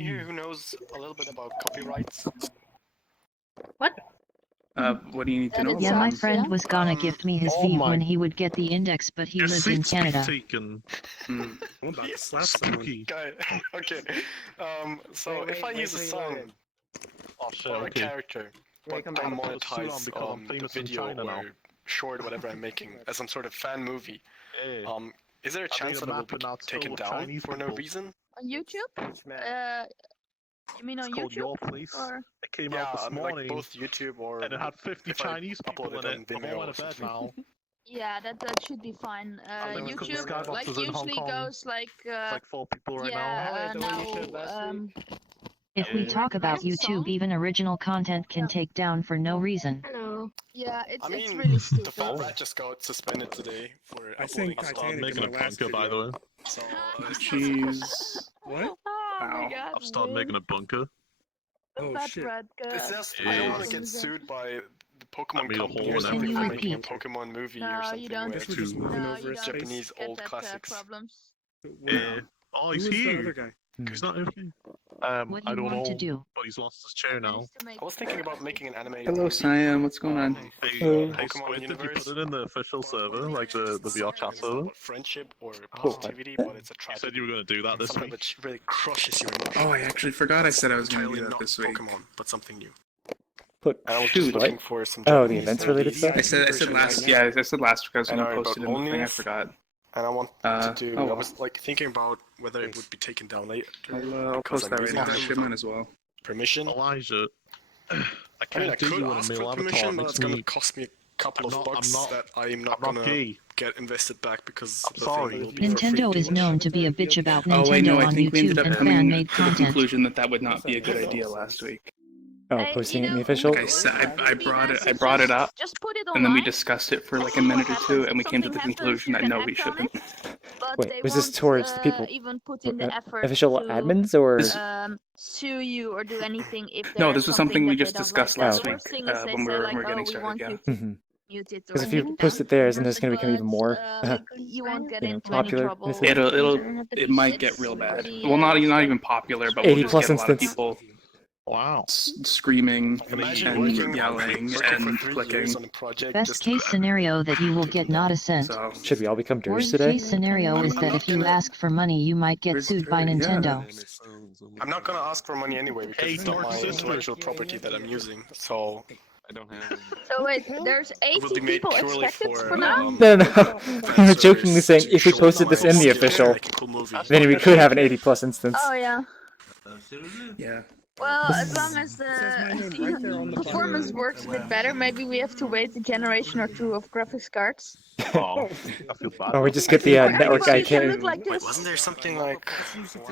here who knows a little bit about copyrights? What? What do you need to know? Yeah, my friend was gonna gift me his oh feed my- when he would get the index, but he Your lived in seat's been Canada. taken. Mm. I'm about to slap someone. Spooky. Guy, okay. So if I use a song Oh shit, or a okay. character, but come don't back. Because I'm monetize the famous in video China now. or short, whatever I'm making, as some sort of fan movie, Yeah. is there a chance made a that it will map and be now it's taken full of down Chinese for no people. reason? On YouTube? You mean on It's called YouTube? Your Place. Or... It came Yeah, out this morning, like both YouTube or and it had 50 if I Chinese people upload in it on it. I'm Vimeo all or out of bed something. now. Yeah, that should be fine. think it's 'cause the YouTube Skybox like is in Hong usually Kong. goes like It's like 4 people right yeah now. If we talk about Here's a song. YouTube, even original content can Yeah. take down for no reason. Hello. yeah, it's I it's mean, really the stupid. VRChat just got suspended today for I uploading think his Titanic song. Making in a my last bunker, by the way. So, Jeez. What? Oh Wow. my god. I've started making a bunker. Oh, Fat shit. red guy. it's just, I don't want to get Yes. sued by the Pokemon made a company hole or in something it. for Can you making a repeat? Pokemon movie No, or you something don't. Guess with we're just moving No, over you a don't space. Japanese get old that, classics. problems. Yeah. Oh, Who he's was the here. other guy? He's not here. What I you don't want know, to do? but he's lost his chair now. I was thinking about making an anime. Hello, movie, Cyan. What's going on? Hey, Pokemon hey Squid, did you universe. put it in the official server, like the VRChat It's server? about friendship or positivity, but it's a You tragedy. said you were going to do that this Something week. which really crushes your emotions. Oh, I actually forgot I said I was going to Entirely do that not this week. Pokemon, but something new. Put And I was Shoot, just looking for some Oh, the Japanese events-related movies. stuff? I said last. Yeah, I said last week I was going And to I post about it in the thing. I loneliness. forgot. And I want Uh, to do. oh, I well. was like thinking about whether it would be taken down later. I'll because post I'm that right using now. them Shit, might as well. Permission. Elijah, I I mean, can't I do could you in a ask male for avatar. permission, It but makes it's gonna me. cost me a couple I'm of not- bucks I'm that I'm not I'm not gonna gay. get invested back because I'm the sorry. thing will be for free. Nintendo is known to be a bitch about Oh wait, no. Nintendo I on think we ended YouTube up and coming fan-made to the content. conclusion that that would not be a good idea last week. Oh, posting it in the official? Like I said, I brought it up, Just put it and then we online. discussed it for Let's like a see what minute or two, happens. and we If came to the something happens, conclusion you that can no, we act on shouldn't. it, but Wait, they was this won't, towards the people? even put in the effort Official to admins or? sue you or do anything if No, there's this was something we that they just don't discussed like. last The week worst thing is they when we say were, like, getting oh, we started. want Yeah. you to mute it or Because if you anything, post it there, isn't this going to become even but, more you won't get you know, into any popular? trouble. It might get real bad. pretty, Well, not like even popular, but we'll 80 just plus get a lot of instance. people Wow. screaming Imagine and working yelling for and 3 clicking. years on a project. Best just case scenario that you will get not a cent. So Should we all become dirge Worst today? case scenario is that if you ask for money, you might get sued by Yeah. Nintendo. I'm not gonna ask for money anyway because Hey, it's not Dark my Sister. intellectual property that I'm using. So I don't have. So wait, there's it will 80 be made people purely expected for for now? No, no. fan I'm jokingly service saying to if we show posted my this in the skills official, and make a cool movie. then we could have an 80 plus instance. Oh yeah. yeah. Well, as long as says my name right there on the the performance button. works a bit better, maybe we have to wait a generation or two of graphics cards. Oh, I feel bad. Or we just get the Where network guy everybody can look can't. like Wait, this. wasn't there something like?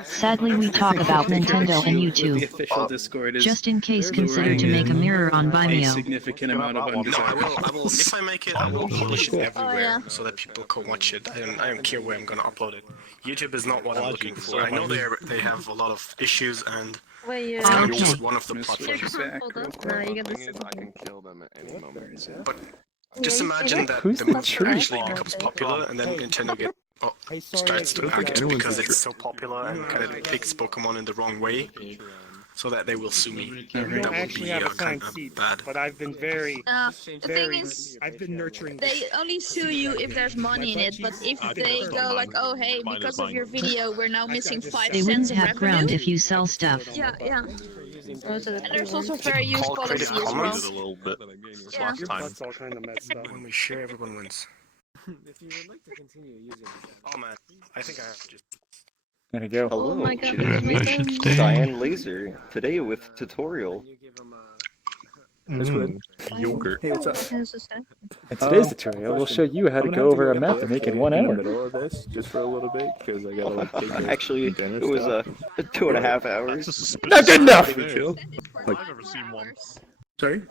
Sadly, we talk about Nintendo and The YouTube. official Discord is Just in case, There's consider lowering to make a it. mirror on a Vimeo. significant amount of No, I undeserved. will. If I make it, I will publish it Oh, everywhere yeah. so that people can watch it. I don't care where I'm gonna upload it. YouTube is not what I'm looking for. I know they have a lot of issues and Wait, it's kind of Okay. just one of the I'm gonna platforms. switch back. No, you get Thing this. is, I can kill them at any moment. But just imagine that Who's the the movie tree? actually becomes popular and then Nintendo starts to act because it's so popular and kind of depicts Pokemon in the wrong way, so that they will sue me. You That don't would actually be have kind assigned of seats, bad. but I've been very, The thing very. is, I've been nurturing. they only sue you if there's money in it, but if I think they that's go not like, mine. oh hey, Mine is because of mine. your video, we're now missing 5 They cents wouldn't of have revenue. ground if you sell stuff. Yeah, yeah. And there's also fair use called policy Creative as well. Commons? A little bit Yeah. last time. That's all kind of messed up. When we share, everyone wins. If you would like to continue using it. Oh man, I think I have to just. There you go. Hello, Oh my god, CyanLaser. Today with tutorial. You give them Yogurt. Hey, what's up? In today's tutorial, we'll show you how to go over a map and make it in 1 hour. middle of this just for a little bit because I gotta like take care Actually, of dinner it was stuff. 2.5 hours. Not good enough! I've never seen one. Sorry?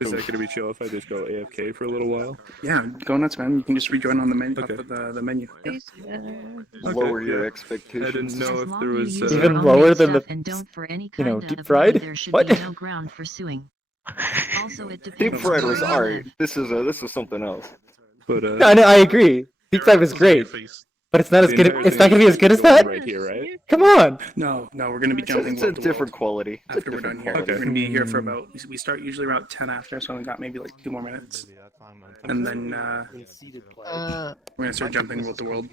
Is that gonna be chill if I just go AFK for a little while? Yeah, go nuts, man. You can just rejoin on the menu. Okay. The menu. Yeah. Lower Okay, your yeah. expectations. I didn't know As if long there as was you use Even your lower own than the, stuff and don't for any you know, kind deep of fried? money, there should What? be no ground for suing. Also, it depends Deep fried on was where you art. live. This is something else. but No, I agree. Deep fried was great. But it's not as The good. entire It's not thing gonna be as good as going that. right here, right? Come on. No, we're gonna be It's a, jumping it's a world to different world quality. It's a after we're done different here. quality. We're gonna be here for about. We start usually around 10 after, so we got maybe like 2 more minutes, and then we're gonna start jumping world to world.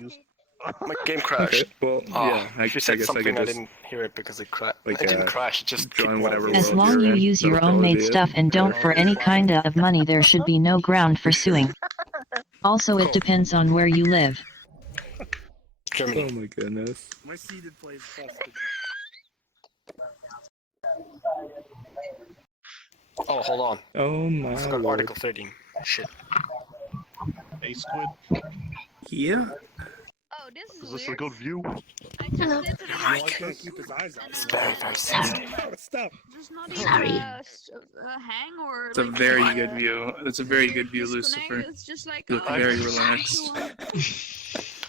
My game crashed. Okay. Well, Oh, yeah. I if you said guess I something, could I just didn't hear it because it crashed. like, It didn't crash. It just join kicked whatever me off. As world long you're you in. use your That'll own probably made be it. stuff and don't for any kinda of money, there should be no ground for suing. Also, it Cool. depends on where you live. Germany. Oh my goodness. My seeded plays busted. Oh, hold on. Oh my I forgot lord. Article 13. Shit. Hey, Squid, Yeah. Oh, this is this a good view? I just literally I can't keep his eyes out. It's very, very sensitive. Stop. just not even hang or It's a like, very good view. It's a very good view, disconnect. Lucifer. It's just like You look oh, very it's relaxed.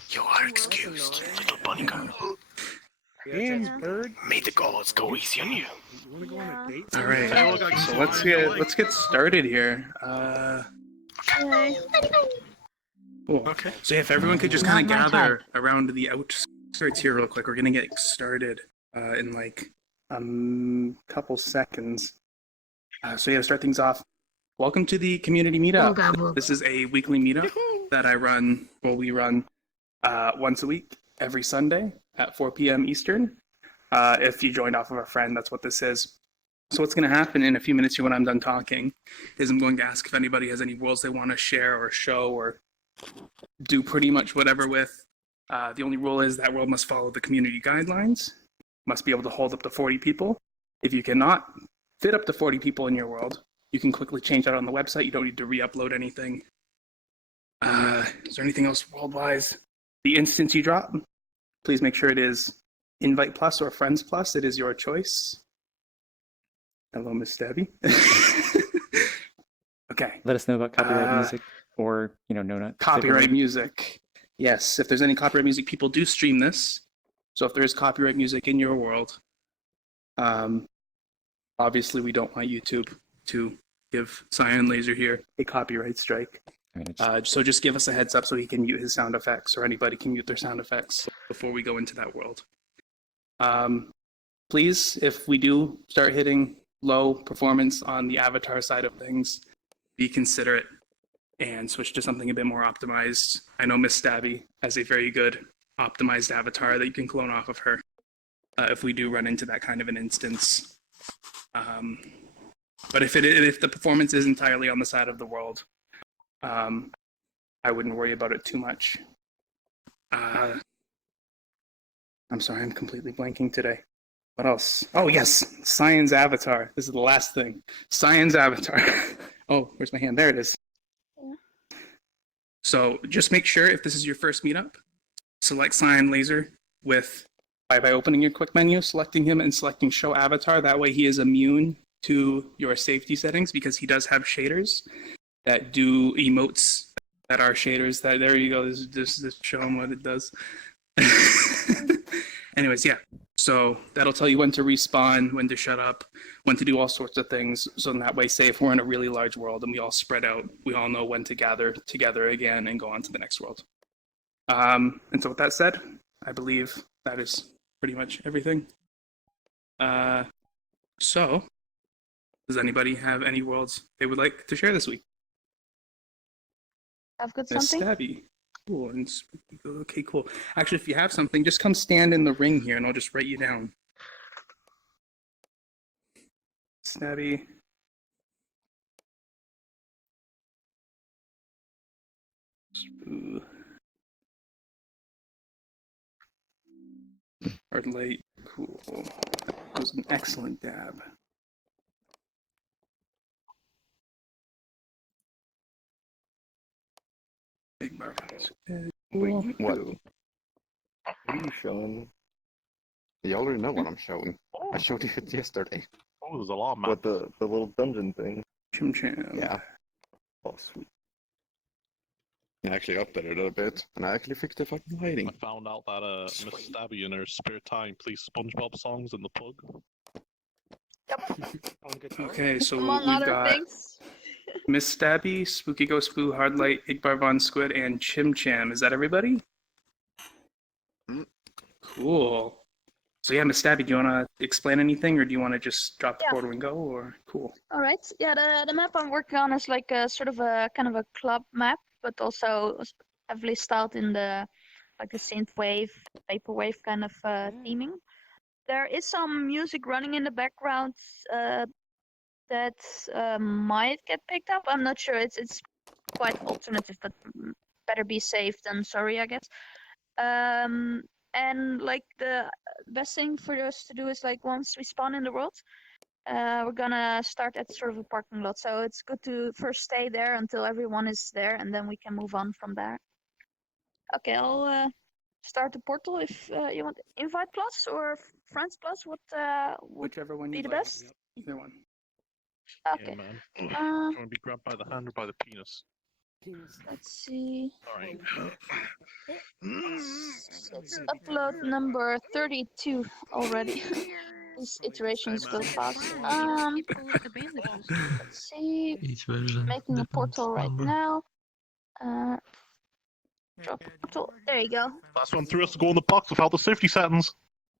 You are excused, little bunny girl. Hands, bird. May the gods go easy on you. You wanna go on a date? All right. So let's get started here. Cool. Okay. So if everyone could just Not kind of my gather around the outskirts here real quick, we're gonna get started in like couple seconds. So yeah, to start things off, welcome to the community meetup. This is a weekly meetup that we run once a week, every Sunday at 4 p.m. Eastern. If you joined off of a friend, that's what this is. So what's going to happen in a few minutes here when I'm done talking is I'm going to ask if anybody has any worlds they want to share or show or do pretty much whatever with. The only rule is that world must follow the community guidelines, must be able to hold up to 40 people. If you cannot fit up to 40 people in your world, you can quickly change that on the website. You don't need to re-upload anything. Is there anything else world-wise? The instance you drop, please make sure it is Invite Plus or Friends Plus. It is your choice. Hello, Miss Stabby. Okay. Let us know about copyright music or no not Copyright music. Yes, if there's any copyright music, people do stream this. So if there is copyright music in your world, obviously we don't want YouTube to give CyanLaser here a copyright strike. So just give us a heads up so he can mute his sound effects, or anybody can mute their sound effects before we go into that world. Please, if we do start hitting low performance on the avatar side of things, be considerate and switch to something a bit more optimized. I know Miss Stabby has a very good optimized avatar that you can clone off of her if we do run into that kind of an instance. But if the performance is entirely on the side of the world, I wouldn't worry about it too much. I'm sorry, I'm completely blanking today. What else? Oh, yes, Cyan's avatar. This is the last thing. Cyan's avatar. Oh, where's my hand? There it is. Yeah. So just make sure if this is your first meetup, select CyanLaser by opening your quick menu, selecting him, and selecting Show Avatar. That way he is immune to your safety settings because he does have shaders that do emotes that are shaders. There you go. This show him what it does. Anyways, yeah. So that'll tell you when to respawn, when to shut up, when to do all sorts of things. So in that way, say if we're in a really large world and we all spread out, we all know when to gather together again and go on to the next world. And so with that said, I believe that is pretty much everything. So does anybody have any worlds they would like to share this week? I've got Miss something. Stabby. Cool. Okay, cool. Actually, if you have something, just come stand in the ring here and I'll just write you down. Stabby. Hard light. Cool. That was an excellent dab. Big Marvins. Wait, what? What are you showing? You already know what I'm showing. I showed you it yesterday. Oh, there's a lot, man. What, the little dungeon thing? Chim Cham. Yeah. Oh, sweet. I actually updated it a bit, and I actually fixed the fucking lighting. I found out that Miss Stabby in her spare time plays SpongeBob songs in the pub. Okay, so Among we've other got things. Miss Stabby, Spooky Ghost Boo, Hardlight, Igbar Von Squid, and Chim Cham. Is that everybody? Cool. So yeah, Miss Stabby, do you want to explain anything, or do you want to just drop the Yeah. portal and go? Or cool. All right. Yeah, the map I'm working on is like a sort of a kind of a club map, but also heavily styled in the like a synthwave, vaporwave kind of theming. There is some music running in the background that might get picked up. I'm not sure. It's quite alternative, but better be safe than sorry, I guess. And like the best thing for us to do is like once we spawn in the world, we're gonna start at sort of a parking lot. So it's good to first stay there until everyone is there, and then we can move on from there. Okay, I'll start the portal if you want invite plus or friends plus. What would Whichever one be you the like. best? Either one. Okay. Yeah, man. Do you want to be grabbed by the hand or by the penis? Let's see. Sorry. It's upload number 32 already. These iterations go fast. Let's see. Each version. Making a different portal right number. now. Drop a portal. There you go. Last one through has to go in the box without the safety settings.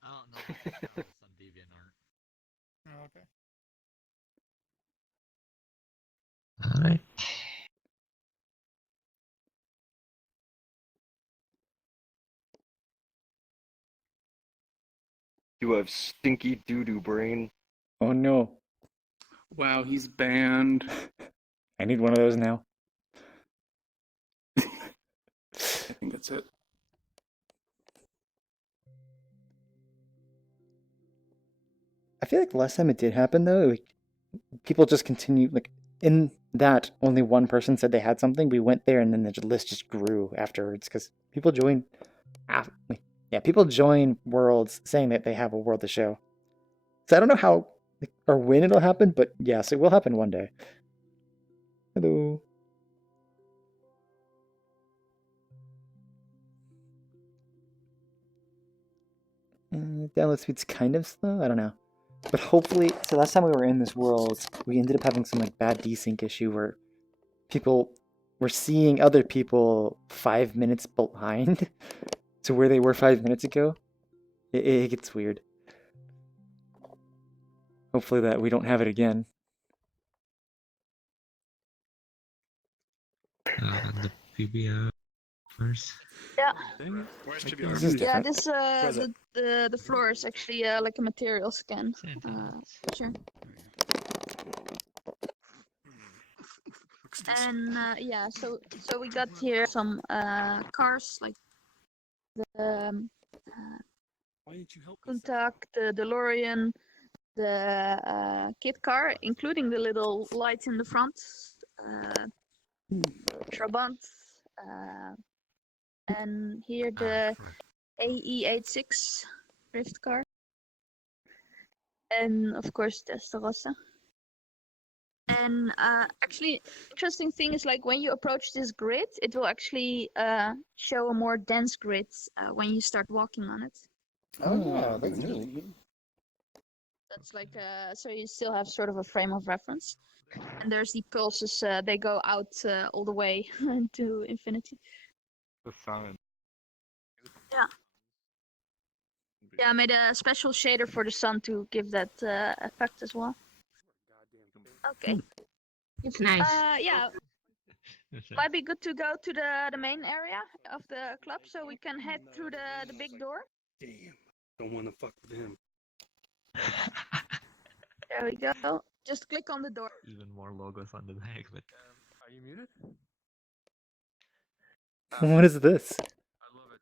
Oh no, it's on DeviantArt. Oh, okay. Alright. You have stinky doo-doo brain. Oh no. Wow, he's banned. I need one of those now. I think that's it. I feel like the last time it did happen though, people just continued like in that only one person said they had something. We went there and then the list just grew afterwards because people join. People join worlds saying that they have a world to show. So I don't know how or when it'll happen, but yes, it will happen one day. Hello. Download speed's kind of slow. I don't know. But hopefully, so last time we were in this world, we ended up having some like bad desync issue where people were seeing other people 5 minutes behind to where they were 5 minutes ago. It gets weird. Hopefully that we don't have it again. The PBR first. Yeah. Where's This is PBR? Yeah, different. this the floor is actually like a material scan. Sure. And yeah, so we got here some cars like the Why didn't you help me? Countach, the DeLorean, the kit car, including the little lights in the front, Trabant, and here the AE86 drift car, and of course the Starossa. And actually, interesting thing is like when you approach this grid, it will actually show a more dense grid when you start walking on it. Oh, that's neat. That's like so you still have sort of a frame of reference. And there's the pulses, they go out all the way to infinity. The sign. Yeah. Yeah, I made a special shader for the sun to give that effect as well. Okay. It's nice. Yeah. Might be good to go to the main area of the club so we can head through the big door. Damn. Don't want to fuck with him. There we go. Just click on the door. Even more logos on the back, but Are you muted? What is this? I love it.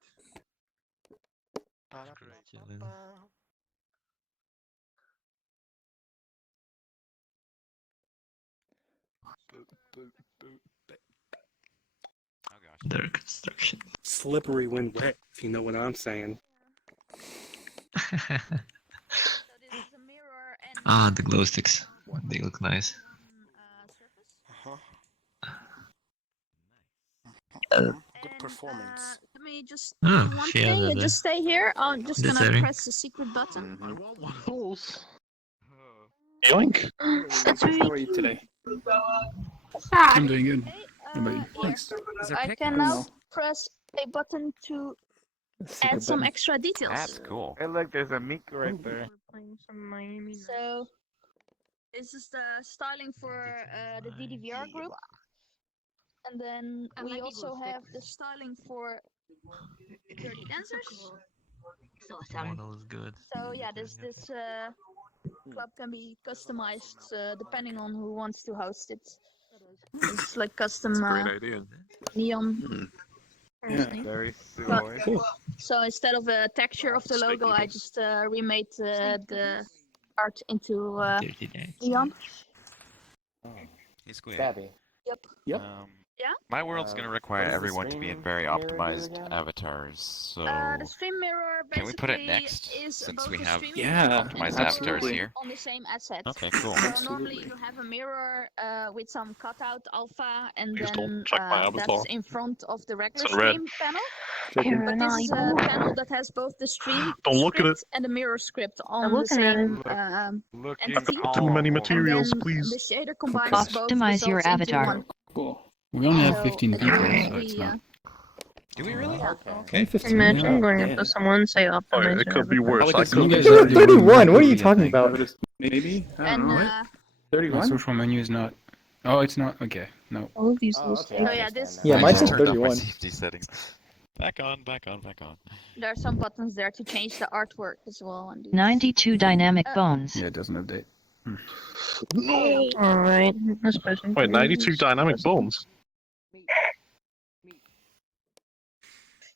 chilling. Their construction. Slippery when wet, if you know what I'm saying. So this is a mirror and Ah, the glow sticks. They look nice. surface. Good performance. Let me just Oh, do one she has thing. it You there. just stay here. I'm just This gonna area. press the secret button. I want one of those. Yoink. How are you today? I'm doing good. Okay, Anybody? here. Is there I pick? can now press a button to Secret add some button. extra details. That's cool. Hey, look, there's a Miku right there. So this is the styling for the DDVR group. And then we also have the styling for Dirty Dancers. Model is good. So yeah, this club can be customized depending on who wants to host it. It's like custom Great idea. neon. Very But, cool. so instead of a texture of the logo, I just remade the art into Dirty Dance. neon. Hey, Squid. Stabby. Yep. Yep. Yeah? My world's gonna require what is the everyone to be in stream very mirror optimized again? avatars, so The stream mirror can we put it basically next is since both we the have stream Yeah, optimized and avatars absolutely. here? on the same asset. Okay, cool. So Absolutely. normally you have a mirror with some cutout alpha, and Please then don't check my avatar. that's in front of the regular It's in red. stream panel. Checking. But this is a panel that has both the stream Don't look at script it. and the mirror script on the same Looking entity. Too many And materials, then please. the shader combines Okay. both Optimize your results into avatar. one. Cool. We only have So 15 it people, will so it's be, not. Do we really? Only 15. Imagine yeah. going up to someone and say Oh, optimize it your could be avatar. worse. I Some could guys be. are doing 31. What are you Meetup, I talking think. about? Maybe? I don't And know. My 31? social menu is not. Oh, it's not. Okay, no. All of these Oh, little okay. so I yeah, understand this now. Yeah, I mine just says turned off my 31. safety settings. Back on, back on, back on. there are some buttons there to change the artwork as well. And these. 92 dynamic bones. Yeah, it doesn't update. Alright, this person. Wait, 92 dynamic bones?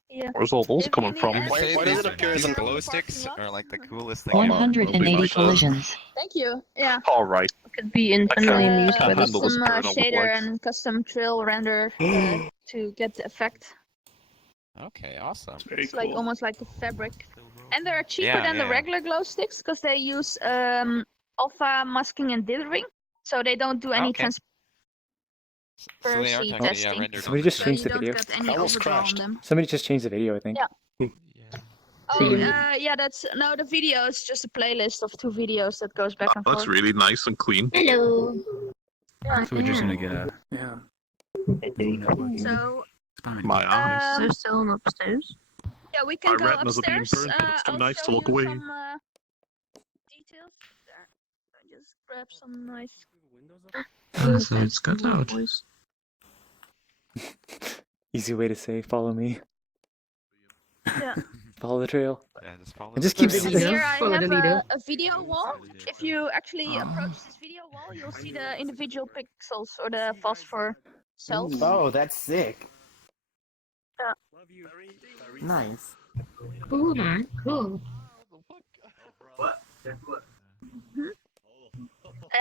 Yeah. Where's all those If coming you from? need Why extra does it appear as information on glow the sticks parking lot- are like the coolest thing Oh, ever? no. 180 collisions. Thank you. Yeah. Alright. Could be internally used by can't the handle the Custom spirit of the shader flight. and custom trail render to get the effect. Okay, awesome. Very It's like cool. almost like a fabric. And they're cheaper Yeah, than the yeah. regular glow sticks because they use alpha masking and dithering, so they don't do any Okay. So they aren't transparency actually testing. rendered Somebody on just So changed you the don't video. get any That was overdraw on crashed. them. Somebody just changed the video, I think. Yeah. Yeah. Oh, yeah, that's no. The video is just a playlist of 2 videos that goes back and That's forth. really nice and clean. Hello. So we're just gonna get a. Yeah. So My eyes. They're still upstairs. yeah, we can My go retinas are being upstairs. burned, but it's too I'll nice show to look you away. some details. There. I just grab some nice. Oh, so it's cut out. Easy way to say, follow me. Yeah. Follow the trail. Yeah, just follow It just the keeps And spinning. here I Follow the have video. a video wall. If you actually approach this video wall, you'll see the individual pixels or the phosphor cells. Oh, that's sick. Yeah. Nice. Cool, man. Cool.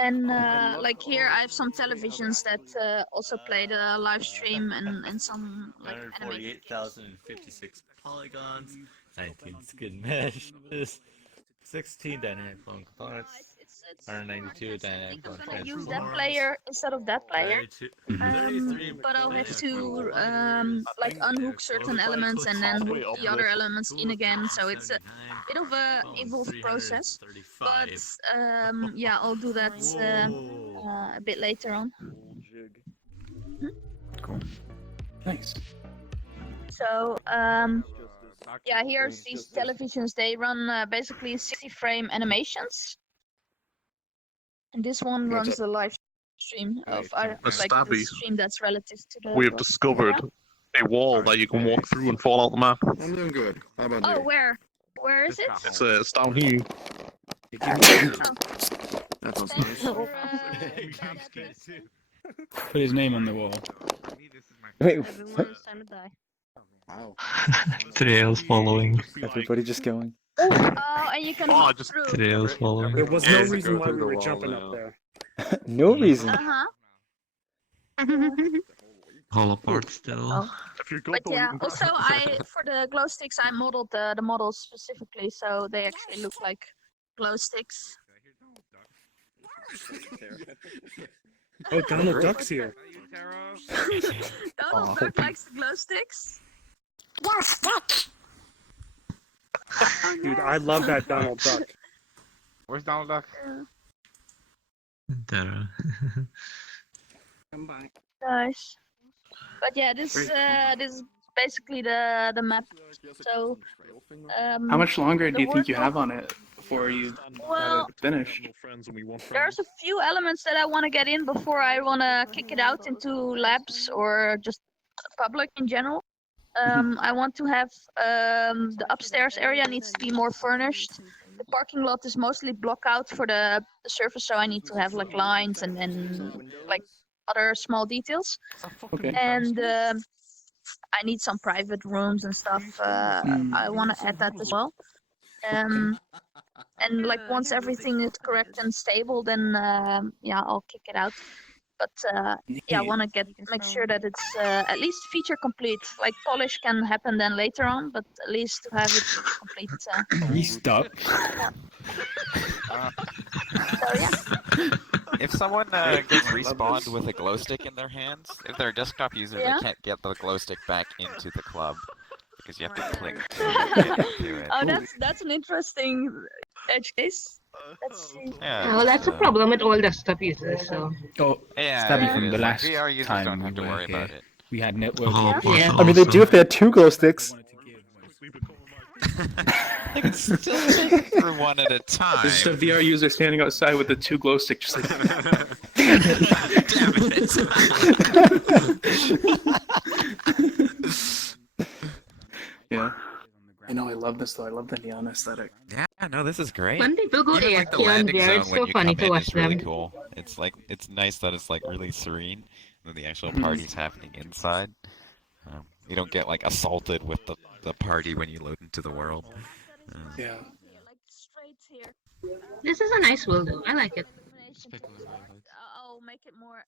And like here, I have some televisions that also play the live stream and some like animated games. 148,056 polygons, 19 skin meshes, 16 dynamic bone components, It's 192 I dynamic think I'm bone gonna use that transforms, player instead of that player. 33 But I'll have to dynamic like unhook certain elements and then halfway hook up the other this. elements in again. So it's a bit of a evolved process. But yeah, I'll do that a bit later on. Cool. Nice. So yeah, here's these televisions. They run basically 60 frame animations, and this one runs the live stream of our like the Stabby. stream that's relative to the. We have discovered a wall that you can walk through and fall out the map. I'm doing good. How about Oh, you? where? Where is it? It's down here. That sounds Thanks nice. for, that. Put his name on the wall. Wait, Everyone, what? it's time to die. Wow. Trails following. Everybody just going. Oh, and you can Oh, look just through. Trails following. There was Yeah, no you reason go why through we the were wall jumping now. up there. No reason. Hollow part still. If you're good, But though, you yeah, can go. also for the glow sticks I modeled the models specifically, so they actually look like glow sticks. Oh, Donald Duck's here. Donald Duck likes the glow sticks. Dude, I love that Donald Duck. Where's Donald Duck? There. Come back. Nice. But yeah, this basically the map. So How much longer do the you think you workload- have on it before you Well, have it finished? there's a few elements that I want to get in before I want to kick it out into labs or just public in general. I want to have the upstairs area needs to be more furnished. The parking lot is mostly block out for the surface, so I need to have like lines and like other small details. Okay. And I need some private rooms and stuff. I want to add that as well. And like once everything is correct and stable, then yeah, I'll kick it out. But yeah, I want to make sure that it's at least feature complete. Like polish can happen then later on, but at least to have it complete. You stop. So yeah. If someone gets respawned with a glow stick in their hands, if they're a desktop user, Yeah. they can't get the glow stick back into the club because you have to click to get into it. Oh, that's an interesting edge case. Let's see. Yeah, Well, that's a problem with all desktop users, so. Oh, Yeah, Stabby it from is. the Like, last VR users time don't have to we were worry about here. it. We had network. Yeah. I mean, they do if they had 2 glow sticks. They can still take through one at a time. There's just a VR user standing outside with the 2 glow sticks, just like. Yeah. I know, I love this though. I love the neon aesthetic. Yeah, no, this is great. When people go Even, like, the AFK on landing VR, zone it's when so you funny come to in watch is really them. cool. It's like it's nice that it's like really serene, and then the actual Mhm. party's happening inside. You don't get like assaulted with the party when you load into the world. Yeah. Like straight here. This is a nice world, though. I like it. I'll make it more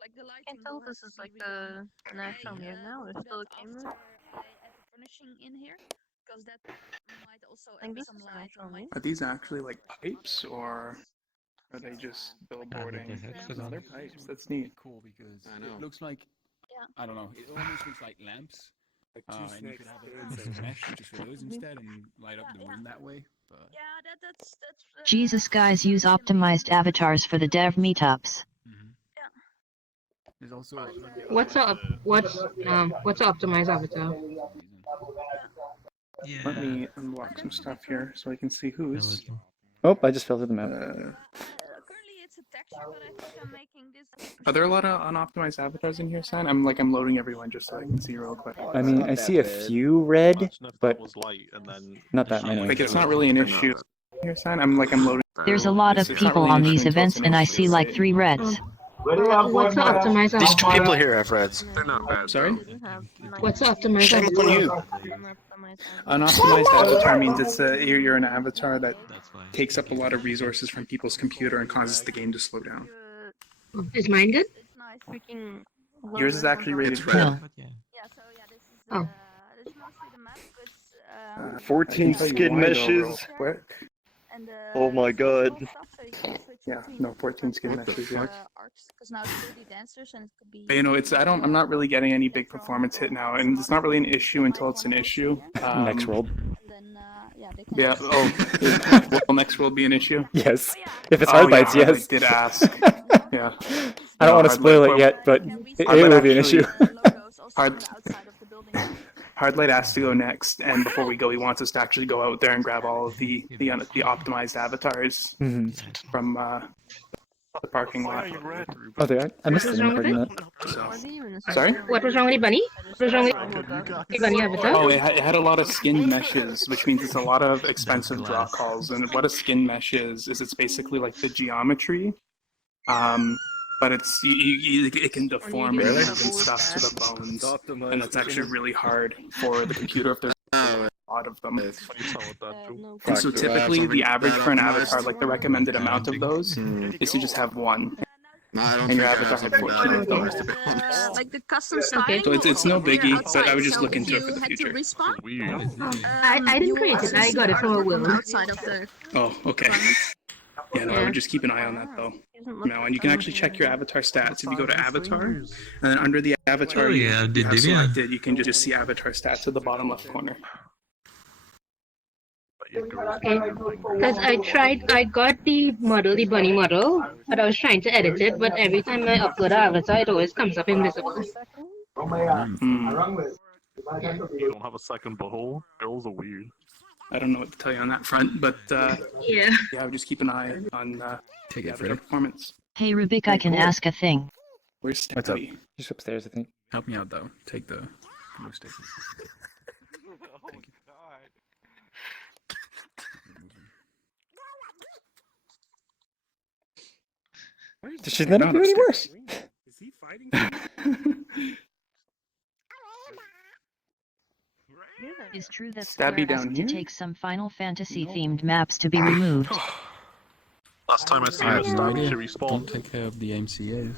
like the lighting. Can't tell if this is like the national here now or still a game room. I add the furnishing in here because that might also I think add this some is light natural on my. meat. Are these actually like pipes or are they just billboarding? headset No, on. they're pipes. That's neat. Cool because I know. it looks like Yeah. I don't know. It almost looks like lamps. And you could have a mesh just for those instead and light up the room that way. But Yeah, that's. Jesus, guys, use optimized avatars for the dev meetups. there's also What's optimized avatar? Let me unlock some stuff here so I can see who's. Oh, I just fell through the map. Currently it's a texture, but I think I'm making this. Are there a lot of unoptimized avatars in here, San? I'm loading everyone just so I can see real quick. I mean, I see a few red, but not that many. Like it's not really an issue here, San. I'm loading. There's a lot of It's not people really an on issue these until it's events, an and I issue, see like right? 3 reds. What's the optimized These 2 avatar? people here have reds. They're not bad. Sorry? What's the optimized Shame avatar? on you. Unoptimized avatar means it's you're an avatar that takes up a lot of resources from people's computer and causes the game to slow down. Is mine good? It's nice. Freaking. Yours is actually rated full. Yeah. So yeah, this is. Oh. This is mostly the map, but 14 skin meshes. Quick. and Oh my god. Yeah, no, 14 skin meshes, yeah. Because now it's 3D dancers and it could be. But, you know, I'm not really getting any big performance hit now, and it's not really an issue until it's an issue. Next world. Then yeah, they can. Yeah. Oh, will next world be an issue? Yes. If it's hard lights, yeah, yes. I did ask. Yeah. I don't want to Hard spoil light- it yet, but it Hard light will be an actually- issue. Hardlight has to go next, and before we go, he wants us to actually go out there and grab all of the optimized avatars from the parking lot. Oh, they are? I missed them recording that. Sorry? What was wrong with the bunny? What was wrong with the bunny avatar? Oh, it had a lot of skin meshes, which means it's a lot of expensive draw calls. And what a skin mesh is it's basically like the geometry, but it's it can deform and stuff to the bones, and it's actually really hard for the computer if there's a lot of them. And so typically the average for an avatar, like the recommended amount of those, is to just have one. And your avatar had 14 of them. Like the custom styling. So it's no biggie, but I would just So look if into it you for the had to future. respawn, I didn't create it. I got it from a will. outside of the. Oh, okay. Yeah, no, I would just keep an eye on that though. Now, and you can actually check your avatar stats if you go to avatar, and then under the avatar, you have selected, you can just see avatar stats at the bottom left corner. Okay. Because I got the bunny model, but I was trying to edit it, but every time I upload an avatar, it always comes up invisible. You don't have a second butthole? Girls are weird. I don't know what to tell you on that front, but Yeah. I would just keep an eye on Take the it, avatar Freddy. performance. Hey Rubik, Very I can cool. ask a thing. Where's What's up? Stabby? Just upstairs, I think. Help me out though. Take the glue stick. Thank you. She's not up here anymore. Is he fighting? It's true that Stabby Square down asked here? to take some Final Fantasy themed maps to be removed. Last time I see I her, have no Stabby, idea. she Don't respawned. take care of the MCA.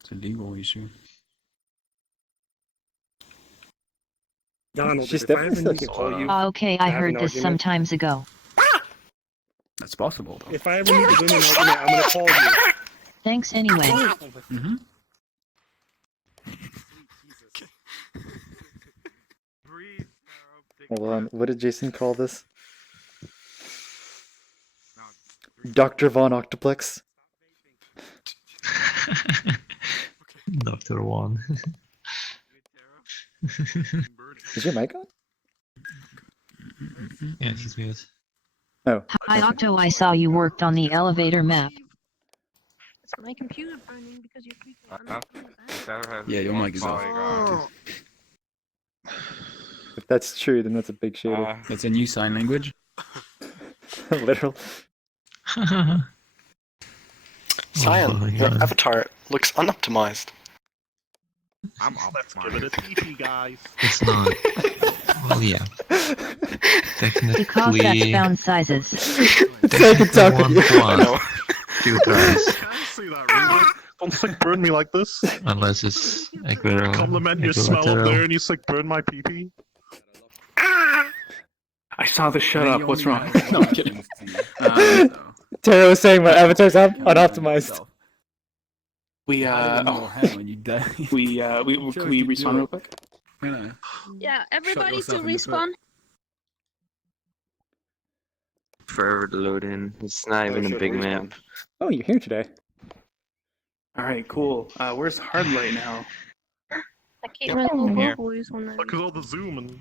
It's a legal issue. Donald, She's if I definitely ever need to still call you, Okay, I have heard an this argument. sometimes ago. That's possible though. If I ever need to win an argument, I'm gonna call you. Thanks anyway. Mm-hmm. Hold on. What did Jason call this? Dr. Von Octoplex? Dr. One. Is your mic on? Yeah, he's mute. Oh. Hi Octo, I saw you worked on the elevator map. It's my computer burning because you're creeping. Yeah, your mic is off. Oh. If that's true, then that's a big shader. That's a new sign language. Literal. Cyan, my your God. avatar looks unoptimized. I'm off. Let's give it a TP, guys. It's not. Well, yeah. The call that's Technically, bound sizes. So I can talk with one you. plus 2 tries. Can I see that, really? Don't sick burn me like this. Unless it's equivalent. Compliment your smell up there and you sick burn my pee-pee. I saw the shut up. What's wrong? No, I'm kidding. Tara was saying my avatar's unoptimized. We when you die. can we respawn real quick? Yeah, everybody to yourself in the foot. respawn. Forever to load in. It's not even a big map. Oh, you're here today. All right, cool. Where's Hardlight now? I keep Yep, running I'm here. boys when I Look at all the zooming.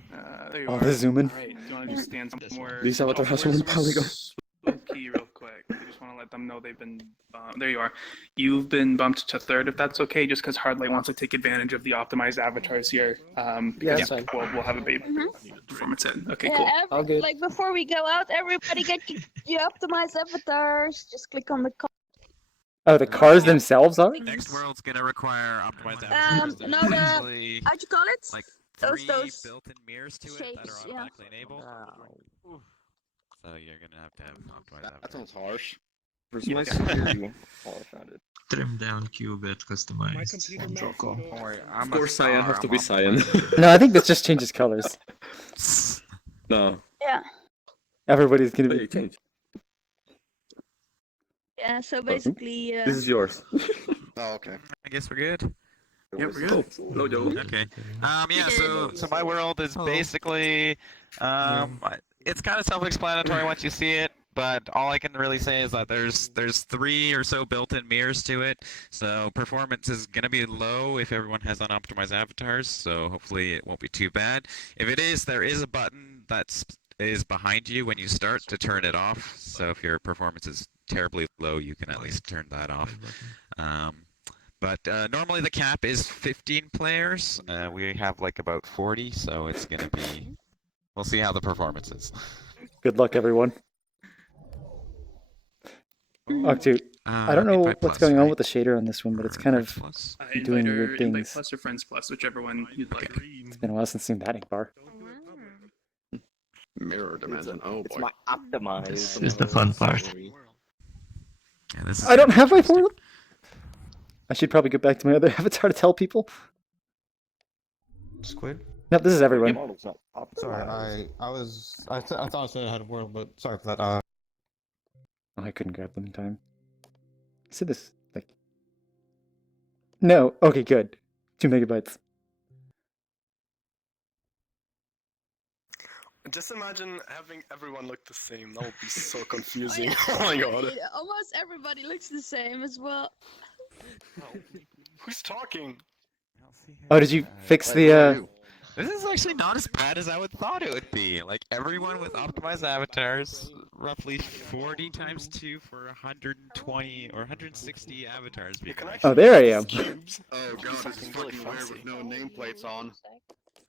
There you Oh, are. the zooming. All right, do you want to just stand somewhere? These avatars have Where's one polygon. Spooky real quick. I just want to let them know they've been. There you are. You've been bumped to third, if that's okay, just because Hardlight wants to take advantage of the optimized avatars here. that's fine. We'll have a baby performance in. Okay, yeah, cool. All good. like before we go out, everybody get your optimized avatars. Just click on the Oh, the cars themselves are? Next world's gonna require optimized no, avatars. the There's actually how'd you call it? like those 3 built-in mirrors to it that shapes, are yeah. automatically enabled. So you're gonna have optimized That avatars. sounds harsh. Where's Yeah. my CPU? Oh, I found it. Trim down qubit customized. Don't worry, Of course, Cyan has to be Cyan. No, I think this just changes colors. No. Yeah. Everybody's gonna Wait, be. change. Yeah, so basically, This is yours. Oh, okay. I guess we're good. Yep, we're good. Hello, Joe. Okay. Yeah. So my world is basically it's kind of self-explanatory once you see it. But all I can really say is that there's 3 or so built-in mirrors to it, so performance is gonna be low if everyone has unoptimized avatars. So hopefully it won't be too bad. If it is, there is a button that is behind you when you start to turn it off. So if your performance is terribly low, you can at least turn that off. But normally the cap is 15 players. We have like about 40, so it's gonna be. We'll see how the performance is. Good luck, everyone. Octu, I don't know Invite what's plus, going on right? with the shader on this one, but it's kind of Plus. doing Invite weird or invite things. plus or friends plus, whichever one you'd like. It's been a while since I've seen that ink bar. Mirror dimension. Oh It's boy. my optimized. This is the fun part. Yeah, this is I don't have my portal. I should probably go back to my other avatar to tell people. Squid? Nope, this is everyone. Sorry, I thought I said I had a world, but sorry for that. Oh, I couldn't grab them in time. I said this, like... No, okay, good. 2 megabytes. Just imagine having everyone look the same. That would be so confusing. Oh my god. almost everybody looks the same as well. Who's talking? Oh, did you fix the? This is actually not as bad as I would thought it would be. Like everyone with optimized avatars, roughly 40 times 2 for 120 or 160 avatars. Oh, there I am. Oh god, this is fucking weird with no nameplates on.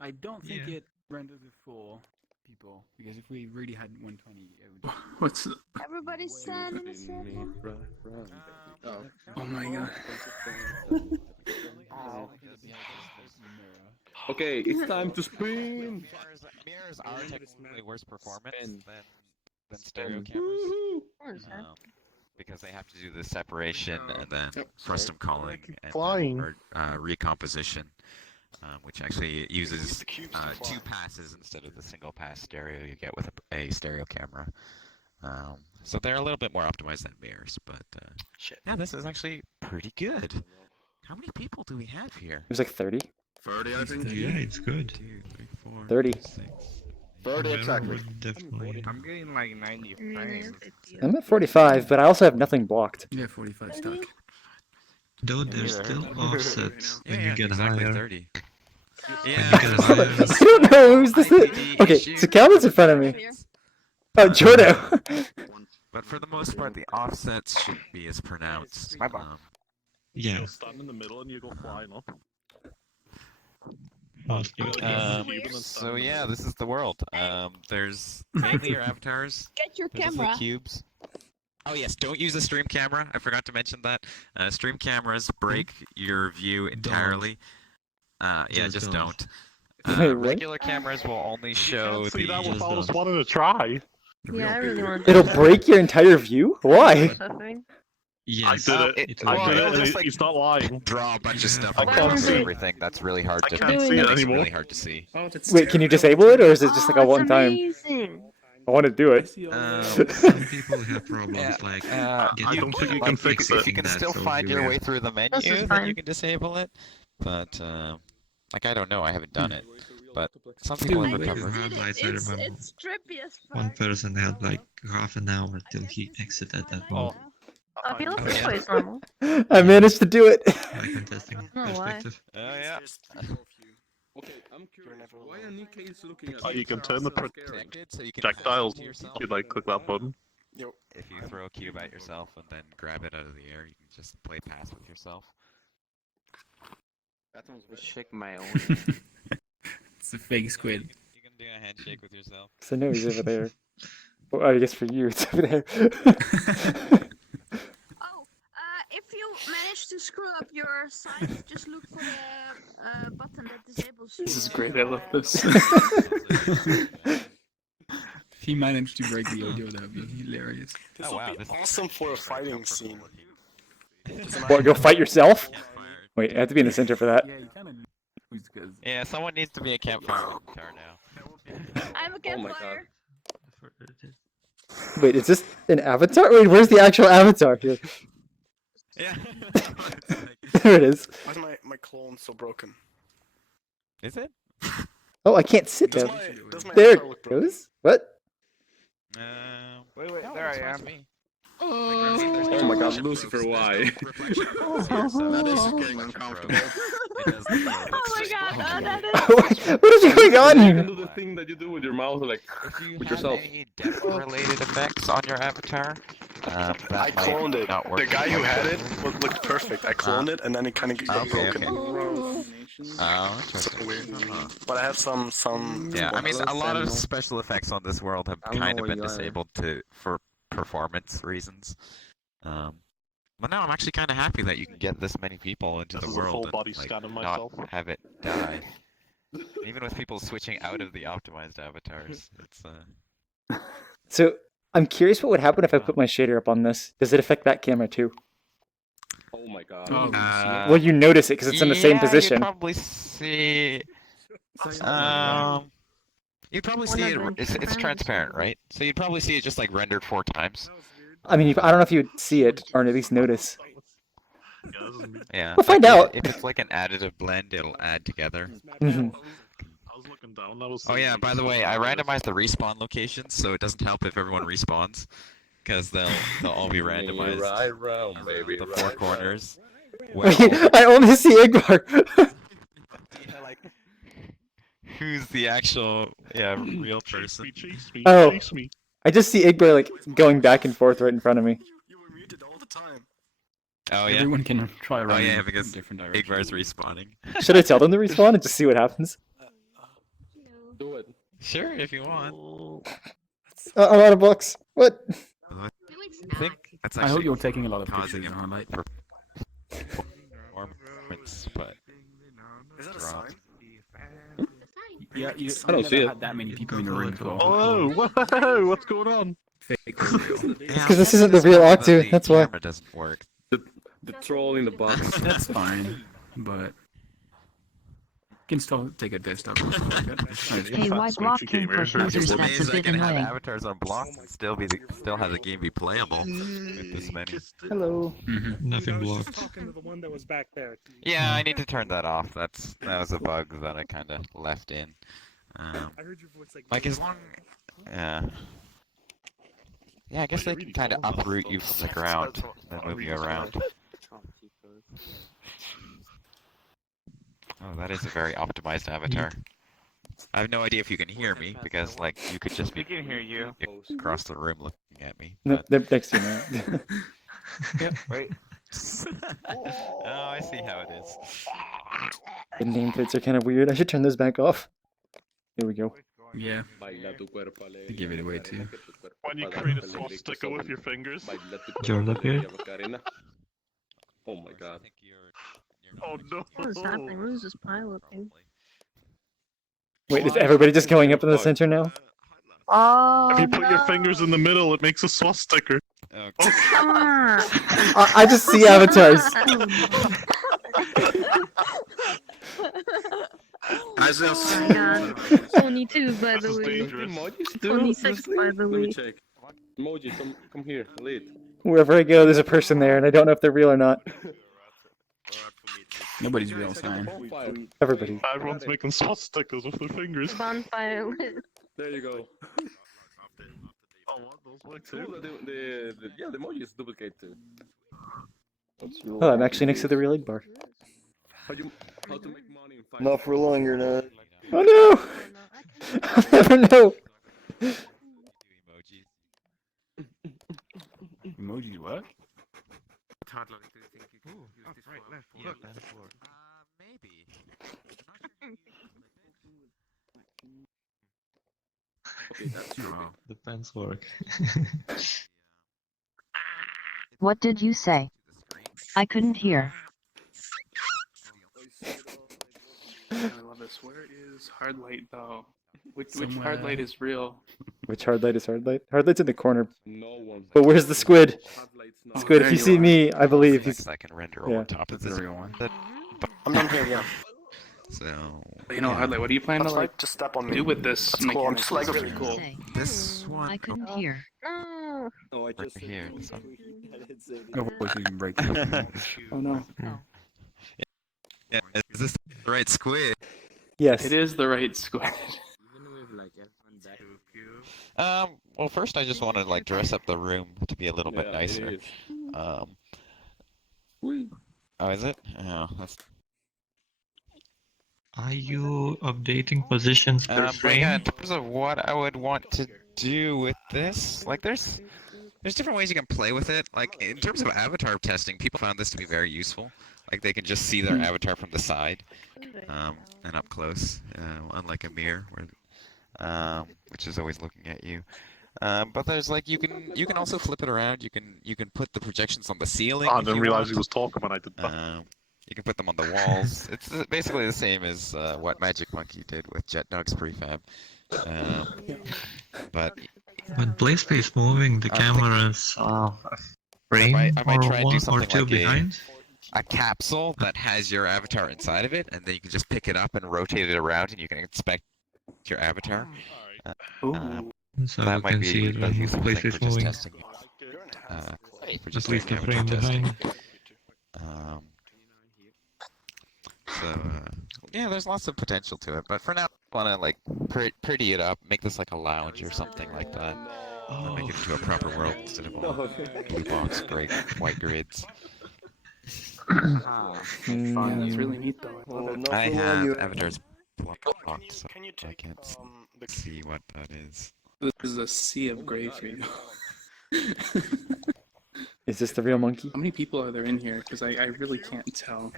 I don't think it renders it for people because if we really had 120, it would. What's? Everybody's sending a sample. Oh my god. Okay, it's time to spin. Mirrors are technically worse performance than stereo cameras. Because they have to do the separation and then custom calling and recomposition, which actually uses 2 passes instead of the single pass stereo you get with a stereo camera. So they're a little bit more optimized than mirrors, but yeah, this is actually pretty good. How many people do we have here? It was like 30. 30, I think. Yeah, it's good. 2, 3, 4, 30. 6, 30 exactly. Definitely. I'm getting like 90 frames. I'm at 45, but I also have nothing blocked. Yeah, 45 stuck. Though there's still offsets when you get exactly higher. 30. When Yeah. you get higher, I don't know who's this. Okay, so Calvin's in front of me. Oh, Jordo. But for the most part, the offsets shouldn't be as pronounced. yeah. Stand in the middle and you go flying up. So yeah, this is the world. There's mainly your avatars. Get your There's camera. the cubes. Oh yes, don't use a stream camera. I forgot to mention that. Stream cameras break your view entirely. Yeah, just don't. Wait, what? Regular cameras will only show See that the. without us wanting to try. Yeah, I really want to. It'll break your entire view? Why? Yes. I did it. I did it, and he's not lying. Draw a bunch of stuff I and can't see. everything. That's really hard to. can't see it That makes it anymore. really hard to see. Wait, can you disable it, or is it just like a one time? Amazing. I want to do it. Some people have problems like I don't think you can fix If you it. can still find your way through the menu, This is then fine. you can disable it. But like I don't know, I haven't done it. But some people have Like recovered. with highlights, I remember It's trippy as fuck. one person had like half an hour till he exited that mode. Oh, he looks yeah. always normal. I managed to do it. Like from testing Oh, why? perspective. Oh yeah. Okay, I'm curious. Why are Nikkei is looking at You can turn the Protected, so you can projectiles. to yourself. You like click that button. If you throw a cube at yourself and then grab it out of the air, you can just play pass with yourself. That one's Shake my own. It's a fake squid. You can do a handshake with yourself. So I know he's over there. Well, I guess for you, it's over there. Oh, if you manage to screw up your site, just look for the button that disables. This is great. I love this. If he managed to break the audio, that would be hilarious. This Oh, would wow, be this is awesome for a right fighting up for scene. What, go fight yourself? Wait, I have to be in the center for that. Yeah, you kind of lose because. Yeah, someone needs to be a campfire now. I'm a campfire. Wait, is this an avatar? Wait, where's the actual avatar here? Yeah. There it is. Why is my clone so broken? Is it? Oh, I can't sit Does down. my There avatar look it broken? goes. What? Wait, No, there it's I fine am. to me. Oh my god, Lucifer, why? That is getting uncomfortable. Oh my god, that is. What is going on You can here? do the thing that you do with your mouth, like If you with have yourself. any depth-related effects on your avatar, that I cloned might it. not work The guy as who well. had it looked perfect. I cloned it and then it kind of got Okay, broken. Oh, interesting. Weird. But I have some. Yeah, I mean, Hello, a lot of Samuel. special effects on this world have I don't know kind of where been you are. disabled for performance reasons. But now I'm actually kind of happy that you can get this many people into This the is a world full and body like, scan of not myself. have it die. Even with people switching out of the optimized avatars, it's So I'm curious what would happen if I put my shader up on this. Does it affect that camera too? Oh my god. Oh, Well, you notice it because it's in the same yeah, position. You'd probably see. You'd probably see it. It's transparent, right? So you'd probably see it just like rendered 4 times. I mean, I don't know if you would see it or at least notice. Yeah. We'll find like, out. If it's like an additive blend, it'll add together. Mhm. I was looking down. That was. Oh yeah, by the way, I randomized the respawn locations, so it doesn't help if everyone respawns, because they'll all be randomized. Right round, baby. The 4 corners. I only see Igbar. who's the actual real person. Chase me, Oh. chase me. I just see Igbar like going back and forth right in front of me. You were muted all the time. Oh yeah. Everyone can try running yeah, in because different directions. Igbar's respawning. Should I tell them to respawn and just see what happens? Do it. Sure, if you want. I'm out of books. What? I think that's I actually hope you're taking a lot of causing pictures, a Highlight. performance, but Is that a dropped. sign? Yeah, you I don't never see it. had that many people in the room before. Oh, whoa, what's going on? Fake or real? It's because this isn't the real Octu, that's why. Camera doesn't work. The troll in the box. That's fine, but you can still take a desktop. Hey, why block king for users? It's That's a amazing I bit can have annoying. avatars on blocks and still have the game be playable with this many. Hello. Nothing I was blocked. just talking to the one that was back there. Yeah, I need to turn that off. That was a bug that I kind of left in. I heard your voice Like as long, yeah, I guess they can kind of uproot you from the ground and move you around. Oh, that is a very optimized avatar. I have no idea if you can hear me because, like, you could just be can hear you. across the room looking at me. No, but- they're next to me. Yep. Right. Oh, I see how it is. The name plates are kind of weird. I should turn those back off. Here we go. Yeah. To give it away too. When you create a swastika with your fingers. Jordan here. Oh my god. Oh no. What is happening? What is this pile up here? Wait, is everybody just going up in the center now? Oh, If you put your fingers in the middle, it makes a swastika. Okay. I just see avatars. Oh my god. 22 by the This is way. dangerous. 26 by the Let me way. check. Emoji, come here, lead. Wherever I go, there's a person there, and I don't know if they're real or not. Nobody's real sign. Everybody. Everyone's making swastikas with their fingers. Bonfire lit. There you go. Oh, what? Those work Cool, too? the emoji is duplicate too. Oh, I'm actually next to the real Igbar. How to make money in 5 Not for long, you're not. Oh no! I'll never know! Emojis what? Maybe. Okay, that's true. The pens work. What did you say? I couldn't hear. I love this. Where is hard light though? Which Somewhere. hard light is real? Which hard light is hard light? Hard light's in the corner. No one. But where's the squid? Oh, Squid, there if you you see are. me, I believe he's... I can render Yeah. over top of That's this. the real one. I'm done here, yeah. So You know, hard light. What are you planning That's to like right, just step on me. do with this? That's cool, I'm just like really cool. Say, this one I couldn't hear. No. No, I over here. This one. Oh, so you can break it. Oh no. Yeah, is this the right squid? Yes. It is the right squid. Well, first I just wanted to like dress up the room to be a little bit nicer. Oh, is it? Oh, that's. Are you updating positions per But frame? yeah, in terms of what I would want to do with this, like there's different ways you can play with it. Like in terms of avatar testing, people found this to be very useful. Like they can just see their avatar from the side, and up close, unlike a mirror, where, which is always looking at you. But there's like you can also flip it around. You can put the projections on the ceiling. Oh, I if didn't you realize want. he was talking when I did that. You can put them on the walls. It's basically the same as what Magic Monkey did with Jet Dog's prefab. But When PlaySpace is moving, the cameras are a frame I might or try and do one or something two like behind. a capsule that has your avatar inside of it, and then you can just pick it up and rotate it around, and you can inspect your avatar. So that you might can be see it a when useful thing PlaySpace for just moving. testing. For just At least a doing frame amateur testing. behind. Yeah, there's lots of potential to it, but for now, I want to like pretty it up, make this like a lounge or something like that. Make it into a proper world instead of all blue box, break, white grids. That's really neat though. I love it. I have avatars locked, so I can't see what that is. This is a sea of gray for you. Is this the real monkey? How many people are there in here? Because I really can't tell.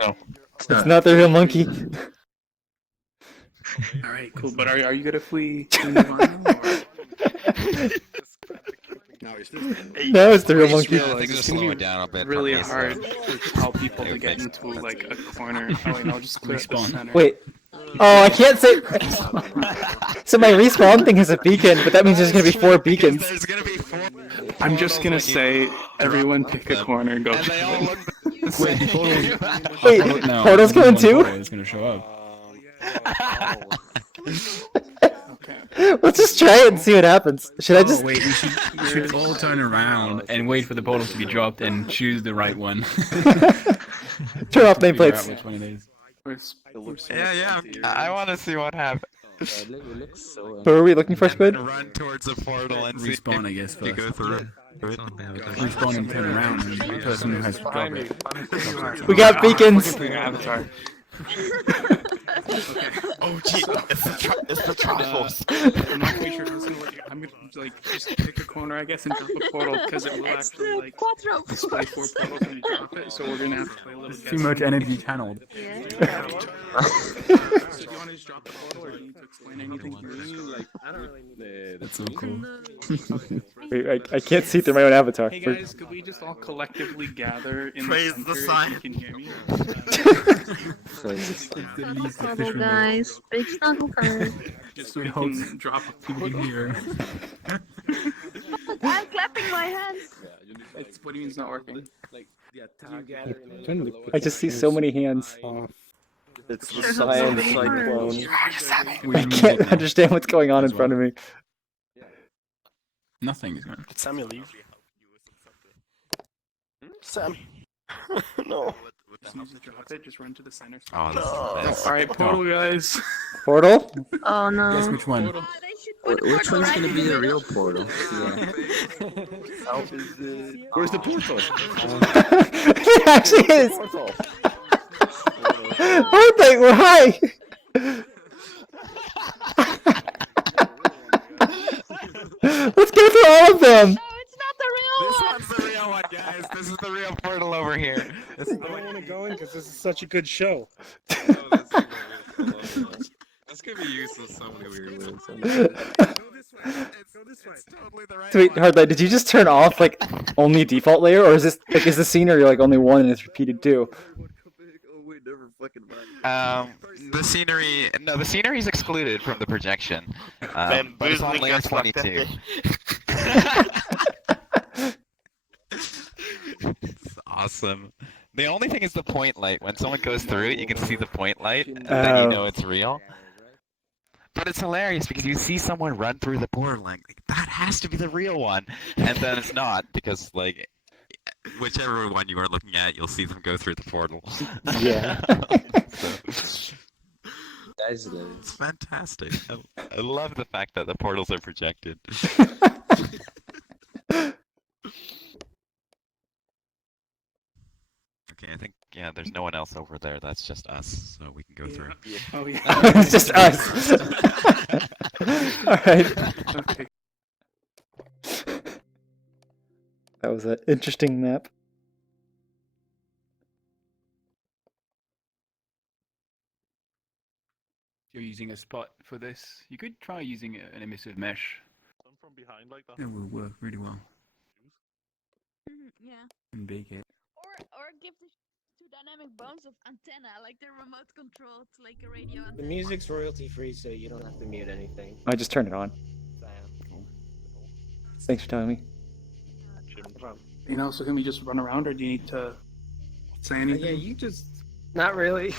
Oh. It's not the real monkey. Alright, cool. But are you good if we move on now, or? No, it's the real monkey. I think it's slow it down a bit. Really for me, so hard to tell people to get into like a corner. Oh wait, no, I'll just clear the center. Wait. Oh, I can't say. So my respawn thing has a beacon, but that means there's gonna be 4 beacons. There's gonna be 4. I'm just gonna say, everyone pick a corner and go. Wait, before we... Wait, no, Portal's only coming one too? portal is gonna show up. Let's just try it and see what happens. Should I just? Wait, we should all turn around and wait for the portal to be dropped and choose the right one. Turn off Figure out nameplates. which one it is. Yeah, I want to see what happens. Who are we looking for, Squid? Run towards the portal and Respawn, I guess, you first. go through. Respawn and turn around, and the person who has to drop it. We got beacons. Avatar. Oh gee, it's the Triforce. I'm not quite sure if it's gonna work. I'm gonna like just pick a corner, I guess, and drop a portal because it will actually like display 4 portals when you drop it. So we're gonna have to play a little. Too much energy channeled. So do you want to just drop the portal, or do you need to explain anything to me? Like, I don't really need. That's so cool. Wait, I can't see through my own avatar. Hey guys, could we just all collectively gather in the center if you can hear me? Snuggle, guys. Big snuggle guys. Just so we can drop a portal here. I'm clapping my hands. What do you mean it's not working? I just see so many hands. It's the Cyan cyclone. I can't understand what's going on in front of me. Nothing is going. Did Sammy leave? Sam. No. Just drop it, just run to the center. Oh, this is the best. Alright, portal guys. Portal? Oh no. Guess which one? Which one's gonna be the real portal? Where's the portal? It actually is. Hi. Let's go through all of them. This one's the real one, guys. This is the real portal over here. I don't want to go in because this is such a good show. This could be used in so many weird ways. Wait, Hardlight, did you just turn off like only default layer, or is this like is the scenery like only one and it's repeated too? The scenery. No, the scenery is excluded from the projection. But it's on layer 22. It's awesome. The only thing is the point light. When someone goes through it, you can see the point light, and then you know it's real. But it's hilarious because you see someone run through the portal, like that has to be the real one, and then it's not because like whichever one you are looking at, you'll see them go through the portal. Yeah. It's fantastic. I love the fact that the portals are projected. Okay, I think there's no one else over there. That's just us, so we can go through. Oh yeah. It's just us. Alright. Okay. That was an interesting map. If you're using a spot for this, you could try using an emissive mesh. From behind like that. It will work really well. Yeah. And bake it. Or give the two dynamic bones of antenna, like they're remote controlled, like a radio The antenna. music's royalty free, so you don't have to mute anything. I just turned it on. Thanks for telling me. You know, so can we just run around, or do you need to say anything? Yeah, you just... Not really.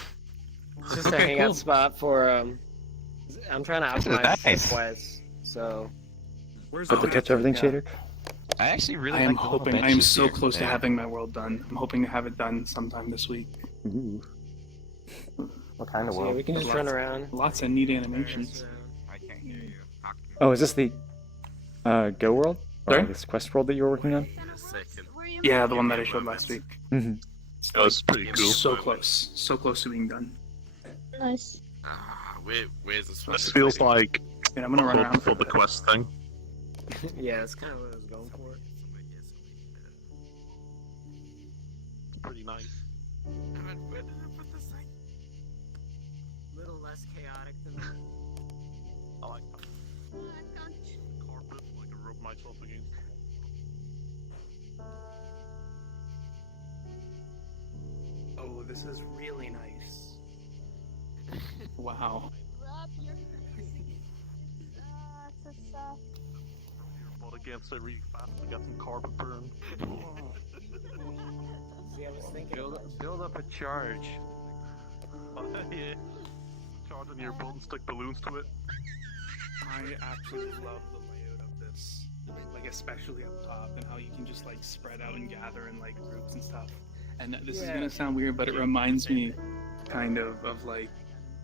It's just a Okay, hangout cool. spot for, I'm trying to This is optimize nice. the quest, so... Put the touch everything shader. I actually really I am like the little hoping. I am benches so here. close to Yeah. having my world done. I'm hoping to have it done sometime this week. Ooh. What kind of world? Yeah, we can just run around. Lots of neat animations. I can't hear you. Oh, is this the Go World? Or Sorry? this Quest World that you were working on? Yeah, the one that I showed last week. Mm-hmm. That was pretty cool. So close to being done. Nice. Where's this? This feels like And I'm gonna run around for the quest thing. Yeah, that's kind of what I was going for. It's pretty nice. Where did I put this thing? A little less chaotic than that. I like that. Carpet, like I rub myself against. Oh, this is really nice. Wow. Rub your But against it really fast to get some carpet burn. See, I was thinking Build up a charge. Yeah. Charge on your butt and stick balloons to it. I absolutely love the layout of this, like especially up top, and how you can just like spread out and gather in like groups and stuff. And this is gonna sound weird, but it reminds me kind of like,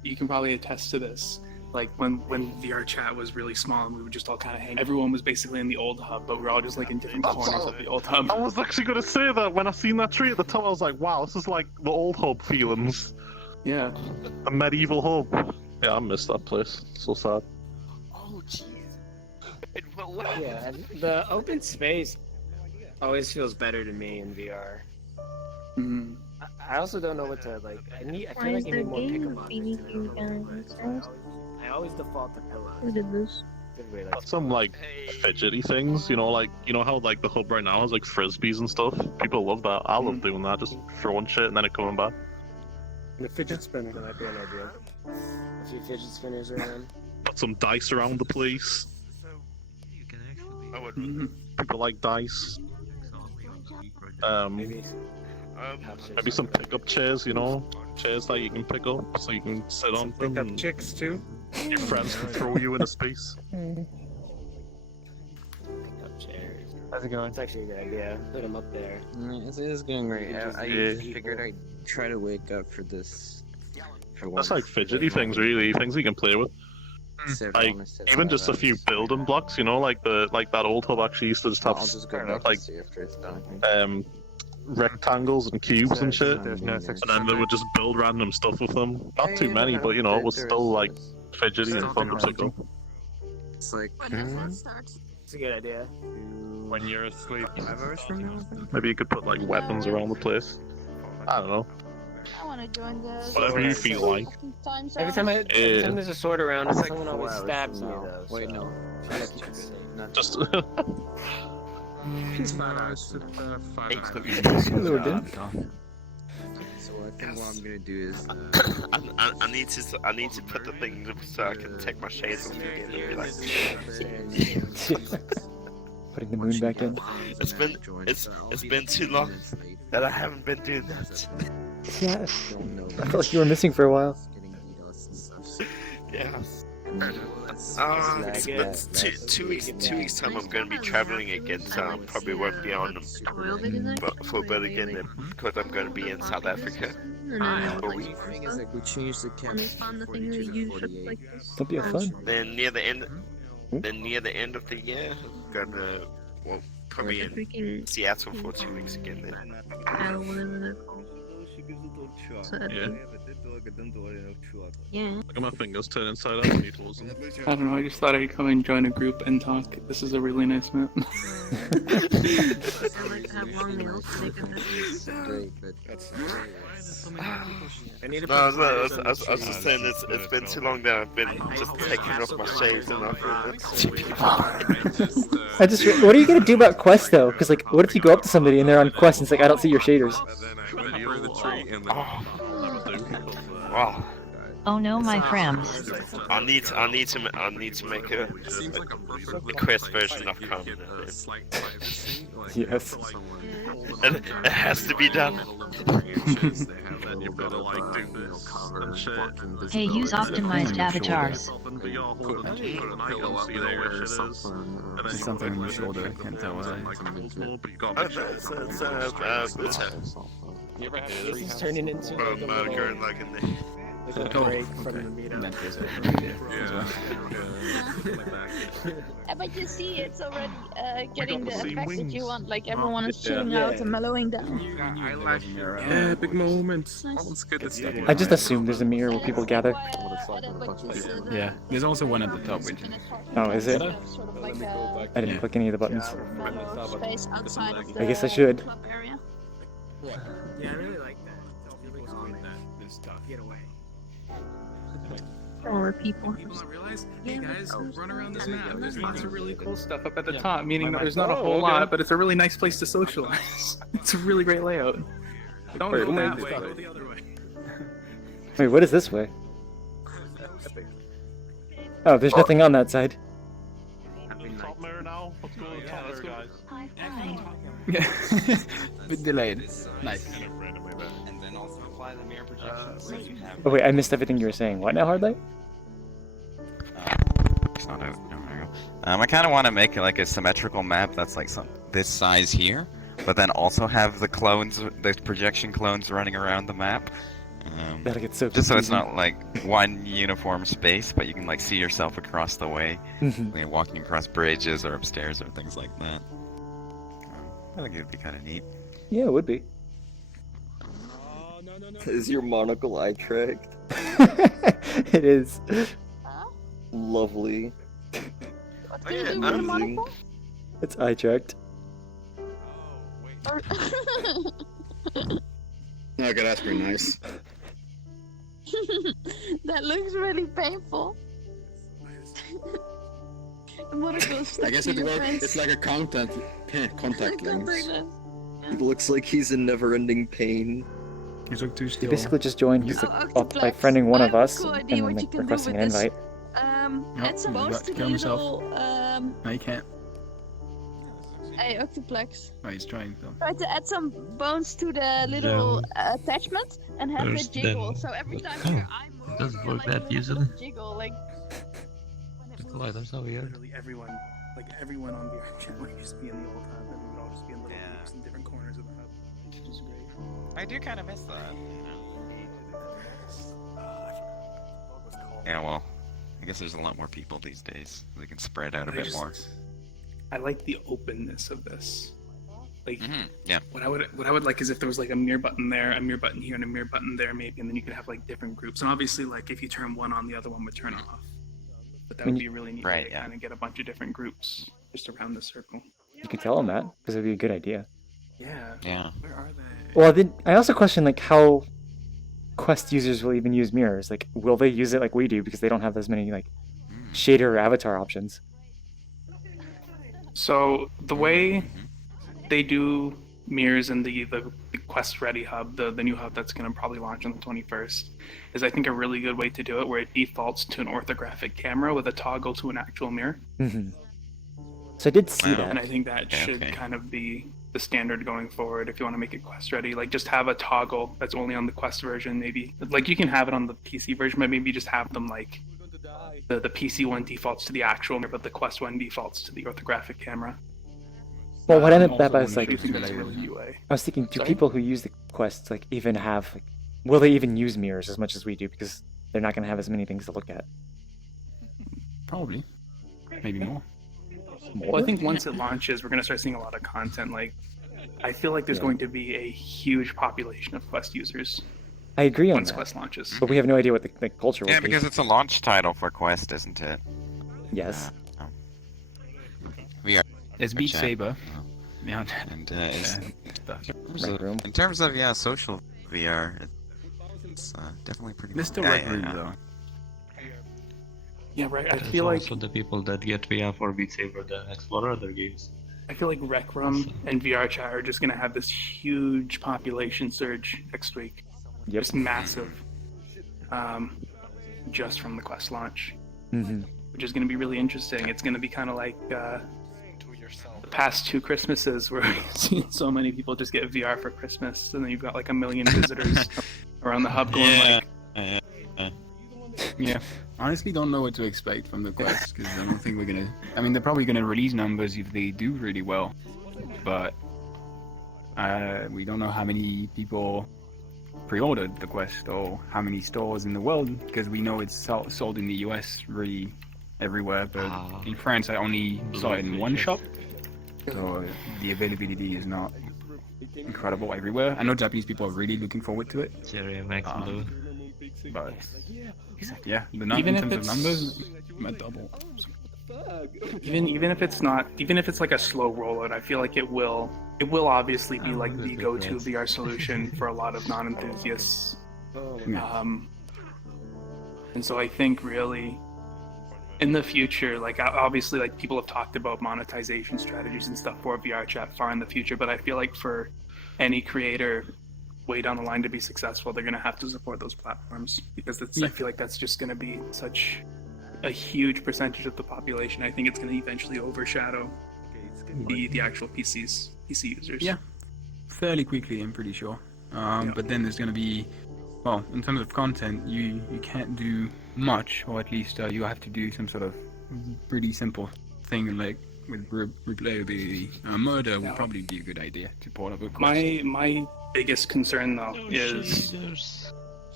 you can probably attest to this. Like when VRChat was really small and we would just all kind of hang. Everyone was basically in the old hub, but we're all just like in different corners of the old hub. I was actually gonna say that when I seen that tree at the top, I was like, wow, this is like the old hub feelings. Yeah. A medieval hub. Yeah, I miss that place. So sad. Oh, jeez. Yeah, the open space always feels better to me in VR. Mm-hmm. I also don't know what to like. I feel like I need more pickup options. I always default to pillows. Who did this? Some like fidgety things, you know, like how like the hub right now has like frisbees and stuff. People love that. I love doing that, just throwing shit and then it coming back. The fidget spinner. That might be an idea. A few fidget spinners around. Put some dice around the place. People like dice. Maybe some pickup chairs, you know, chairs that you can pick up so you can sit on them. Pick up chicks too. Your friends can throw you into space. Pickup chairs. How's it going? It's actually a good idea. Put them up there. It is going great. I figured I'd try to wake up for this. That's like fidgety things, really, things you can play with. Like even just a few building blocks, you know, like that old hub actually used to just have like rectangles and cubes and shit, and then they would just build random stuff with them. Not too many, but you know, it was still like fidgety and fun to pick up. It's like it's a good idea. When you're asleep, 5 hours from now. Maybe you could put like weapons around the place. I don't know. I want to join this. Whatever you feel like. Every time there's a sword around, someone always stabs me though. Wait, no. Just. It's 5 hours to 5 hours. Hello, Dan. So I think what I'm gonna do is I need to put the thing so I can take my shades off again and be like. Putting the moon back in. It's been too long that I haven't been doing that. Yeah. I felt like you were missing for a while. Yeah. It's 2 weeks time I'm going to be traveling again, so I probably won't be on for a bit again because I'm going to be in South Africa. we changed the camera. Don't be a fun. Then near the end of the year, I'm gonna probably in Seattle for 2 weeks again. Then. Yeah. Look at my fingers turn inside out when he pulls them. I don't know, I just thought I'd come and join a group and talk. This is a really nice map. I like to have long nails so they can have these. Great, but that's I was just saying it's been too long that I've been just taking off my shades and what are you gonna do about quests though? Because like, what if you go up to somebody and they're on quest and it's like, I don't see your shaders. Wow. Oh no, my friends. I need to make a quest version of Common. Yes. It has to be done. Hey, use optimized avatars. Something on your shoulder, I can't tell why. It's This is turning into like a Like a break from the meetup. But you see, it's already getting the the same effect that you wings. want. Like everyone is chilling out and mellowing down. I like yeah, big moments. Nice. Oh, it's good to see. I just assume there's a mirror where people gather. Yeah, there's also one at the top, which is. Oh, is it? Sort of like a I didn't click any of the buttons. space outside of the I guess I should. club area. Yeah, I really like that. Tell people on that. This stuff. Get away. Or people. People don't realize, hey guys, run around this map. There's lots of really cool stuff up at the top, meaning that there's not a whole lot, but it's a really nice place to socialize. It's a really great layout. Don't go that way, go the other way. Wait, what is this way? Oh, there's nothing on that side. Top mirror now. Let's go to the top mirror, guys. Yeah. Bit delayed. Nice. And then also apply the mirror projections that you have. Oh wait, I missed everything you were saying. What now, Hardlight? It's not out. No, there you go. I kind of want to make like a symmetrical map that's like this size here, but then also have the clones, the projection clones running around the map. That'll get so just so it's confusing. not like one uniform space, but you can like see yourself across the way, like, walking across bridges or upstairs or things like that. I think it would be kind of neat. Yeah, it would be. Is your monocle eye tracked? It is. Lovely. What can you do with a monocle? It's eye tracked. No, I gotta ask her nice. That looks really painful. I guess it works. It's like a contact lens. It looks like he's in never-ending pain. He's like too You still. basically just joined by Octoplex, friending one I of have a us cool and idea then what you like, can do requesting an with this. invite. Add some bones to the kill himself. little. No, you can't. Hey, Octoplex. Oh, he's trying though. Try to add some bones to the little attachment and have There's it jiggle. them. So every time your eye moves, Doesn't you're, work like, that doing a easily. little jiggle, like. The collider's so weird. Literally everyone on VRChat would just be in the old hub, and we would all just be in little groups in different corners of the hub, which is great. I do kind of miss that. Yeah, well, I guess there's a lot more people these days. They can spread out a bit more. I like the openness of this. Like, yeah. What I would like is if there was like a mirror button there, a mirror button here, and a mirror button there, maybe, and then you could have like different groups. And obviously, like if you turn one on, the other one would turn off. But that would be really neat to kind of get a bunch of different groups just around the circle. You could tell them that because it'd be a good idea. Yeah. Yeah. Where are they? Well, then I also question like how Quest users will even use mirrors. Like, will they use it like we do because they don't have as many like shader or avatar options? So the way they do mirrors in the Quest Ready hub, the new hub that's going to probably launch on the 21st, is I think a really good way to do it, where it defaults to an orthographic camera with a toggle to an actual mirror. So I did see that. And I think that should kind of be the standard going forward if you want to make it Quest Ready. Like just have a toggle that's only on the Quest version, maybe. Like you can have it on the PC version, but maybe just have them like the PC one defaults to the actual mirror, but the Quest one defaults to the orthographic camera. Well, what I meant by that was like, I I was thinking, do Sorry? people who use the Quest like even have, like, will they even use mirrors as much as we do because they're not going to have as many things to look at? Probably. Maybe more. Well, I think once it launches, we're going to start seeing a lot of content. Like, I feel like there's going to be a huge population of Quest users. I agree on once that. Quest launches. But we have no idea what the culture will Yeah, be. because it's a launch title for Quest, isn't it? Yes. We are. There's Beat Saber. Yeah. And stuff. in terms of social VR, it's definitely pretty. Mr. Yeah, Red yeah, Room yeah. though. Yeah, right. I There's feel like also the people that get VR for Beat Saber that explore other games. I feel like Rec Room and VRChat are just going to have this huge population surge next week. Just massive. Just from the Quest launch. Which is going to be really interesting. It's going to be kind of like the past 2 Christmases where we've seen so many people just get VR for Christmas, and then you've got like 1 million visitors around the hub going like... Yeah. Honestly, don't know what to expect from the Quest because I don't think we're gonna. I mean, they're probably gonna release numbers if they do really well, but we don't know how many people pre-ordered the Quest or how many stores in the world, because we know it's sold in the US really everywhere, but in France I only saw it in one shop, so the availability is not incredible everywhere. I know Japanese people are really looking forward to it. But yeah, the in terms of numbers, it might double. Even if it's not, even if it's like a slow rollout, I feel like it will obviously be like the go-to VR solution for a lot of non-enthusiasts. And so I think really in the future, like obviously like people have talked about monetization strategies and stuff for VRChat far in the future, but I feel like for any creator way down the line to be successful, they're going to have to support those platforms, because I feel like that's just going to be such a huge percentage of the population. I think it's going to eventually overshadow the actual PC users. Yeah, fairly quickly, I'm pretty sure. But then there's going to be, well, in terms of content, you can't do much, or at least you have to do some sort of pretty simple thing like with replayability. Murder would probably be a good idea to port over Quest. My biggest concern though is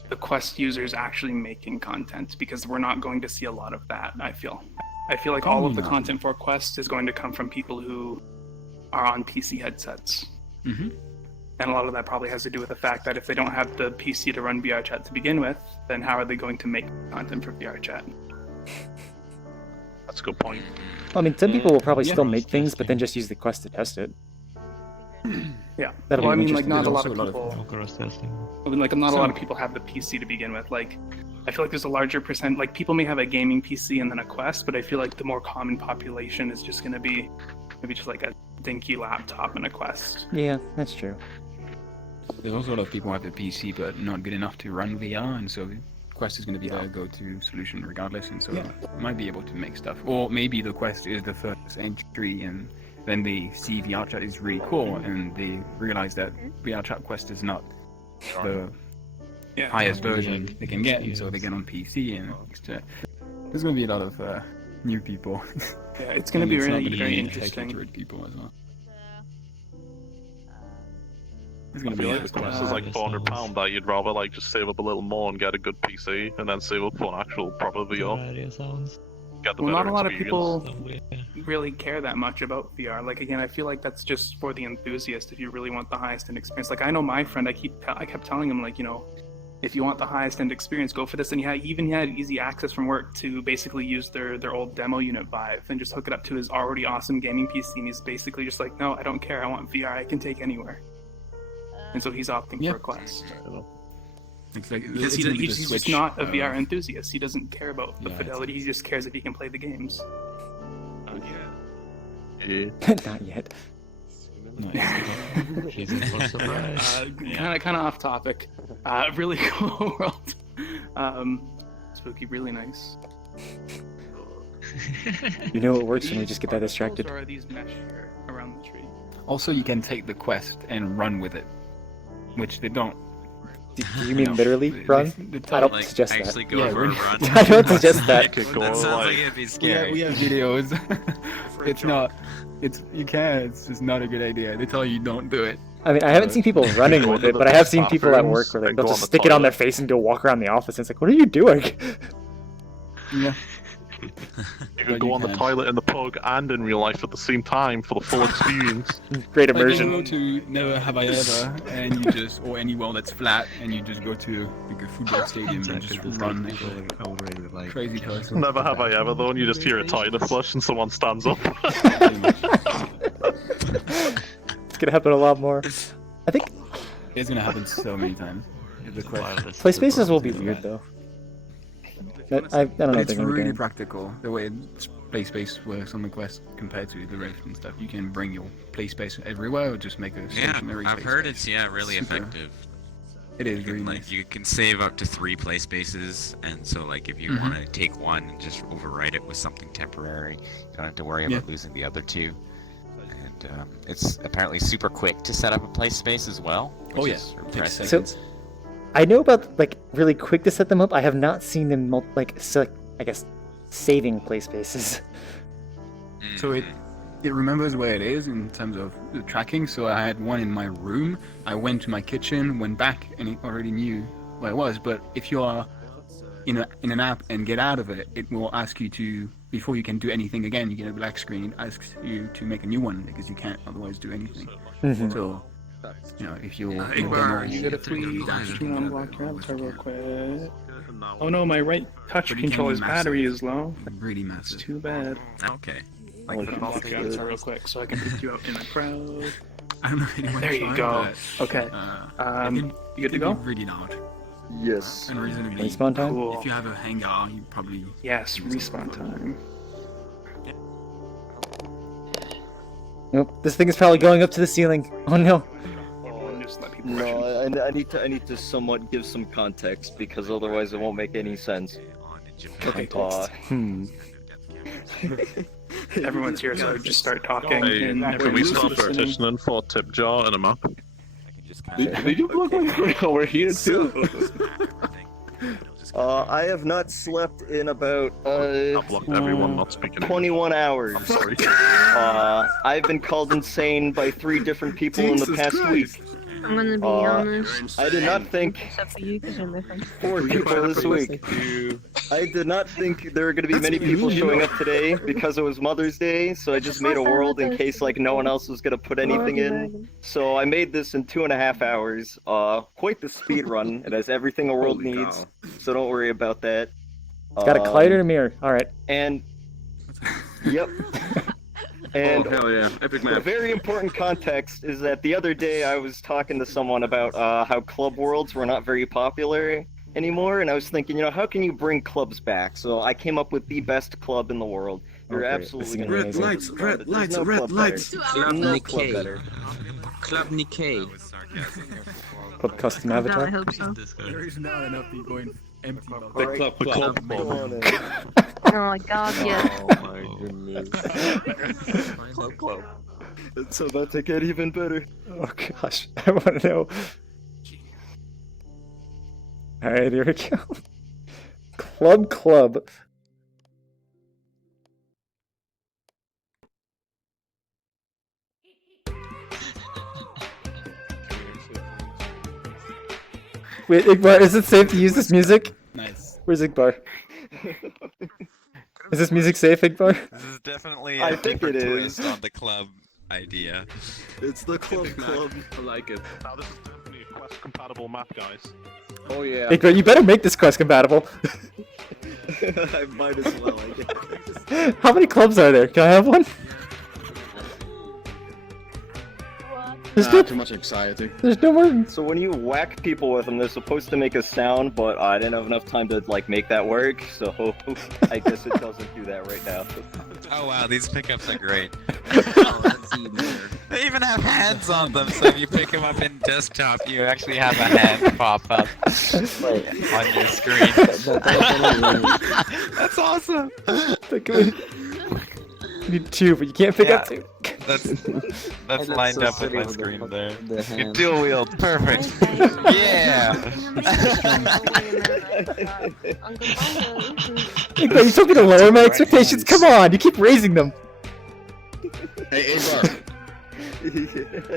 the Quest users actually making content, because we're not going to see a lot of that. I feel like all of the content for Quest is going to come from people who are on PC headsets. And a lot of that probably has to do with the fact that if they don't have the PC to run VRChat to begin with, then how are they going to make content for VRChat? That's a good point. Well, I mean, some people will probably still make things, but then just use the Quest to test it. Yeah. That'll Well, I be mean, like not a lot of interesting. people. I mean, like not a lot of people have the PC to begin with. Like, I feel like there's a larger percent. Like, people may have a gaming PC and then a Quest, but I feel like the more common population is just going to be maybe just like a dinky laptop and a Quest. Yeah, that's true. There's also a lot of people who have the PC but not good enough to run VR, and so Quest is going to be their go-to solution regardless, and so might be able to make stuff. Or maybe the Quest is the first entry, and then they see VRChat is really cool, and they realize that VRChat Quest is not the highest version they can get, and so they get on PC, and there's going to be a lot of new people. Yeah, it's going to be really very interesting. People as well. I feel like the Quest is like £400 that you'd rather like just save up a little more and get a good PC, and then save up for an actual proper VR. Get the Well, not better a lot of experience. people really care that much about VR. Like, again, I feel like that's just for the enthusiast if you really want the highest end experience. Like, I know my friend, I kept telling him, like, you know, if you want the highest end experience, go for this. And he had easy access from work to basically use their old demo unit Vive and just hook it up to his already awesome gaming PC. And he's basically just like, no, I don't care. I want VR. I can take anywhere. And so he's opting for a Quest. Because he's just not a VR enthusiast. He doesn't care about the fidelity. He just cares if he can play the games. Not yet. Kind of off topic. Really cool world. Spooky, really nice. You know what works when we just get that distracted? Are these mesh here around the tree? Also, you can take the Quest and run with it, which they don't. Do you mean literally run? I don't suggest that. Actually go for a run. I don't suggest that. That sounds like it'd be scary. We have videos. It's not. You can. It's just not a good idea. They tell you don't do it. I mean, I haven't seen people running with it, but I have seen people at work where they'll just stick it on their face and go walk around the office. And it's like, what are you doing? Yeah. You can go on the toilet in the pub and in real life at the same time for the full experience. Great immersion. Like you go to Never Have I Ever, and you just, or anywhere that's flat, and you just go to like a football stadium and just run like crazy person. Never have I ever though, and you just hear a toilet flush and someone stands up. It's gonna happen a lot more. I think it's gonna happen so many times. Play spaces will be weird though. I don't know. It's really practical the way play space works on the Quest compared to the Rift and stuff. You can bring your play space everywhere, or just make a stationary I've space. heard it's really effective. It is really nice. You can save up to 3 play spaces, and so like if you want to take one and just overwrite it with something temporary, you don't have to worry about losing the other 2. And it's apparently super quick to set up a play space as well. Which is impressive. So, I know about like really quick to set them up. I have not seen them I guess saving play spaces. So it it remembers where it is in terms of the tracking. So I had one in my room. I went to my kitchen, went back, and it already knew where it was. But if you are in an app and get out of it, it will ask you to, before you can do anything again, you get a black screen. It asks you to make a new one because you can't otherwise do anything. Mhm. So, if you Igbar, you gotta please unblock your avatar real quick. Oh no, my right touch controller's battery is low. Really That's too bad. Okay. I want to unblock your avatar real quick so I can pick you out in the crowd. I don't know anyone. There you go. Okay. You good to go? Really loud. Yes. And reasonably. Respawn time? Cool. If you have a hangar, you probably. Yes, respawn time. Nope. This thing is probably going up to the ceiling. Oh no. No, I need to somewhat give some context because otherwise it won't make any sense. Everyone's here, so just start talking. Hey, and can we start listening. petitioning for tip jar and a map? Did you block my over here too? I have not slept in about I've blocked everyone not speaking. 21 hours. I'm sorry. I've been called insane by 3 different people in the past week. I'm gonna be honest. I did not think Except for you, because you're different. 4 people this week. I did not think there were going to be many people showing up today because it was Mother's Day, so I just made a world in case like no one else was going to put anything in. So I made this in 2.5 hours. Quite the speed run. It has everything a world needs, so don't worry about that. It's got a Clyde and a mirror. Alright. And yep. And hell yeah, epic the map. very important context is that the other day I was talking to someone about how club worlds were not very popular anymore, and I was thinking, how can you bring clubs back? So I came up with the best club in the world. You're absolutely gonna Red lights, red lights, red lights. Club Nikkei. Club Nikkei. Club custom I avatar. hope so. There is not enough people in empty. The club. Oh my god, yes. Oh my goodness. It's about to get even better. Oh gosh, I want to know. Alright, here we go. Club. Wait, Igbar, is it safe to use this music? Nice. Where's Igbar? Is this music safe, Igbar? This is definitely I a think different it twist is. on the club idea. It's the club. I like it. Now this is definitely a quest compatible map, guys. Oh yeah. Igbar, you better make this quest compatible. I might as well, I guess. How many clubs are there? Can I have one? There's Too much anxiety. There's no more. So when you whack people with them, they're supposed to make a sound, but I didn't have enough time to make that work, so I guess it doesn't do that right now. Oh wow, these pickups are great. They even have hands on them, so if you pick them up in desktop, you actually have a hand pop up on your screen. That's awesome. You need 2, but you can't pick up 2. That's lined up with my screen there. You dual wield, perfect. Yeah. Igbar, you told me to lower my expectations. Come on, you keep raising them. Hey, Igbar.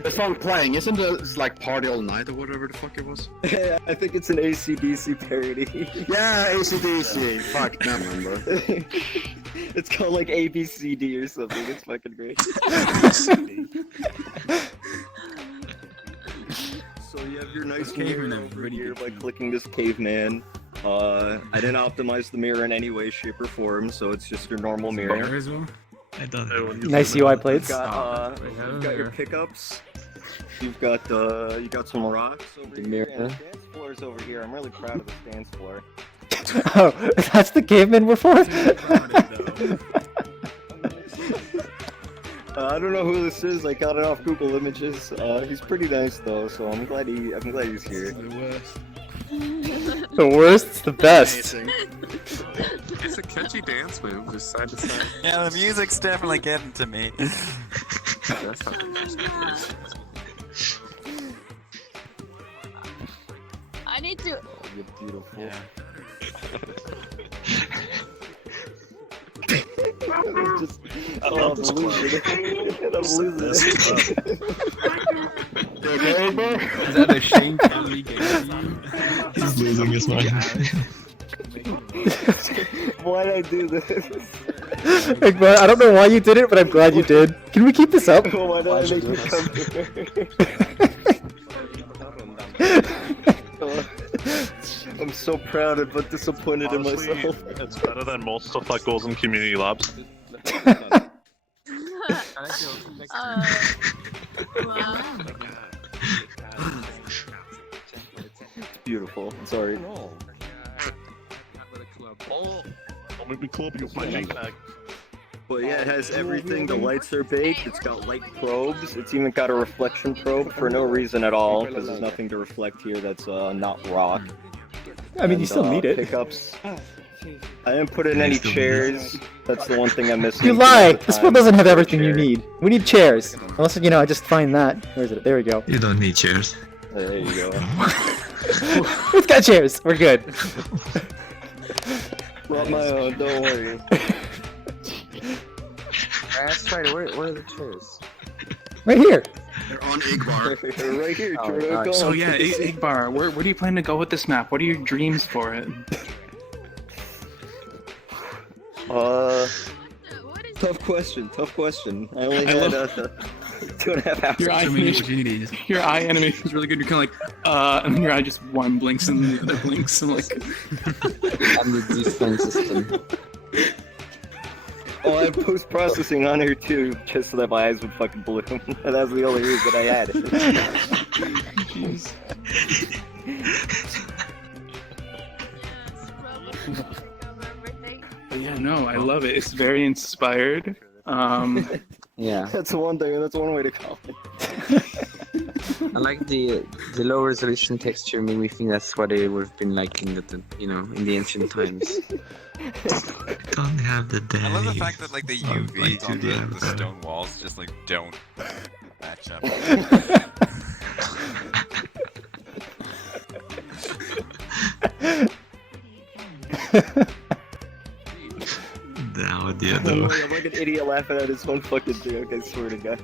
That's what I'm playing. Isn't it like Party All Night or whatever the fuck it was? Yeah, I think it's an AC/DC parody. Yeah, AC/DC. Fuck, no, remember. It's called like ABCD or something. It's fucking great. So you have your nice mirror over here by clicking this caveman. I didn't optimize the mirror in any way, shape, or form, so it's just your normal mirror. As well? I don't. Nice UI plates. You've got your pickups. You got some rocks over here, and the dance floor is over here. I'm really proud of this dance floor. Oh, that's the caveman we're for? I don't know who this is. I got it off Google Images. He's pretty nice though, so I'm glad he's here. The worst, it's the best. It's a catchy dance move, just side to side. Yeah, the music's definitely getting to me. That's how I need to. Oh, you're beautiful. Yeah. I'm losing it. Is that a Shane Kelly game? He's losing his mind. Why did I do this? Iqbal, I don't know why you did it, but I'm glad you did. Can we keep this up? Why did I make you come here? I'm so proud but disappointed Honestly, in myself. it's better than most stuff that goes in community labs. It's beautiful. Sorry. Don't make me club you, my name tag. But yeah, it has everything. The lights are baked. It's got light probes. It's even got a reflection probe for no reason at all, because there's nothing to reflect here that's not rock. I mean, you still need it. Pickups. I didn't put in any chairs. That's the one thing I'm missing. You lie! This one doesn't have everything you need. We need chairs. Unless, you know, I just find that. Where is it? There we go. You don't need chairs. There you go. We've got chairs. We're good. Brought my own, don't worry. That's right, where are the chairs? Right here. They're on Igbar. Right here, Oh, So yeah, Igbar, where do you plan to go with this map? What are your dreams for it? Tough question. I only had 2.5 hours. Your eye animation, your eye animation is really good. You're kind of like, and then your eye just one blinks and the other blinks. I'm like, I'm the defense system. Oh, I have post-processing on here too, just so that my eyes would fucking bloom. And that's the only reason I had it. jeez. But yeah, no, I love it. It's very inspired. Yeah. That's one thing. That's one way to call it. I like the low resolution texture. Made me think that's what it would have been like in the in the ancient times. Don't have the day. I love the fact that like the UV on the stone walls just like don't match up. Now, dear I'm though. like an idiot laughing at his own fucking joke, I swear to God.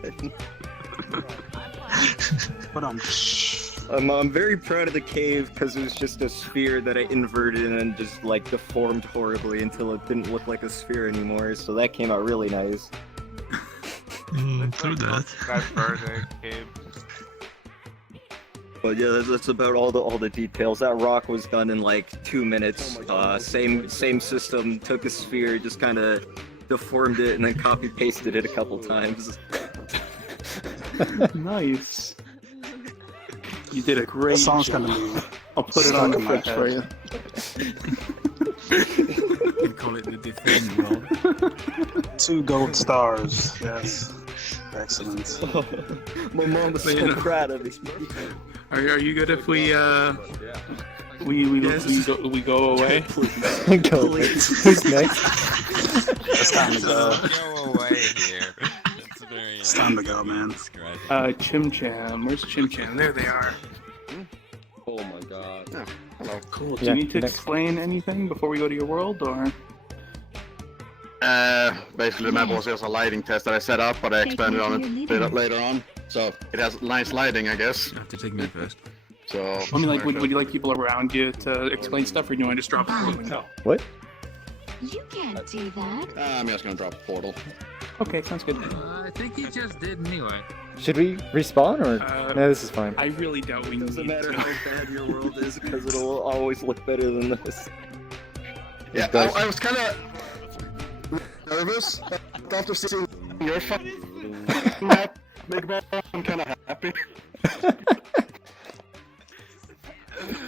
I'm very proud of the cave because it was just a sphere that I inverted and just like deformed horribly until it didn't look like a sphere anymore, so that came out really nice. True that. But yeah, that's about all the details. That rock was done in like 2 minutes. Same system. Took a sphere, just kind of deformed it, and then copy pasted it a couple times. Nice. You did a great song's job. gonna be I'll put it on the stuck in my fridge for you. You call it the defend roll. 2 gold stars. Yes. Excellent. My mom was so proud of me. Are you good if we go away? Go away. Who's next? It's time to go. Go away here. It's time to go, man. Chim Cham. Where's Chim Cham? There they are. Oh my god. Oh, Hello. Cool. Do you need to explain anything before we go to your world, or? Basically the map was just a lighting test that I set up, but I expanded on it a bit later on. So it has nice lighting, I guess. You have to take me first. So. I mean, like, would you like people around you to explain stuff, or do you want to just drop it through the window? What? You can't do that. I'm just gonna drop a portal. Okay, sounds good. I think he just did anyway. Should we respawn, or no? This is fine. I really doubt we Doesn't need matter to. how bad your world is, because it'll always look better than this. Yeah, I was kind of nervous after seeing your fucking map, Big Bang. I'm kind of happy.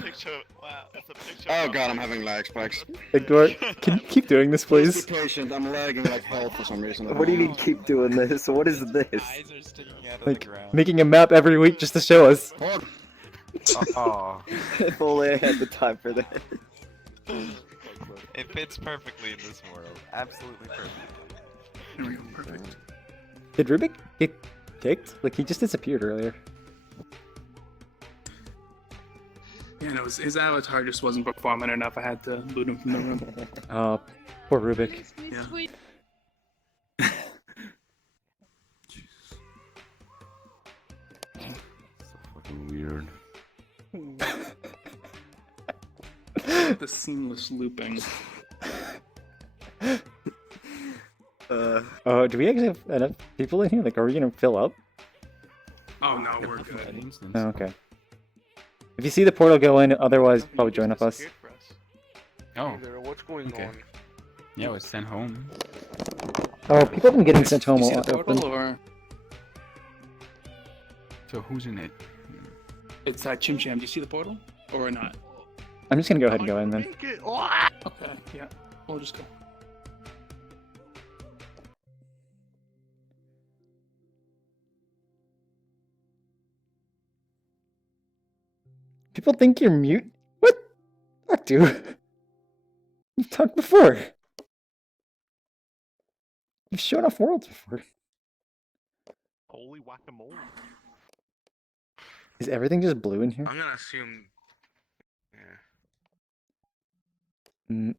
Picture. Wow, that's a picture. Oh god, I'm having lag spikes. Igor, can you keep doing this, please? Just be patient. I'm lagging like hell for some reason. What do you mean keep doing this? What is this? Like, making a map every week just to show us. Oh. If only I had the time for that. It fits perfectly in this world. Absolutely perfect. There we go, perfect. Did Rubik get kicked? Like, he just disappeared earlier. Yeah, no, his avatar just wasn't performing enough. I had to boot him from the room. Oh, poor Rubik. Yeah. weird. The seamless looping. Oh, do we actually have enough people in here? Like, are we gonna fill up? Oh no, we're good. Oh, okay. If you see the portal go in, otherwise probably join up us. Oh. What's going on? Yeah, I was sent home. Oh, people have been getting sent home You a see the lot. portal, or So who's in it? it's Chim Cham. Do you see the portal, or not? I'm just gonna go ahead and go in then. Okay, yeah, we'll just go. People think you're mute? What? Fuck, dude. You've talked before. You've shown off worlds before. Holy whack-a-mole. Is everything just blue in here? I'm gonna assume. Yeah. Mm.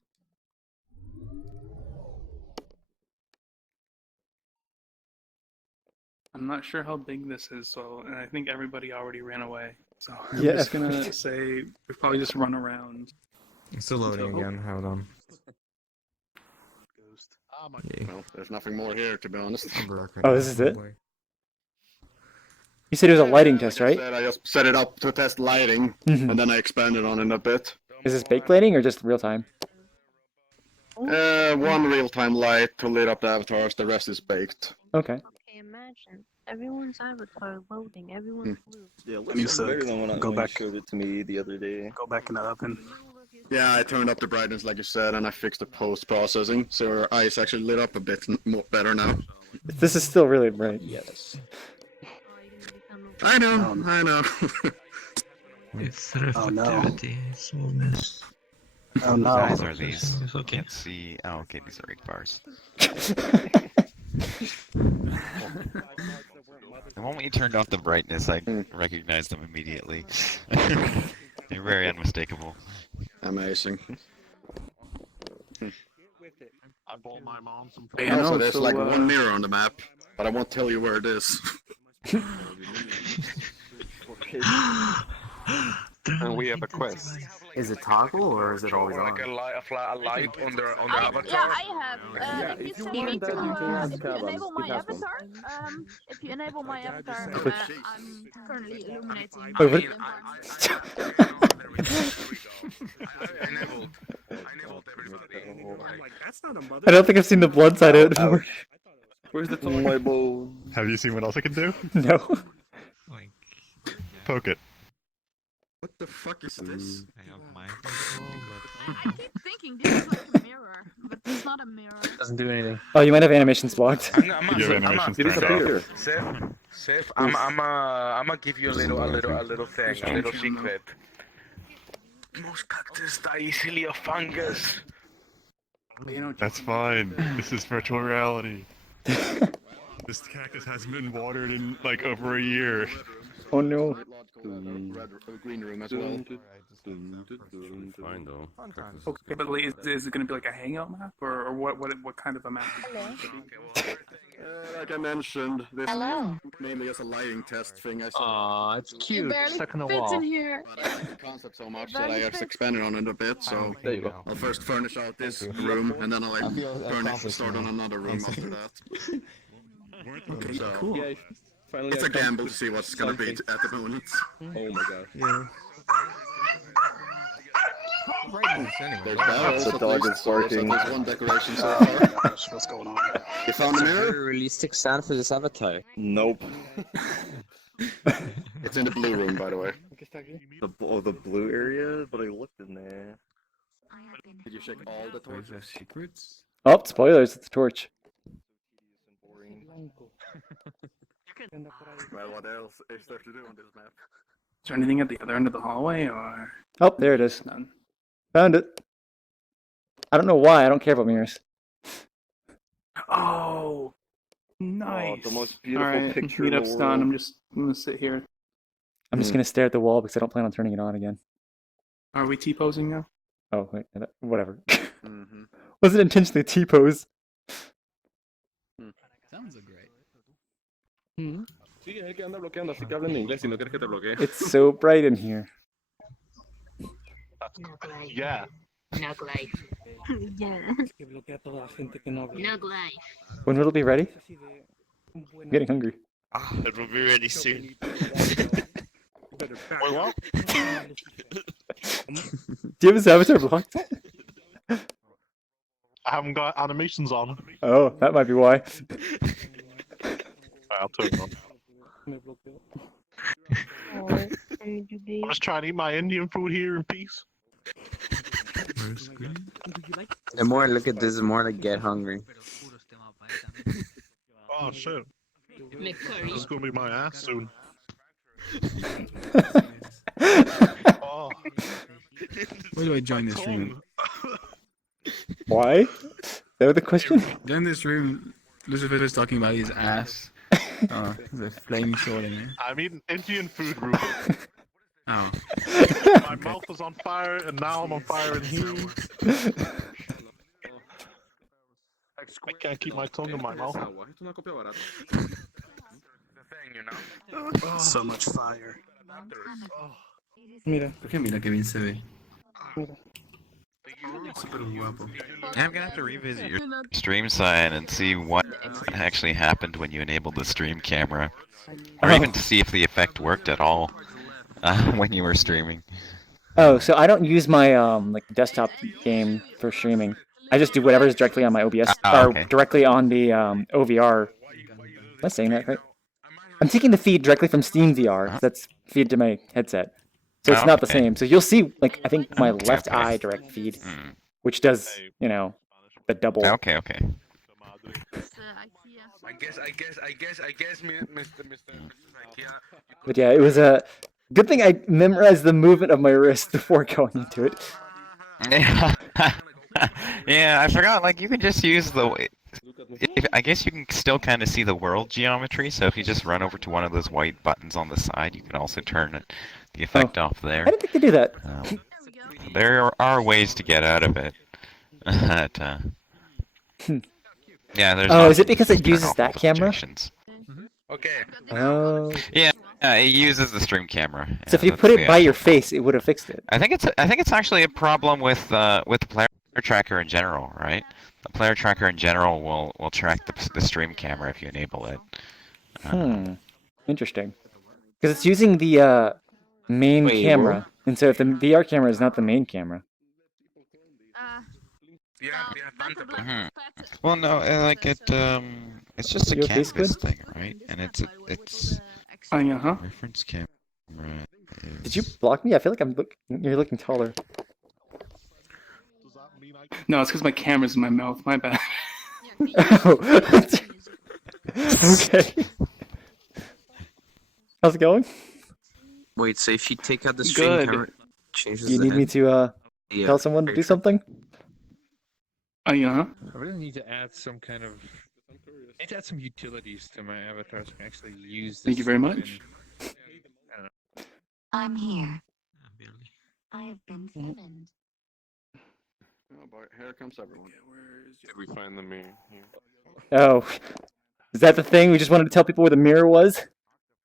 I'm not sure how big this is, so and I think everybody already ran away. So I'm Yeah. just gonna say we probably just run around. It's still loading again. Hold on. Well, there's nothing more here, to be honest. Oh, this is it? You said it was a lighting test, right? I just set it up to test lighting, Mhm. and then I expanded on it a bit. Is this baked lighting or just real time? One real-time light to lit up the avatars, the rest is baked. Okay. Okay, imagine everyone's avatar loading, everyone's blue. Yeah, You looks suck. better than when Go you back. showed it to me the other day. Go back in the oven. Yeah, I turned up the brightness like you said, and I fixed the post-processing, so your eyes actually lit up a bit more better now. This is still really bright. Yes. I know, I know. It's Oh, no. reflectivity. It's all this. Oh no. Guys are these? It's okay. Can't see. Oh, okay, these are rig bars. The moment you turned off the brightness, I recognized them immediately. They're very unmistakable. Amazing. I bought my mom some. Yeah, Also, no, there's so, like one mirror on the map, but I won't tell you where it is. And we have a quest. Is it toggle or is it always on? Like a light on the avatar. Yeah, I have. If you if you send me want to, that, you can ask if you Cabas. enable my He has one. avatar, if you enable my avatar, I'm currently illuminating. Wait, the what? I enabled everybody. Like, that's not a mother. I don't think I've seen the blood side of it before. Where's the my bone? Have you seen what else I can do? No. Like, Poke it. What the fuck is this? I have my control, I keep thinking this is like a mirror, but it's not a mirror. Doesn't do anything. Oh, you might have animations blocked. You have animations turned off. Seth, I'm gonna give you a little thing, a little secret. Most cactus die easily of fungus. That's fine. This is virtual reality. This cactus hasn't been watered in like over a year. Oh no. Green room as well. Fine though. Okay, but like, is it going to be like a hangout map, or what kind of a map? Like I mentioned, this Hello. mainly as a lighting test thing. I Aw, it's You cute. barely Stuck in a fit wall. in here. But I like the concept so much that I just expanded on it a bit. So There you go. I'll first furnish out this room, and then I'll like start on another room after that. Okay, So cool. Yeah, finally it's a gamble to see what's gonna be at the moment. Oh my god. Yeah. There's barrels, The at dog least. is barking. There's one decoration so far. What's going on? You found a mirror? Very realistic sound for this avatar. Nope. It's in the blue room, by the way. The blue area, but I looked in there. Did you check all the torches? Secrets? Oh, spoilers, it's a torch. Well, what else is there to do on this map? Is there anything at the other end of the hallway, or Oh, there it is. none? Found it. I don't know why, I don't care about mirrors. Oh, nice. the most beautiful Alright, picture in the Meetup's done. world. I'm gonna sit here. I'm just gonna stare at the wall because I don't plan on turning it on again. Are we T-posing now? Oh, wait, whatever. Mm-hmm. Wasn't intentionally T-pose. Sounds a great. Sí, es el que anda bloqueando, así que habla en inglés si no quieres que te bloquee. It's so bright in here. Yeah. Nug life. Yeah. Que bloquea a toda la gente que no habla. Nug life. When will it be ready? I'm getting hungry. It will be ready soon. Wait, what? Do you have his avatar blocked? I haven't got animations on. Oh, that might be why. I'll turn it on. I'm just trying to eat my Indian food here in peace. The more I look at this, the more I get hungry. Oh shit. This is gonna be my ass soon. Oh. Why do I join this room? Why? Is that the question? Join this room. Lucifer is talking about his ass. Oh, there's a flame sword in it. I'm eating Indian food, Rupert. Oh. My mouth is on fire, and now I'm on fire in here. I can't keep my tongue in my mouth. So much fire. Mira. ¿Por qué mira qué bien se ve? Súper guapo. I'm gonna have to revisit your stream sign and see what actually happened when you enabled the stream camera, or even to see if the effect worked at all when you were streaming. Oh, so I don't use my like desktop game for streaming. I just do whatever is directly on my OBS or Okay. directly on the OVR. Am I saying that right? I'm taking the feed directly from Steam VR. That's feed to my headset, so it's not the Okay. same. So you'll see like I think my left Okay. eye direct feed, which does the double. Okay, okay. I guess, Mr. IKEA. But yeah, it was a good thing I memorized the movement of my wrist before going into it. Yeah, I forgot. Like you can just use the. I guess you can still kind of see the world geometry. So if you just run over to one of those white buttons on the side, you can also turn the effect off there. I didn't think they do that. There are ways to get out of it. But, yeah, there's. Oh, is it because there's it uses that camera? objections. Okay. Oh. Yeah, it uses the stream camera. So if Yeah, you put that's it the by your actual- face, it would have fixed it. I think it's actually a problem with the player tracker in general, right? The player tracker in general will track the stream camera if you enable it. Interesting. Because it's using the main Wait, camera, and so if the VR camera is not the main camera. Well, no, like it's just a You okay, canvas Squid? thing, right? And it's Uh-huh. reference camera. Did you block me? I feel like you're looking taller. No, it's because my camera's in my mouth. My bad. Oh. Okay. How's it going? Wait, so if you take out the stream Good. camera, it changes Do you the need me to Yeah. tell someone to do something? Uh-huh. I really need to add some kind of. I need to add some utilities to my avatar so I can actually use this. Thank you very much. I'm here. I have been summoned. Oh boy, here comes everyone. Did we find the mirror here? Oh. Is that the thing? We just wanted to tell people where the mirror was?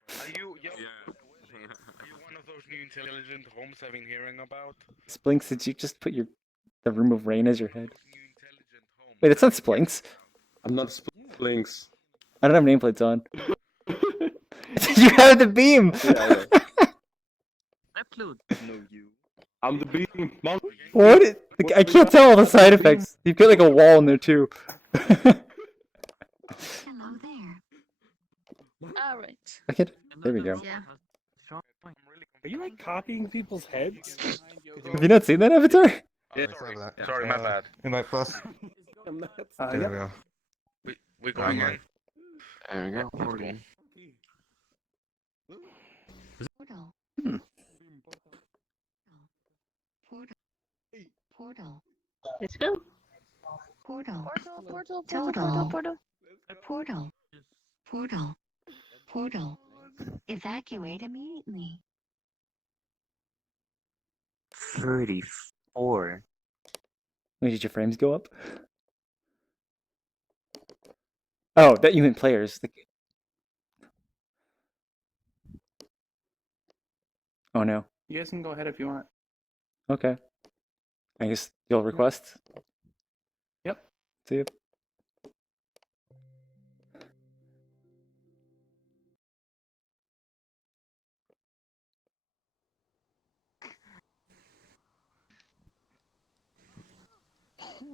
Are you one of those new intelligent homes I've been hearing about? Splinks, did you just put the room of rain as your head? Wait, it's not Splinks. I'm not Splinks. I don't have nameplates on. You have the beam! Yeah. I'm the beam. Mom. What? I can't tell all the side effects. You've got like a wall in there too. Hello there. All right. Okay, there we go. Yeah. Are you like copying people's heads? Have you not seen that avatar? Yeah, sorry, my bad. Invite plus. There we go. We're going in. There we go. Portal. Hmm. Portal. Portal. Let's go. Portal. Portal. Portal. Portal. Portal. Evacuate immediately. 34. Wait, did your frames go up? Oh, that you meant players. Oh no. You guys can go ahead if you want. Okay. I guess you'll request. Yep. See you.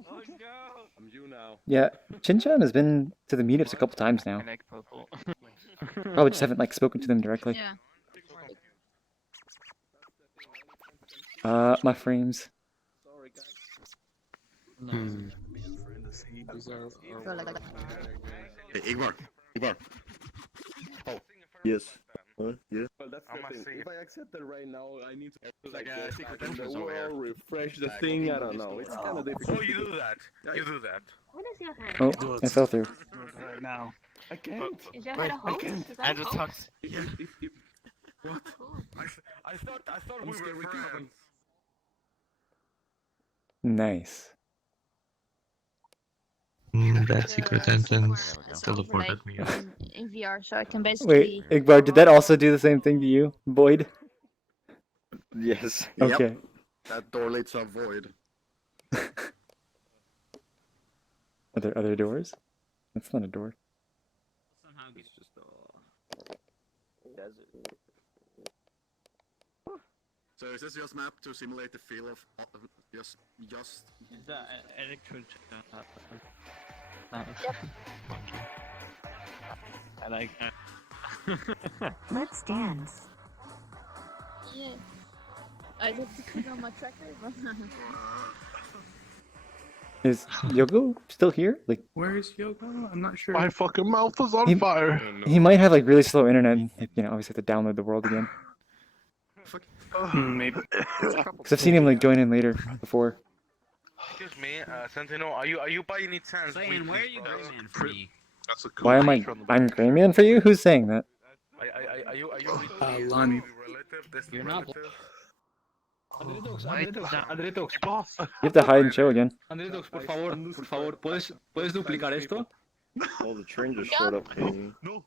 Oh no! I'm you now. Yeah, Chinchan has been to the meetups a couple times now. Probably just haven't like spoken to them directly. Yeah. My frames. Hey, Igor. Oh, Yes. Huh? Yeah. well, that's the thing. If I accept it right now, I need to Like go a back secret in the entrance over here. world, refresh the thing. I don't know. It's kind of difficult. Oh, you do that. You do that. What is your head? Oh, I fell through. Right now. I can't. Is your head a hoax? Is that a Andrew hoax? talks. What? I thought we were friends. Nice. That secret entrance teleported me. In VR, so I can basically. Wait, Igbar, did that also do the same thing to you, Boyd? Yes. Okay. Yep. That door leads to a void. Are there other doors? That's not a door. It's just desert. So is this just map to simulate the feel of just? The electric. Yep. I like that. Let's dance. Yeah. I just put on my tracker. Is Yogo still here? Like, Where is Yogo? I'm not sure. My fucking mouth is on He- fire. he might have like really slow internet. And, you know, obviously have to download the world again. Maybe. Because I've seen him like join in later before. Excuse me, Sentinel, are you by any chance? Saying, where are you going, man? For me? That's a cool Why am I'm Gray Man for you? Who's saying that? Are you Lonnie. relative? This You're not. relative? Andretox, You have to hide and show again. Andretox, por favor, ¿puedes duplicar esto? Oh, the train just showed up.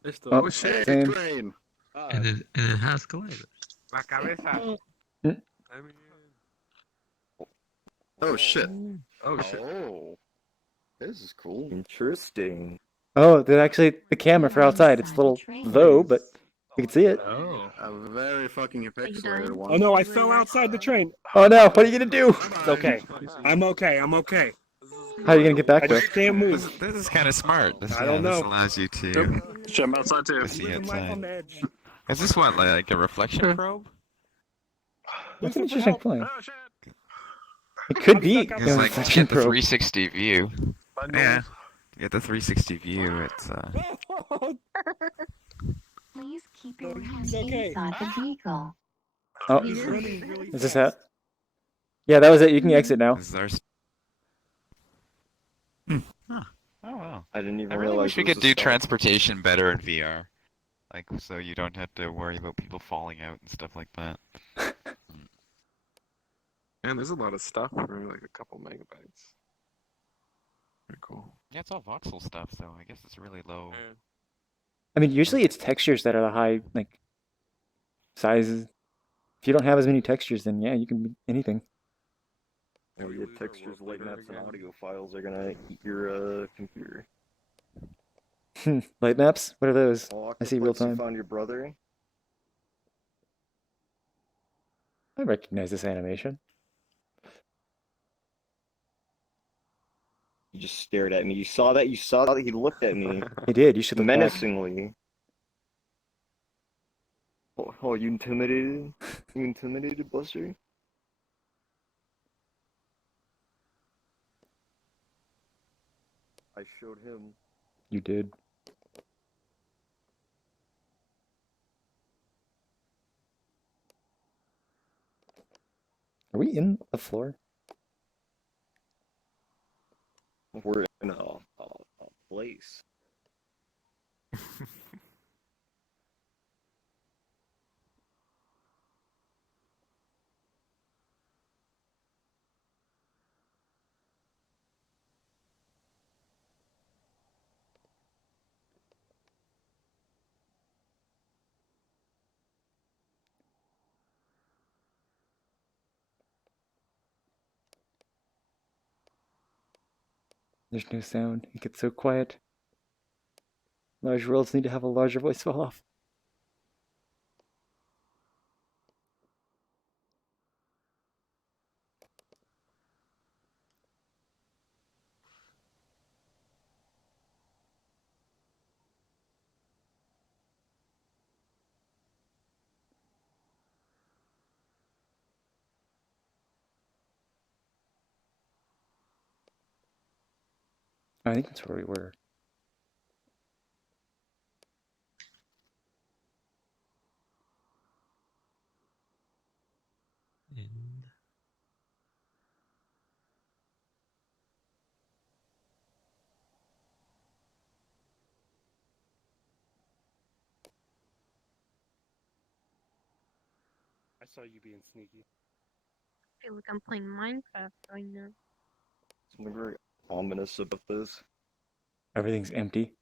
Esto. Oh, Shit, same. train. And it has collided. La cabeza. Oh shit. Oh shit. Oh, this is cool. Interesting. Oh, they're actually the camera for outside. It's a little low, but you can see it. Oh. A very fucking pixelated one. Oh no, I fell outside the train. Oh no, what are you gonna do? It's okay. I'm okay. How are you gonna get back I though? just can't move. This is kind of smart. This, I don't This know. allows you to Jump outside too. see Living life on the outside. edge. Is this what, like a reflection probe? That's an interesting point. It could be It's a like reflection get the probe. 360 view. Yeah, you get the 360 view. It's Please keep your hands okay. inside the vehicle. Oh, He's running really is this it? Yeah, that was it. You can exit now. this is our. Oh wow. I didn't even I really realize wish we it was could a do stop. transportation better in VR. Like, so you don't have to worry about people falling out and stuff like that. Man, there's a lot of stuff for like a couple megabytes. Very cool. Yeah, it's all voxel stuff, so I guess it's really low. I mean, usually it's textures that are the high like sizes. If you don't have as many textures, then yeah, you can be anything. Yeah, your textures, light maps, and audio files are gonna eat your computer. Light maps? What are those? Oh, I see real Octoplex, you time. found your brother. I recognize this animation. He just stared at me. You saw that? You saw that? He looked at me. He did. You should look back. Menacingly. Oh, you intimidated? You intimidated, Buster? I showed him. You did. Are we in the floor? We're in a place. There's no sound. It gets so quiet. Large worlds need to have a larger voice fall off. I think that's where we were. I saw you being sneaky. I feel like I'm playing Minecraft right now. Something very ominous about this. Everything's empty.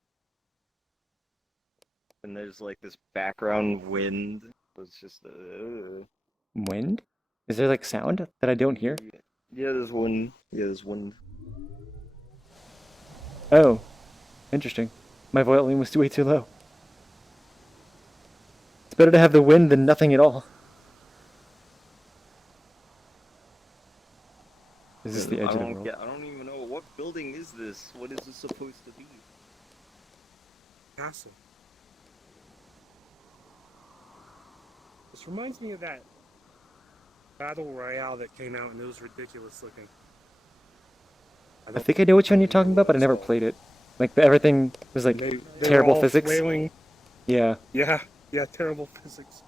And there's like this background wind. It's just Wind? Is there like sound that I don't hear? Yeah, there's one. Yeah, there's one. Oh, interesting. My volume was way too low. It's better to have the wind than nothing at all. Is this the edge of the world? I don't even know what building is this. What is this supposed to be? Castle. This reminds me of that Battle Royale that came out and it was ridiculous looking. I think I know which one you're talking about, but I never played it. Like everything was like They terrible were all physics. flailing. Yeah. Yeah, terrible physics.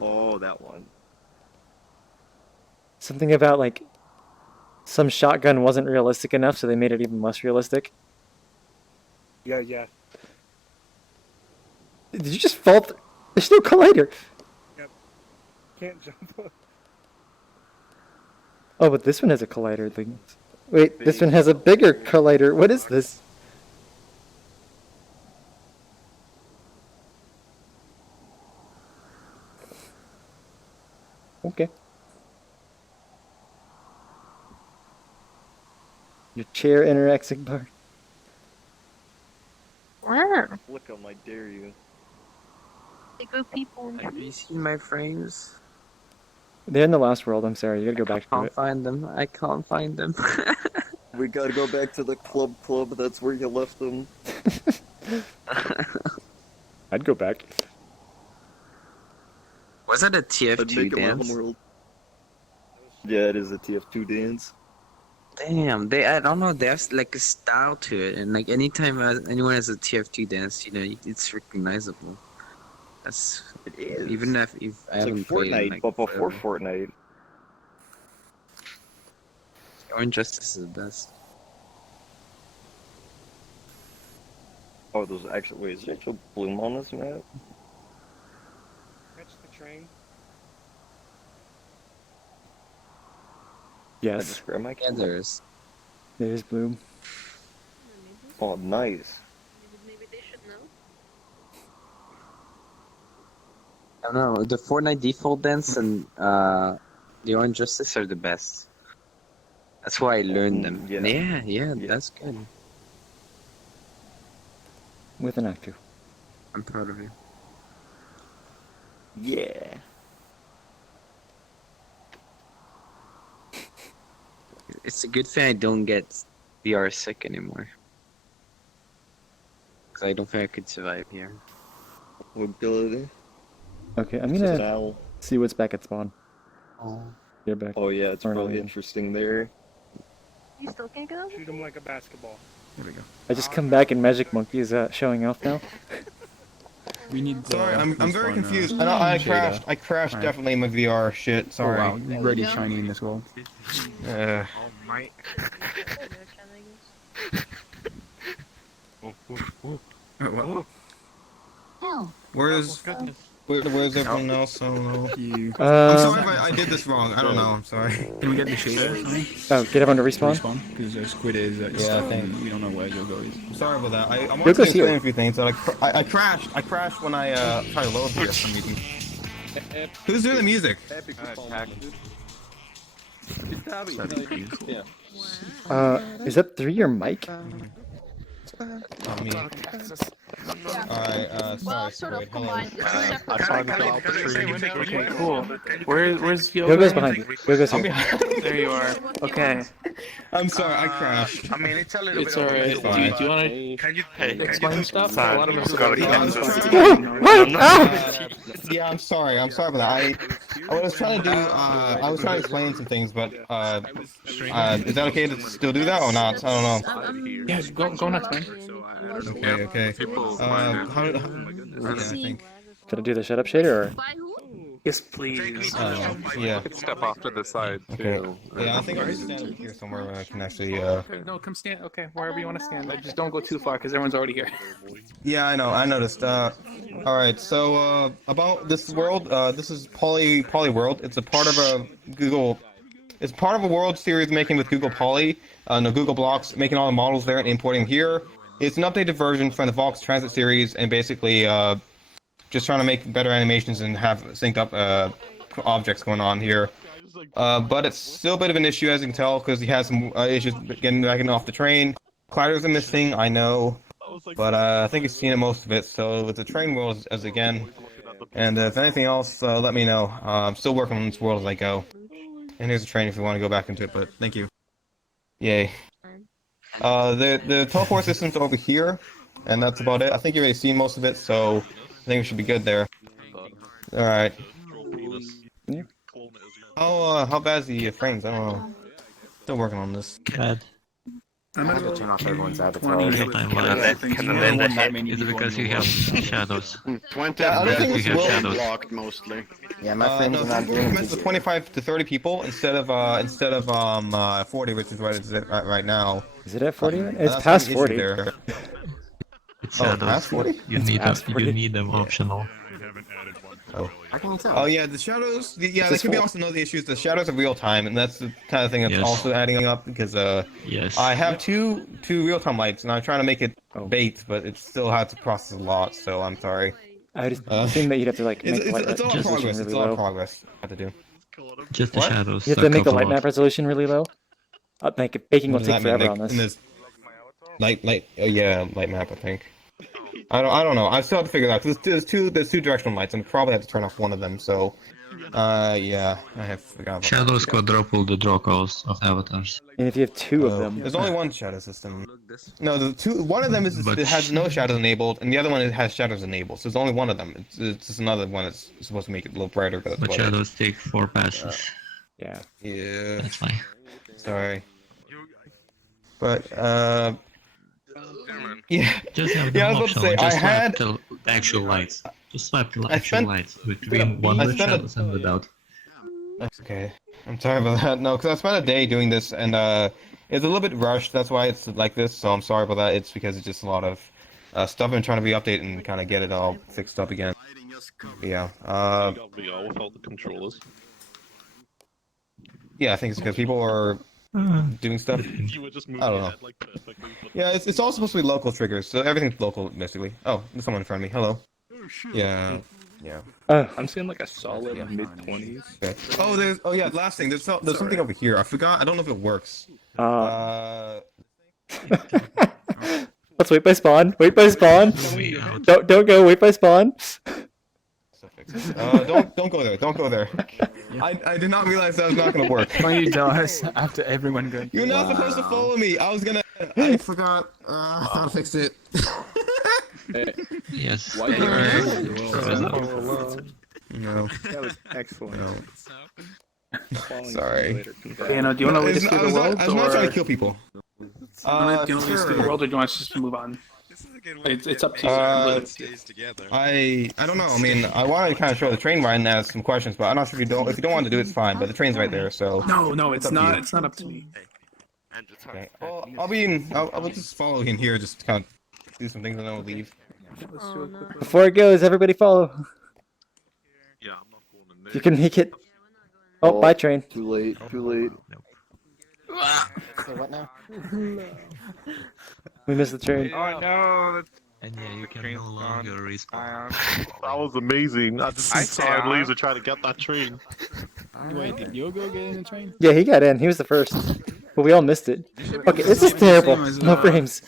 Oh, that one. Something about like some shotgun wasn't realistic enough, so they made it even less realistic. Yeah. Did you just fall? There's no collider. Yep. Can't jump. Oh, but this one has a collider thing. Wait, this one has a bigger collider. What is this? Okay. Your chair interacts bar. Wow. Look on, I dare you. They go people. Have you seen my frames? They're in the last world. I'm sorry. You gotta go back to Can't it. find them. I can't find them. We gotta go back to the club. That's where you left them. I'd go back. Was that a I'd TF2 make it my dance? homeworld. Yeah, it is a TF2 dance. Damn, I don't know, they have like a style to it, and like anytime anyone has a TF2 dance, you know, it's recognizable. That's it is. Even if I It's haven't like played Fortnite, in, like, but before forever. Fortnite. Orange Justice is the best. Oh, those actual. Wait, is there actual bloom on this map? Catch the train. I Yes. just grabbed my Yeah, there is. There's Bloom. Oh, nice. Maybe they should know. I don't know, the Fortnite default dance and the Orange Justice are the best. That's why I learned them. Yeah, that's good. With an actor. I'm proud of you. Yeah. It's a good thing I don't get VR sick anymore. Cause I don't think I could survive here. Mobility. Okay, I'm It's just an gonna owl. see what's back at spawn. Oh. You're back. Oh yeah, it's Or not really even. interesting there. You still can't get over? Shoot him like a basketball. There we go. I just come back and Magic Monkey is showing off now. We need. Sorry, I'm very respawn, confused. shader. I crashed Alright. definitely in my VR shit. Sorry. Oh, wow, already shiny in this world. Uh, my. What? where's everyone else? I don't know. You. I'm sorry if I did this wrong. I don't know. I'm sorry. Can we get the shader? Oh, get everyone to respawn? Because Squid is Yeah, stuck thank and we don't know where Yogo is. I'm sorry about that. I Yogo's wanted to explain here. a few things. I crashed when I tried to load here for some reason. Who's doing the music? Is that through your mic? Not me. Alright, Well, sorry. sort of Wait, hello. combined. It's a separate. Okay, cool. Where's Yoga? Yoga's behind you. Yoga's I'm here. behind. There you are. Okay. I'm sorry, I crashed. I mean, it's a little It's bit alright. of Do you want to explain stuff? A lot of us Yeah, I'm sorry about that. I was trying to do, I was trying to explain some things, but, is that okay to still do that or not? I don't know. Yeah, go next, man. Okay. How did, yeah, I think. Can I do the shut up shader or? Yes, please. Yeah. Step off to the side, Okay. too. Yeah, I think I can stand up here somewhere where I can actually, Okay, no, come stand. Okay, wherever you want to stand. Just don't go too far because everyone's already here. Yeah, I know. I noticed. Alright, so, about this world, this is Poly World. It's a part of a Google... It's part of a world series making with Google Poly, Google Blocks, making all the models there and importing here. It's an updated version from the Vox Transit series, and basically, just trying to make better animations and have synced up, objects going on here. But it's still a bit of an issue, as you can tell, because he has some issues getting back off the train. Gliders are missing, I know, but I think he's seen most of it, so with the train world as again. And if anything else, let me know. I'm still working on this world as I go. And here's a train if you want to go back into it, but thank you. Yay. The teleport system's over here, and that's about it. I think you've already seen most of it, so I think we should be good there. Alright. Yeah. How bad is the frames? I don't know. Still working on this. Good. I'm gonna go turn off everyone's avatar. Is it because you have shadows? 20 Yeah, I don't think You it's have will shadows. blocked mostly. Yeah, no, I think we're meant to 25 to 30 people instead of 40, which is what it's at right now. Is it at 40? It's That's past the issue 40. there. It's Oh, shadows. past 40? You need them. You need them optional. Oh. How can you tell? Oh yeah, the shadows. Yeah, It's that could be full. also another issue. The shadows are real time, and that's the kind of thing that's Yes. also adding up because Yes. I have two real time lights, and I'm trying to make it bait, but it still has to process a lot. So I'm sorry. I just assume that you'd have to like make the light It's all resolution progress. really It's all low. progress. I have to do. Just the What? shadows. You have to suck make the up a light lot. map resolution really low. Baking will What does take that mean? forever Like, on in this. Light. Oh yeah, light map. I think. I don't know. I still have to figure it out. 'Cause there's two directional lights, and probably have to turn off one of them. So, yeah, I have forgot about Shadows that. quadruple the draw cost of avatars. And if you have two of them, There's only one shadow system. No, one of them is it has no shadows enabled, and the other one has shadows enabled. So there's only one of them. It's just another one that's supposed to make it a little brighter. But, But that's about it. shadows take 4 passes. Yeah. Yeah. That's why. Sorry. But yeah. Just have Yeah, I them was about to optional. say I Just had. swipe the actual lights. Just swipe the I actual spent- lights between one I with spent a- shadows and without. That's okay. I'm sorry about that. No, because I spent a day doing this, and it's a little bit rushed. That's why it's like this. So I'm sorry about that. It's because it's just a lot of stuff I'm trying to re-update and kind of get it all fixed up again. Yeah. We all without the controllers. Yeah, I think it's because people are doing stuff. You were just moving I don't your know. head like perfectly. Yeah, it's all supposed to be local triggers, so everything's local basically. Oh, there's someone in front of me. Hello. Yeah. Yeah. I'm seeing like a solid mid-20s. Okay. Oh, yeah. Last thing. There's something over here. I forgot. I don't know if it works. Let's wait by spawn. Wait by spawn. Don't go. Wait by spawn. Don't go there. Don't go there. I did not realize that was not gonna work. Funny does after everyone goes. You're not supposed to follow me. I forgot. I thought I fixed it. Yes. No. That was excellent. No. Sorry. Okay, do you want to lead us through the world? I was not trying to kill people. Do you want to lead us through the world, or do you want us just to move on? It's up to you. I don't know. I mean, I wanted to kind of show the train ride and ask some questions, but I'm not sure if you don't want to do it, it's fine. But the train's right there, so. No, it's up to not. you. It's not up to me. Okay. Well, I'll just follow in here, just kind of do some things, and then we'll leave. Before it goes, everybody follow. Yeah, I'm not going in there. You can make it. Oh, bye train. Too late. Too late. So what now? We missed the train. Oh no! And yeah, you can no longer respawn. That was amazing. I just see CyanLaser trying to get that train. Wait, did Yogo get in the train? Yeah, he got in. He was the first. Well, we all missed it. Okay, this is terrible. No frames.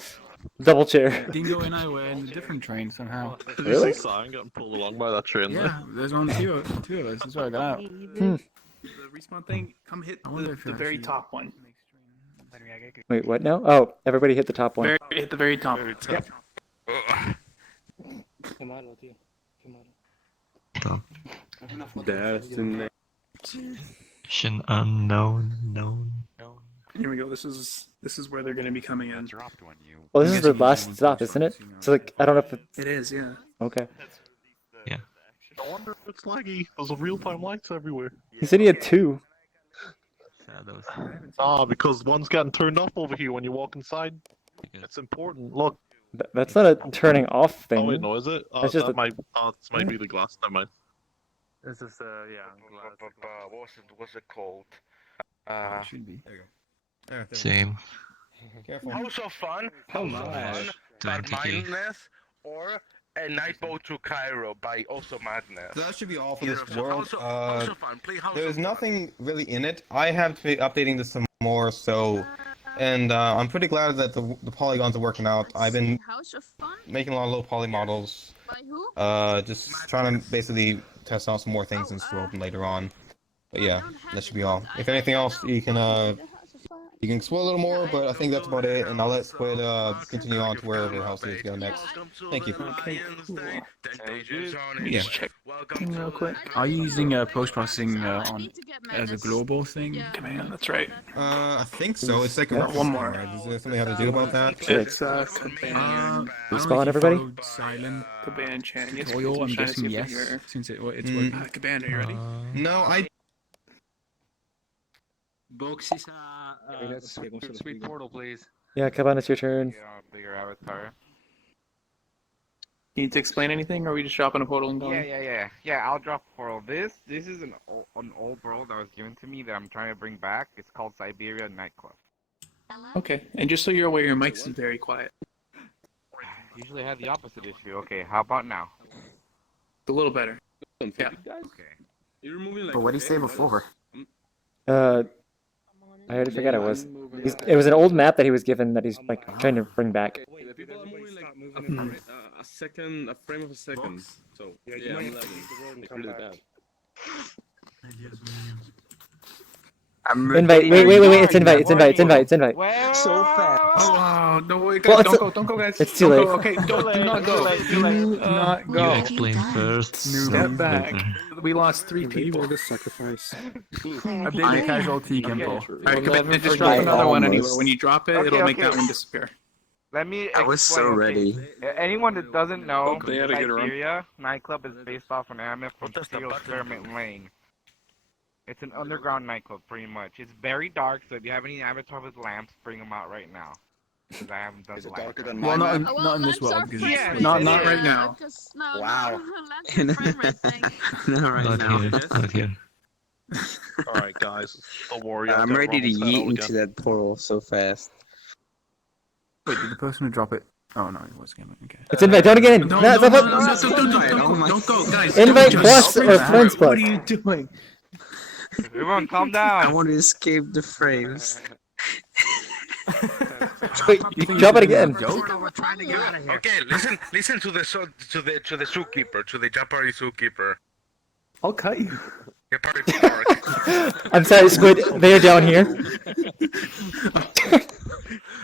Double chair. Dingo and I were in a different train somehow. Did Really? you see Cyan getting pulled along by that train? Yeah, there's only two of us. That's why I got out. The respawn thing, come hit wonder if the you're very actually- top one. Wait, what now? Oh, everybody hit the top one. Hit the very top. Yep. Destination unknown, known. Here we go. This is where they're going to be coming in. Well, this is the last stop, isn't it? So like, I don't know if It is, yeah. Okay. No wonder it's laggy. There's real-time lights everywhere. He said he had 2. Shadows. Ah, because one's getting turned off over here when you walk inside. It's important. Look. That's not a turning off thing. Oh wait, no, is it? That's just that a... might. This might be the glass. Never mind. This is what's it called? Should be. There you go. Same. Careful. House of Fun, Bad Mindness, or A Night Boat to Cairo by Also Madness. So that should be all for Yeah, this so world. House of Fun, play House There's of nothing really in it. I have to be updating this some more, so... And I'm pretty glad that the polygons are working out. I've been House of Fun? making a lot of low poly models. By who? Just trying to basically test out some more things in this world later on. But yeah, that should be all. If anything else, you can explore a little more, but I think that's about it, and I'll let Squid continue on to wherever else he's going next. Thank you. Yeah. Real quick. Are you using post-processing on as a global thing? Command, that's right. I think so. It's like a One more. Is there something I have to do about that? It's Caban. Respawn, everybody? Silent. Caban chan. Yes, Toyo, I'm trying to guessing see if yes, you're- since it's Caban, are you ready? No, I... Box is a sweet portal, please. Yeah, Kaban, it's your turn. Bigger avatar. You need to explain anything, or are we just dropping a portal and going? Yeah, I'll drop a portal. This is an old world that was given to me that I'm trying to bring back. It's called Siberia Nightclub. Okay, and just so you're aware, your mic is very quiet. Usually had the opposite issue. Okay, how about now? It's a little better. Yeah. Okay. But what did he say before? I already forgot it was. It was an old map that he was given that he's like trying to bring back. A frame of a second. So yeah, it's really bad. Invite. Wait. It's invite. So fast. Oh wow! No wait, Well, guys, don't go, guys. it's too Don't late. go, okay, do not go. Do not go. You explain first. Step back. We lost 3 people. The sacrifice. A big casualty, Gimple. Alright, come in and just drop another one anywhere. When you drop it, it'll make that one disappear. Let me I was so explain, ready. Anyone that doesn't know, They had to get around. Siberia Nightclub is based off an anime from Steel Experiment Lane. It's an underground nightclub, pretty much. It's very dark, so if you have any avatar with lamps, bring them out right now. Because I haven't done the darker than Well, not in this world. Because Not right now. Wow. No, right now. Not here. Alright, guys. Don't worry. I'm ready to yeet into that portal so fast. Wait, did the person who drop it? Oh no, it was Gimple. Okay. It's invite. Don't get in. No, don't go, guys. Invite Don't plus just- or friends plus. What are you doing? Everyone, calm down. I want to escape the frames. Wait, drop it again. Okay, listen to the zookeeper, to the Japari zookeeper. I'll cut you. Japari Park. I'm sorry, Squid. They are down here.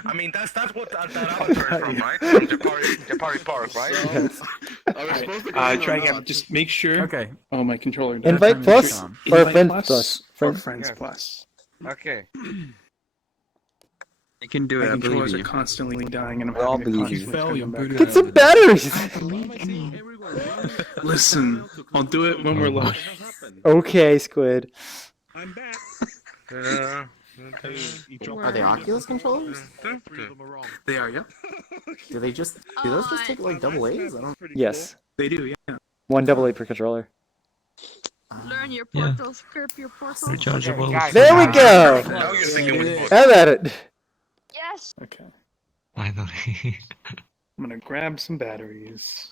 I mean, that's what that avatar is from, right? From Japari Park, right? Yes. Try again. Just make sure. Okay. Oh, my controller. died. Invite plus or Invite friends plus plus. or Friends. friends plus. Okay. You can do My it, I believe controllers are you. constantly dying, and I'm We'll all having a believe you. constant come back. Get some batteries. Listen, I'll do it when we're live. Okay, Squid. I'm back. Are they Oculus controllers? They are, yeah. Do those just take like double A's? I don't. Yes. They do, yeah. 1 AA per controller. Learn your portals, curb your portals. Rechargeable. Guys, There we go. Now you're thinking with Have at it. Yes. Okay. Finally. I'm gonna grab some batteries.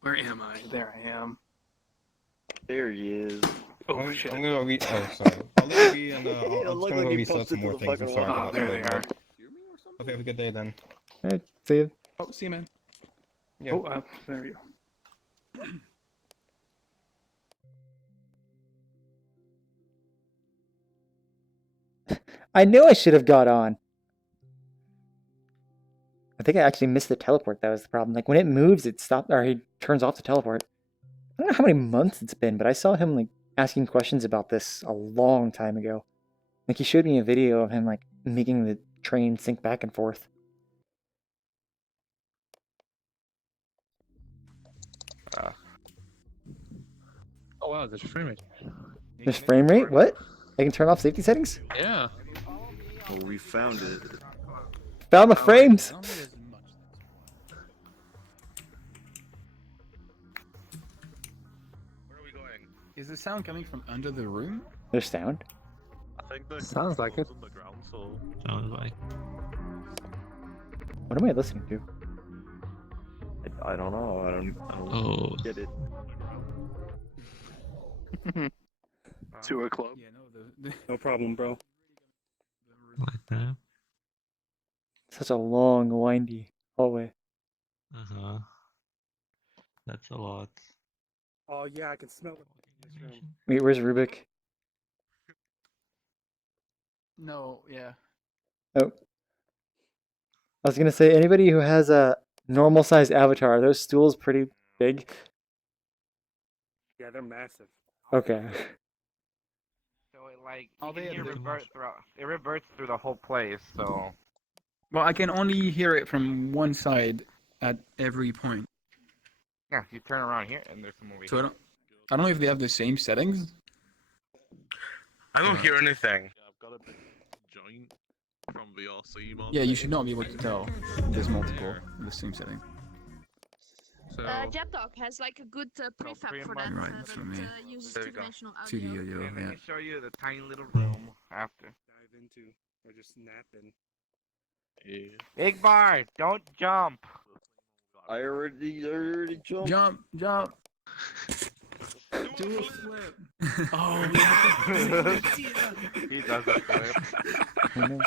Where am I? There I am. There he is. I'm gonna go read. Oh, sorry. I'll leave you and I'm just gonna go reset some more things. I'm sorry for that. There they are. Hope you have a good day then. Alright, see you. Oh, see you, man. Yeah. Oh, there we go. I knew I should have got on. I think I actually missed the teleport. That was the problem. Like when it moves, it stops, or he turns off the teleport. I don't know how many months it's been, but I saw him like asking questions about this a long time ago. Like he showed me a video of him like making the train sink back and forth. Oh wow, there's a frame rate. There's frame rate? What? I can turn off safety settings? Yeah. Oh, we found it. Found my frames! Is the sound coming from under the room? There's sound. I think the Sounds like it. on the ground, so Sounds like. What am I listening to? I don't know. I don't get it. To a club. Yeah, no, No problem, bro. Like that. Such a long, windy hallway. Uh-huh. That's a lot. Oh yeah, I can smell it. Wait, where's Rubik? No, yeah. Oh. I was gonna say, anybody who has a normal sized avatar, are those stools pretty big? Yeah, they're massive. Okay. So it like it reverts through the whole place. So Well, I can only hear it from one side at every point. yeah, you turn around here and there's some over So here. I don't know if they have the same settings. I don't hear anything. yeah, I've got a big joint from VRC mod. Yeah, you should not be able to tell if there's multiple in the same setting. So JetDog has like a good prefab for that. Right, That for me. uses There you go. two-dimensional audio. Studio, And let yeah. me show you the tiny little room after. Dive into or just nap in. Yeah. Big bar, don't jump. I already jumped. Jump, jump. Do a flip. Oh, He does a flip.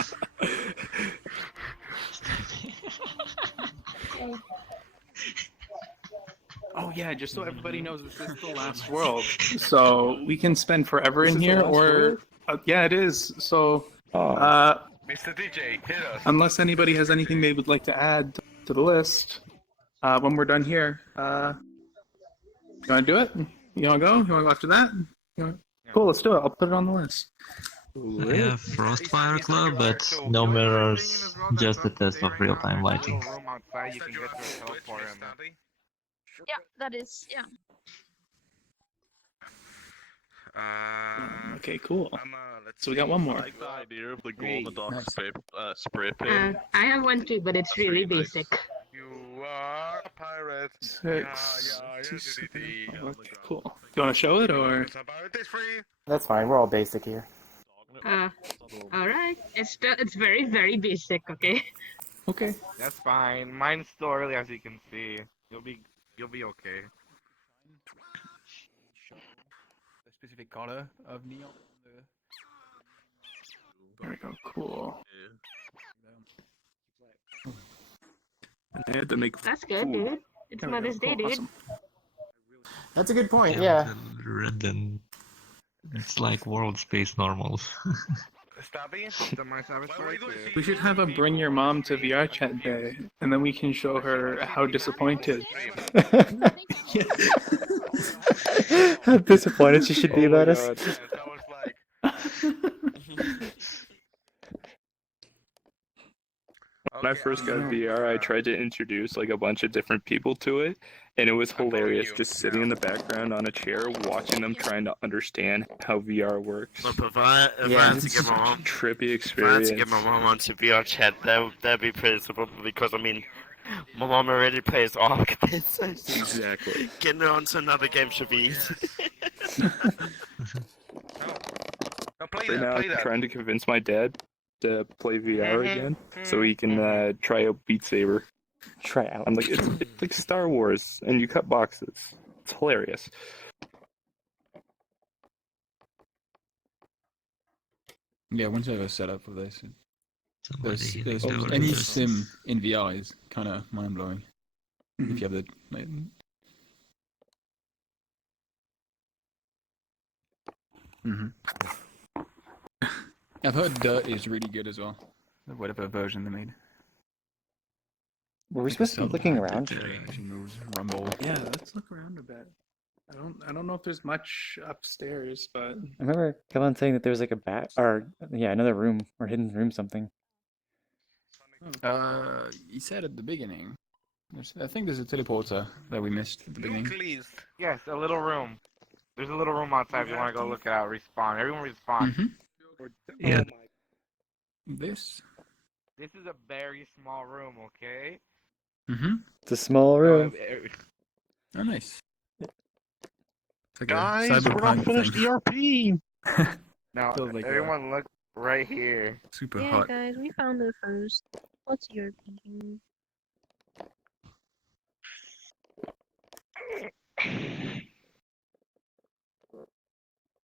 oh yeah, just so everybody knows, this is the last world. So we can spend forever in here, or yeah, it is. So Mr. DJ, hit us. unless anybody has anything they would like to add to the list, when we're done here, you want to do it? You want to go? You want to go after that? Cool, let's do it. I'll put it on the list. I have Frostfire Club, but no mirrors, just a test of real-time lighting. Room outside, you can get to a teleport in there. Yeah, that is, yeah. Okay, cool. Let's So we got one more. I like the idea of the glow-in-the-dark spray paint. I have one too, but it's really basic. You are a pirate. 6, 2, 7. Okay, cool. Do you want to show it, or? That's fine, we're all basic here. Alright. It's very, very basic, okay? Okay. That's fine. Mine's still early, as you can see. You'll be okay. The specific color of neon. There we go, cool. And they had to make That's good, food. dude. It's There we go, Mother's Day, cool, dude. awesome. That's a good point, yeah. And then it's like world space normals. We should have a bring your mom to VRChat day, and then we can show her how disappointed. How disappointed she should be about us. When I first got VR, I tried to introduce like a bunch of different people to it, and it was hilarious just sitting in the background on a chair watching them trying to understand how VR works. Look, if I had to get my mom, trippy if I had experience. to get my mom onto VRChat, that'd be pretty simple because I mean, my mom already plays Ark. Exactly. Getting her onto another game should be easy. Right now, I'm trying to convince my dad to play VR again, so he can try out Beat Saber. Try out. I'm like, it's like Star Wars, and you cut boxes. It's hilarious. Yeah, once you have a setup for this, there's that would any just- sim in VR is kind of mind blowing. If you have the like, I've heard Dirt is really good as well. Whatever version they made. Were we supposed to be looking around? Actually moves, rumble. Yeah, let's look around a bit. I don't know if there's much upstairs, but I remember Kellen saying that there was like a back, or yeah, another room or hidden room something. He said at the beginning. I think there's a teleporter that we missed at the beginning. Yes, a little room. There's a little room outside if you want to go look it out. Respawn. Everyone respawn. Yeah. This. This is a very small room, okay? It's a small room. Oh, nice. Like Guys, we're not finished ERP. Now, Feels like everyone look right here. Super Yeah, hot. guys, we found it first. What's your opinion?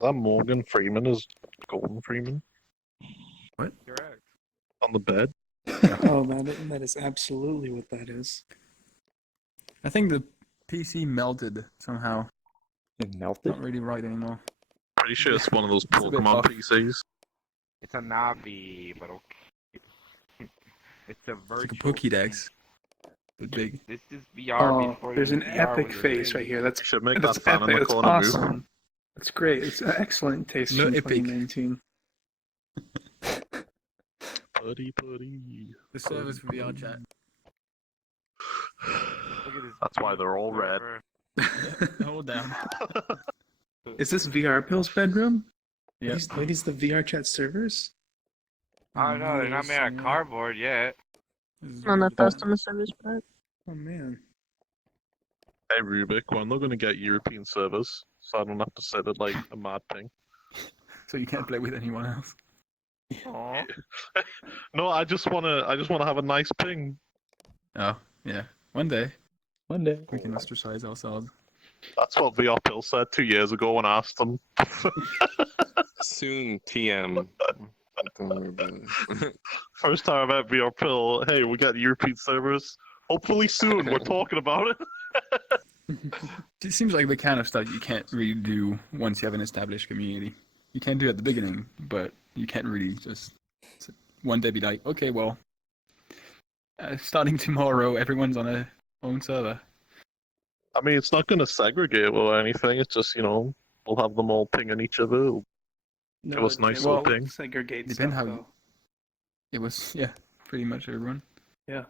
That Morgan Freeman is Golden Freeman What? Correct. on the bed. oh, that is absolutely what that is. I think the PC melted somehow. It melted? Not really right anymore. Pretty sure it's one of those It's a bit Pokemon off. PCs. It's a Navi, but okay. It's a virtual. It's like a Pokédex. But big. This is VR Oh, before there's an VR epic was a face thing. right here. That's Should make that's that fan in epic. the That's corner move. awesome. That's great. It's excellent taste No from epic. 2019. Putty. The servers for VRChat. Look at this. That's why they're all red. Hold down. Is this VR Pill's bedroom? Yeah. Ladies, the VRChat servers? Oh no, they're not made out of cardboard yet. On the customer service part. Oh man. Hey Rubik, when they're gonna get European servers, so I don't have to sit at like a mad ping. So you can't play with anyone else. Aww. No, I just wanna have a nice ping. Oh, yeah. One day. One day. We can ostracize ourselves. That's what VR Pill said 2 years ago when I asked them. Soon, TM. Don't worry about it. First time I met VR Pill, hey, we got European servers. Hopefully soon, we're talking about it. It seems like the kind of stuff you can't really do once you have an established community. You can do it at the beginning, but you can't really just one day be like, okay, well, starting tomorrow, everyone's on a own server. I mean, it's not going to segregate or anything. It's just, we'll have them all pinging each other. It'll give us nice little ping. Segregate Depend stuff, how though. it was. Yeah, pretty much everyone. Yeah.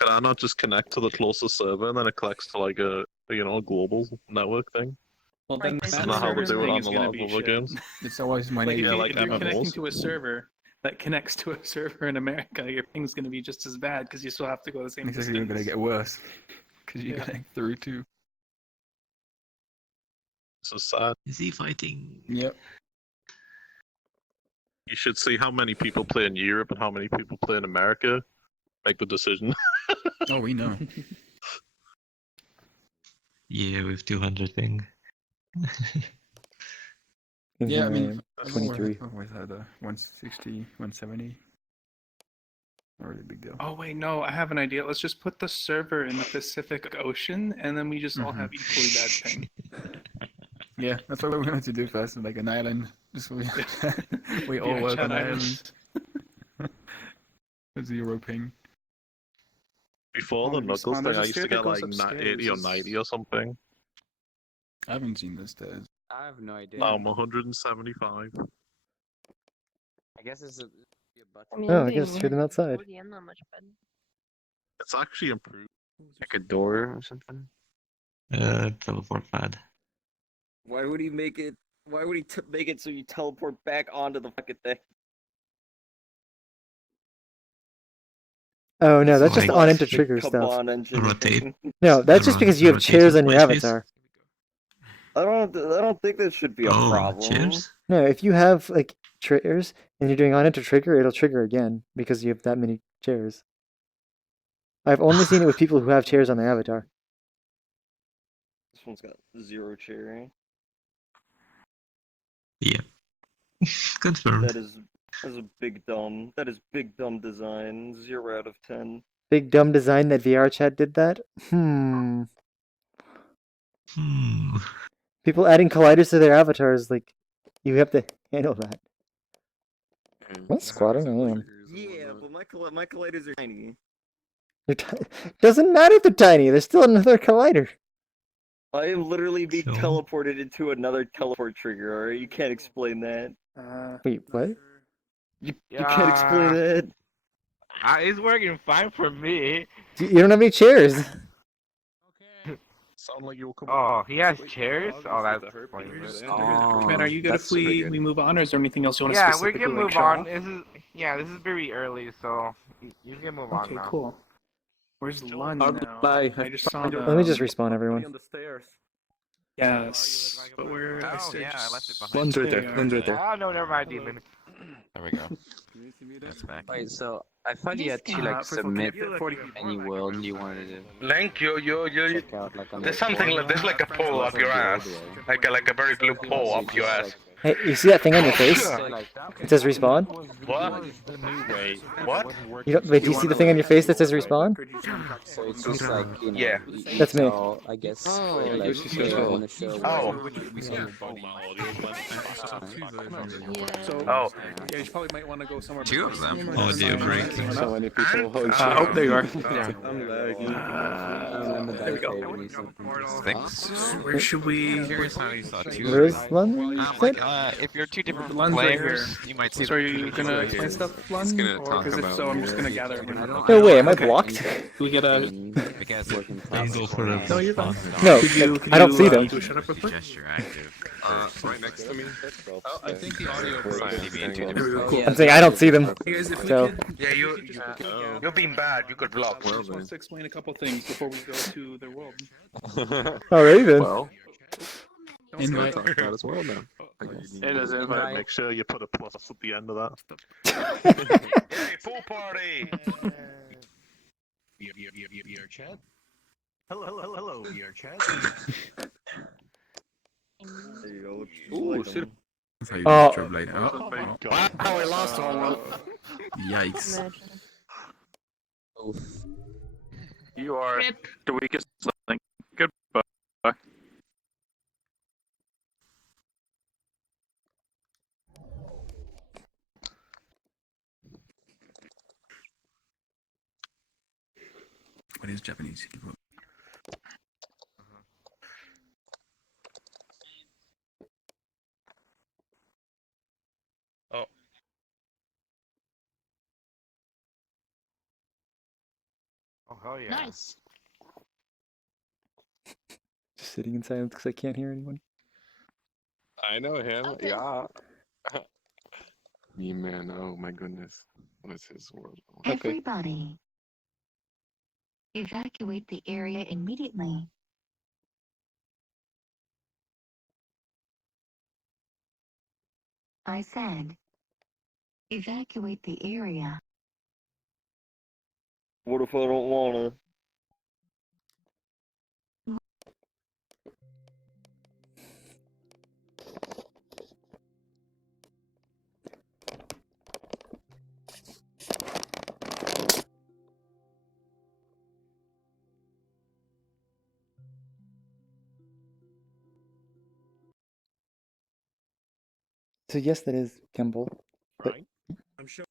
Can I not just connect to the closest server and then it collects to like a global network thing? Well, then That's that not how we server's do it thing on is a gonna lot of be other shit. games. It's always my Like, name. if, like if you're MMOs. connecting to a server that connects to a server in America, your ping's going to be just as bad because you still have to go the same Exactly, you're distance. gonna get worse because you Yeah. connect through too. This is sad. Is he fighting? Yep. You should see how many people play in Europe and how many people play in America. Make the decision. Oh, we know. Yeah, with 200 thing. Yeah, I mean, I've 23. always had a 160, 170. Not really a big deal. Oh wait, no, I have an idea. Let's just put the server in the Pacific Ocean, and then we just all have equally bad ping. Yeah, that's what we wanted to do first, like an island. Just we all Yeah, work chat on islands. islands. Zero ping. Before the Oh, Knuckles respawn. thing, There's I a used to stair get that goes like upstairs. 80 or Is- 90 or something. I haven't seen the stairs. I have no idea. Now I'm 175. I guess it's a button. I mean, Oh, I'm I guess getting hear them outside. 40, I'm not much better. It's actually improved. Like a door or something. Teleport pad. Why would he make it? Why would he make it so you teleport back onto the fucking thing? Oh no, that's just Like- on into trigger stuff. Kabban engine. Rotate. No, that's just because you have chairs on your avatar. I don't think that should be a Oh, problem. chairs? No, if you have like triggers and you're doing on into trigger, it'll trigger again because you have that many chairs. I've only seen it with people who have chairs on their avatar. This one's got 0 chair. Yeah. Confirmed. That is a big dumb. That is big dumb design. 0 out of 10. Big dumb design that VRChat did that? People adding colliders to their avatars, like, you have to handle that. Am I squatting? I am. Yeah, but my colliders are tiny. Doesn't matter if they're tiny, there's still another collider. I am literally being teleported into another teleport trigger, alright? You can't explain that. Wait, what? You can't explain that. It's working fine for me. You don't have any chairs. Sound like you'll come. Oh, he has chairs? Oh, that's funny. Man, are you good if we move on, or is there anything else you want to Yeah, we specifically can move show on. off? This is very early, so you can move on Okay, now. cool. Where's lunch now? Bye. I just saw the... Let me just respawn everyone. On the stairs. Yes, but where... Oh, yeah, I left it behind. Lunch right there. Lunch right there. Oh, no, never mind, demon. There we go. That's back. Wait, so I thought you had to like submit any world you wanted to do. Link, you. Check out, like, on There's the something. corner. There's like a pole up your ass, like a very blue pole up your ass. Hey, you see that thing on your face? It says respawn? What? What? You don't, wait, do you see the thing on your face that says respawn? So it's just like, you know, Yeah. That's me. so I guess like, they want to show So, yeah, you probably might want to go somewhere... Two of them? Oh, dear breaking. So many people. Oh, there you are. Yeah. there we go. Thanks. Where should we... Curious how you saw two. Where's London? If you're two different Lun's right players, here. you might see. So are you gonna explain stuff, Lun? gonna Or talk because if about so, I'm just gonna gather everyone. No way, am I Okay. blocked? Can we get a... I guess don't go for a. No, you're fine. No, Could I don't see them. do a shut up real quick? Gesture active. Right next to me. Oh, I think the audio might be in two There we different. go, cool. I'm saying I don't see them. Hey guys, if we So, could... Yeah, you're being bad. You could block. I just want to explain a couple things before we go to their world. alrighty then. Well, Invite. talk about as well now. It is invite. Make sure you put a plus at the end of that. Hey, pool party. VRChat. Hello, VRChat. There you go. Ooh, shit. That's how you Oh. drop later. Oh, Wow, I lost one. yikes. You are Rip. the weakest link. Goodbye. What is Japanese? Oh. Oh, hell yeah. Nice. just sitting in silence because I can't hear anyone. I know him. Okay. Yeah. Me man. Oh my goodness. What is his world? Everybody, evacuate the area immediately. I said, evacuate the area. What if I don't wanna? So yes, that is Kimball. But I'm showing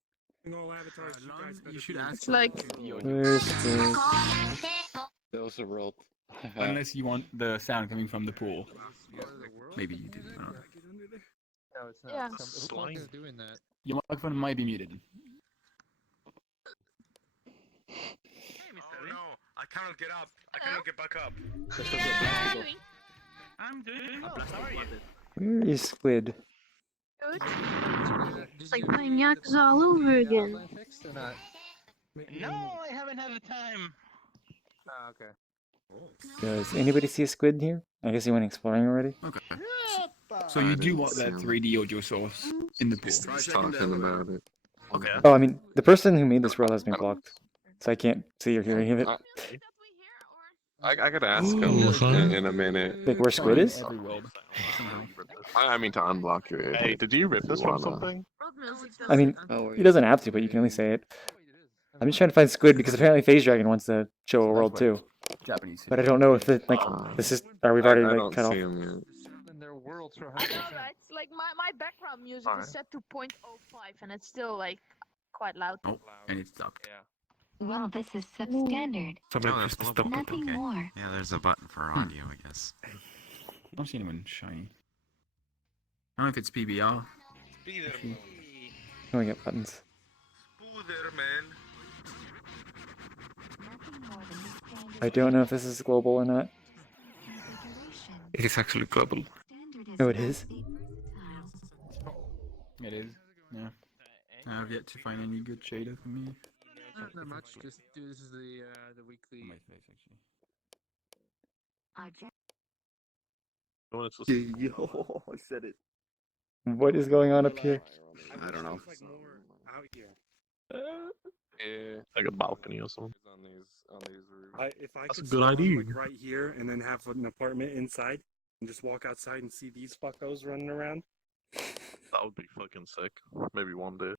all avatars. You should ask. It's like... where's the... That was a world. Unless you want the sound coming from the pool. Maybe you do. I don't know. No, it's not. Yeah. Who is doing that? Your microphone might be muted. Oh no, I cannot get up. I cannot get back up. I'm doing well. How are you? Where is Squid? Good. It's like playing Yakuza all over again. Fixed or not? No, I haven't had the time. Oh, okay. Does anybody see a squid here? I guess he went exploring already. Okay. So you do want that 3D audio source in the pool. He's talking about it. Okay. Oh, I mean, the person who made this world has been blocked, so I can't see or hear any of it. I gotta ask him in a minute. Like where Squid is? Every world. Somehow. I mean to unblock you. Hey, did you rip this from something? I mean, he doesn't have to, but you can only say it. I'm just trying to find Squid because apparently Phase Dragon wants to show a world too. Japanese. But I don't know if it, like, this is, are we already I like don't cut off? see him yet. It's like my background music is set to 0.05 and it's still like quite loud. Oh, and it stopped. Well, this is substandard. Somebody pushed the stop button. Nothing more. Yeah, there's a button for audio, I guess. I don't see anyone shiny. I don't know if it's PBR. Oh, we get buttons. I don't know if this is global or not. It is actually global. Oh, it is? It is. Yeah. I have yet to find any good shader for me. Not that much. Just do this is the weekly. My face actually. Yo, I said it. What is going on up here? I don't know. Yeah, like a balcony or something. On these roofs. If I That's could a good spawn, idea. like, right here and then have an apartment inside and just walk outside and see these fuckos running around. That would be fucking sick. Maybe one day.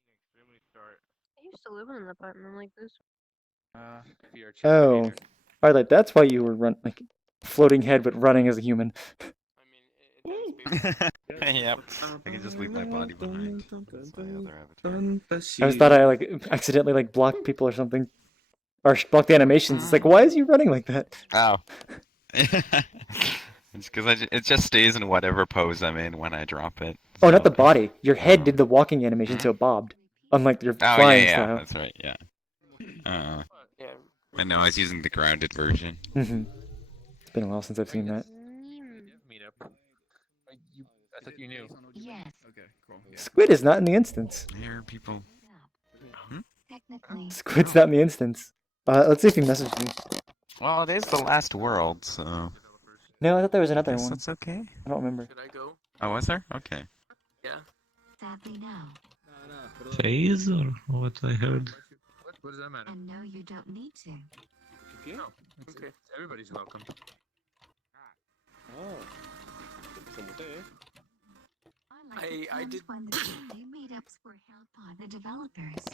I used to live in an apartment like this. Oh. Alright, that's why you were like floating head but running as a human. Yep. I can just leave my body behind. That's my other avatar. I just thought I like accidentally like blocked people or something. Or blocked the animations. It's like, why is he running like that? Oh. It's because it just stays in whatever pose I'm in when I drop it. Oh, not the body. Your head did the walking animation, so it bobbed. Unlike your Oh, flying yeah, style. that's right, yeah. But no, I was using the grounded version. Mm-hmm. It's been a while since I've seen that. Meetup. I thought you knew. Yes. Okay, cool. Yeah. Squid is not in the instance. Here, people. Technically. Squid's not in the instance. Let's see if he messaged me. Well, it is the last world, so... No, I thought there was another Guess one. that's okay. I don't remember. Should I go? Oh, was there? Okay. Yeah. Sadly, no. Phase or what I heard? What does that matter? And no, you don't need to. No. Okay. Everybody's welcome. I did. When the new meetups were held by the developers.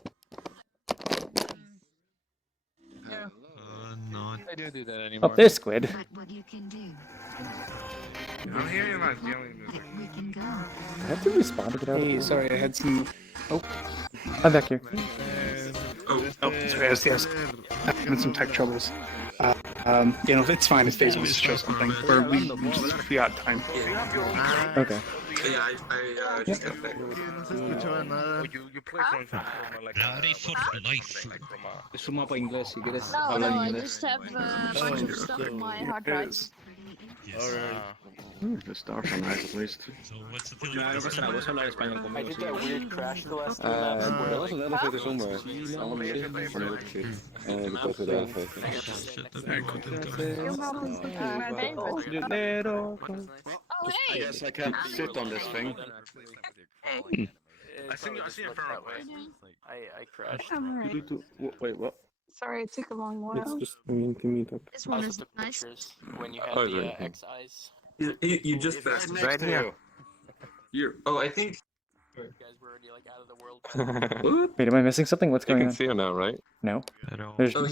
Yeah. Not. I don't do that anymore. Oh, there's Squid. But what you can do. I'm here, you're not dealing with it. We can go. I have to respond to get out of Hey, here. sorry, I had some. Oh, I'm back here. sorry, yes. I'm having some tech troubles. You know, it's fine if Phase wants to show something. Or we got time. Okay. Yeah, I just got back. You play from like Es un mapa inglés, si quieres No, hablar no, I inglés. just have a bunch of stuff on my hard drive. The stars are nice at least. No, no pasa nada, puedes hablar español I conmigo. did that weird crash the last time. Vamos a darle de somewhere. Oh, I hey! guess I can't sit on this thing. I see you from I crashed. Wait, what? Sorry, it took a long while. It's just Meetup. This one Also is the nice. pictures when you had Oh, the very cool. X eyes. You just passed Right here. You're. Oh, I think. You guys were already like out of the world. Wait, am I missing something? What's You going can on? see him now, right? No. I don't. There's... Oh,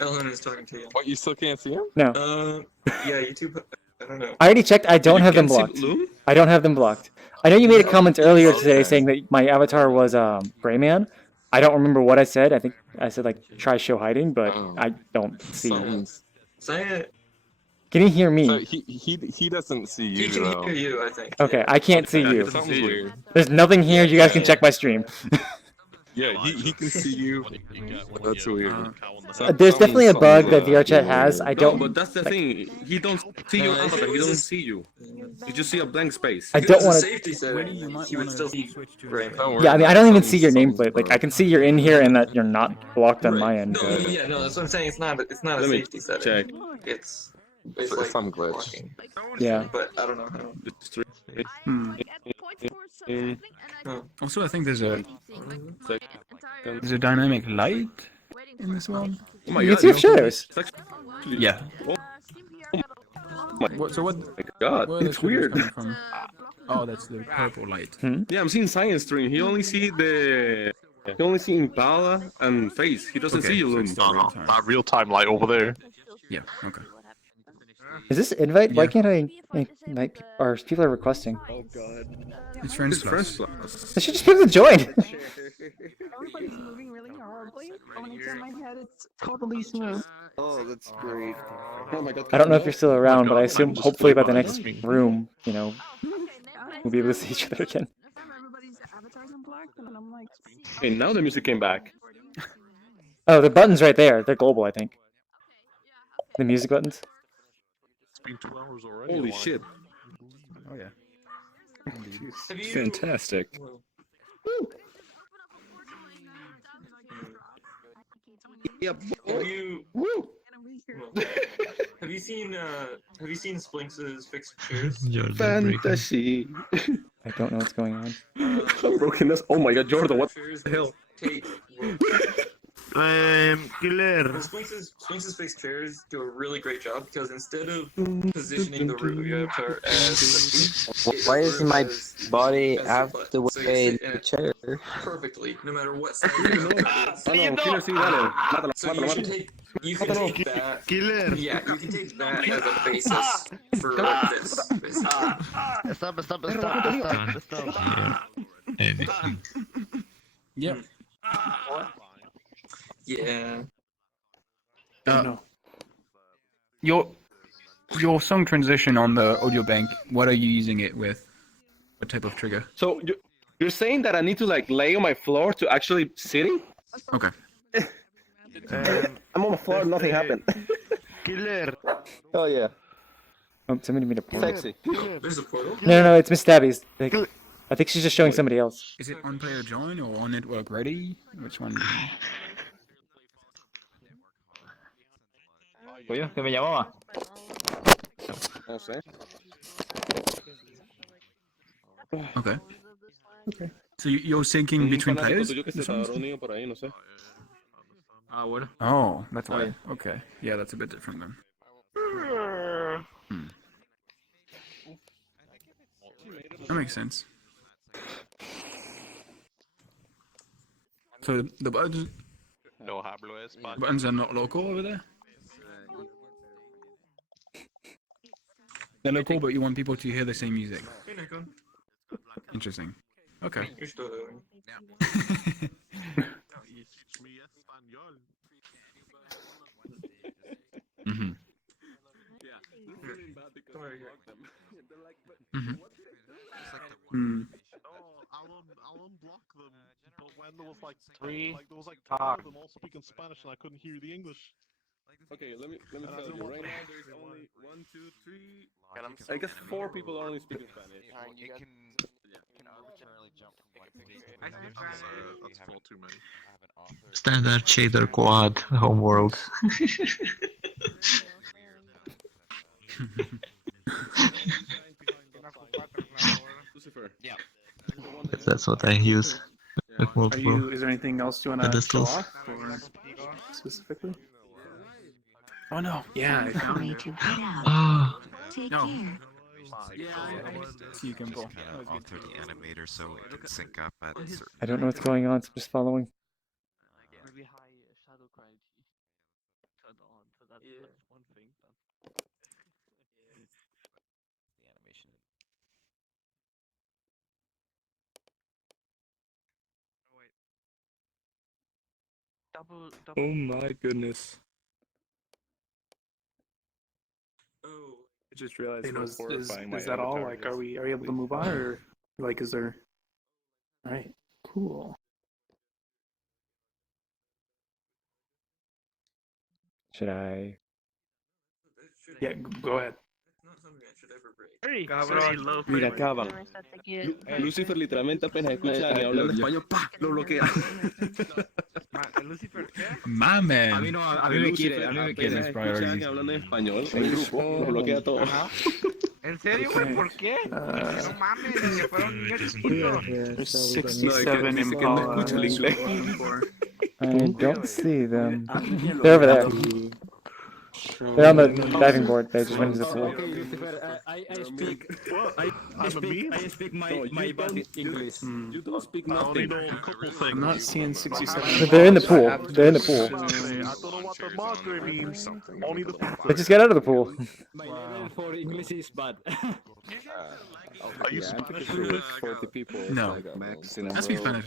Ellen is talking to you. What, you still can't see him? No. Yeah, YouTube. I don't know. I already checked. I don't have them blocked. I don't have them blocked. I know you made a comment earlier today saying that my avatar was Grayman. I don't remember what I said. I think I said like try show hiding, but I don't see you. Say it. Can you hear me? So he doesn't see you. He can hear you, I think. Okay, I can't see you. Something's weird. There's nothing here. You guys can check my stream. Yeah, he can see you. That's weird. There's definitely a bug that VRChat has. I don't. No, but that's the thing. He don't see your avatar. He don't see you. You just see a blank space. I don't want Safety setting. He would still see. Right. Yeah, I mean, I don't even see your nameplate. Like, I can see you're in here and that you're not blocked on my end. No, But... yeah, no, that's what I'm saying. It's not a safety setting. Check. It's like some glitch. Blocking. Yeah. But I don't know how. Also, I think there's a dynamic light in this one. Oh my You God, can see your shadows. Yeah. So what? My God, Where are the it's triggers weird. coming from? Oh, that's the purple light. Yeah, I'm seeing Science stream. He only see Impala and face. He doesn't see you, so Loom. it's still real time. That real-time light over there. Yeah. Okay. Is this invite? Why Yeah. can't I invite people? Or people are requesting? Oh God. It's friends It's French plus. plus. They should just people join. Everybody's moving really horribly. When it's in my head, it's totally smooth. Oh, that's great. Oh my God. I don't know if you're still around, but I assume just hopefully by flew the by. next room, you know, we'll be able to see each other again. Everybody's avatars in black, and I'm like, Hey, now the music came back. Oh, the button's right there. They're global, I think. The music buttons. It's been 2 hours already. Holy Why? shit. Oh yeah. Fantastic. Yeah. Have you Woo. have you seen Splinx's fixed chairs? You're the breaker. Fantasy. I don't know what's going on. Brokenness. Oh my God, Jordan, what the hell? Killer. Sphinx's fixed chairs do a really great job because instead of positioning the root of your avatar as Why is my body out the way in the chair? perfectly, no matter what side your avatar is. Killer, sí, dale. Mátalo, So mátalo, you can take that. Killer. Yeah, you can take that as a basis for this. Basically. Stop. Anything. Yep. Yeah. Your song transition on the audio bank. What are you using it with? What type of trigger? So you're saying that I need to like lay on my floor to actually sitting? Okay. I'm on the floor. Nothing happened. Killer. Oh yeah. Oh, somebody made a portal. Sexy. There's a portal. No, it's Miss Stabby's. Like, I think she's just showing somebody else. Is it on player join or on network ready? Which one? Oye, que me llamaba. No sé. Okay. So you're syncing between players? Tuyo que se paró un niño por ahí, no sé. Ah, bueno. Oh, that's why. Okay. Yeah, that's a bit different then. That makes sense. So the buttons are not local over there? They're local, but you want people to hear the same music. Interesting. Okay. You're still doing. Mm-hmm. Mm. I'll unblock them. But when there was like three of them all speaking Spanish and I couldn't hear the English. Okay, let me tell you. Right now, there's only 1, 2, 3. I guess 4 people are only speaking Spanish. It can arbitrarily jump from one place to That's far too many. Standard shader quad homeworld. Lucifer. Yeah. That's what I use. Like Are multiple. you? Is there anything else you want to show pedestals. off, or specifically? Oh no! Yeah, I found it. Ah. Take No. care. So you can go. alter the animator so it can sync up at certain. I don't know what's going on, so I'm just following. Maybe high shadow quality turned on, so that's one thing. The animation. Double. Oh my goodness. Oh. I just realized You know, how is horrifying my that all? avatar Like, is. are we able to move on, or like, is there? All right, cool. Should I? Yeah, go ahead. Mira, acaban. Lucifer literalmente apenas escucha a alguien hablando español, ¡pah! Lo bloquea. ¿Lucifer qué? My man. A mí me quiere, a mí me quiere. Apenas escucha a alguien hablando en español en grupo, lo bloquea todo. ¿En serio, güey? ¿Por qué? No mames, que fueron niños chiquitos. There's No, 67 dice que no escucha el inglés. I don't see them. They're over there. They're on the diving board. They just went into the pool. Okay, Lucifer, I speak. I speak my bad English. You don't speak I only nothing. know a couple things. I'm not seeing 67. They're in the pool. They're in the pool. I don't know what the mockery means. Only the They just got out of the pool. My level for English is bad. Are you Spanish? 40 people. No. I speak Spanish.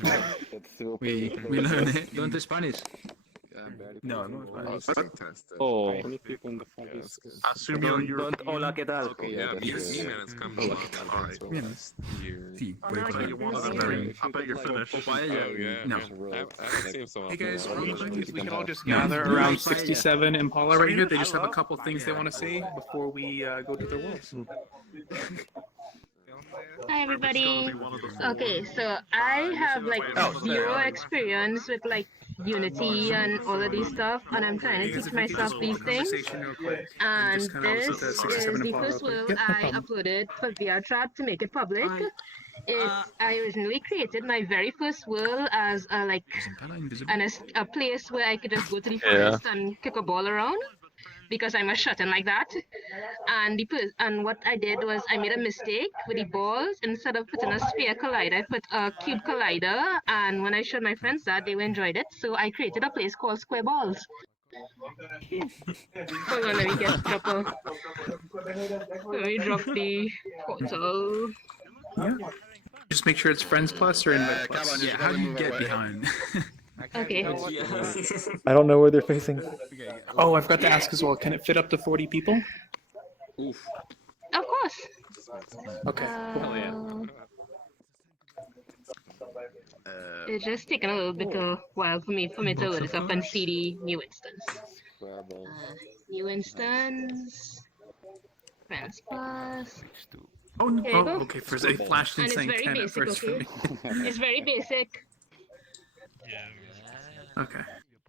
We learn it. Don't do Spanish. No, no Spanish. Oh, Assume you're European. Hola, ¿qué tal? okay, yeah, Sí, I bet you're finished. No. Hey guys, we can all just gather around 67 Impala right here. They just have a couple things they want to say before we go to their worlds. Hi everybody. Okay, so I have like zero experience with like Unity and all of these stuff, and I'm trying to teach myself these things. And this is the first world I uploaded for VRChat to make it public. I originally created my very first world as a place where I could just go to the forest and kick a ball around, because I'm a shuttin like that. And what I did was I made a mistake with the balls. Instead of putting a sphere collider, I put a cube collider, and when I showed my friends that, they enjoyed it, so I created a place called Square Balls. Hold on, let me drop the portal. Yeah. Just make sure it's friends plus or invite plus. Yeah, how do you get behind? Okay. I don't know where they're facing. Oh, I forgot to ask as well. Can it fit up to 40 people? Of course. Okay. It's just taking a little bit of while for me to load this up and see the new instance. New instance. Friends plus. Oh, no. There you go. Okay. First, it flashed And and it's saying very 10 at basic, first for okay? me. It's very basic. Okay.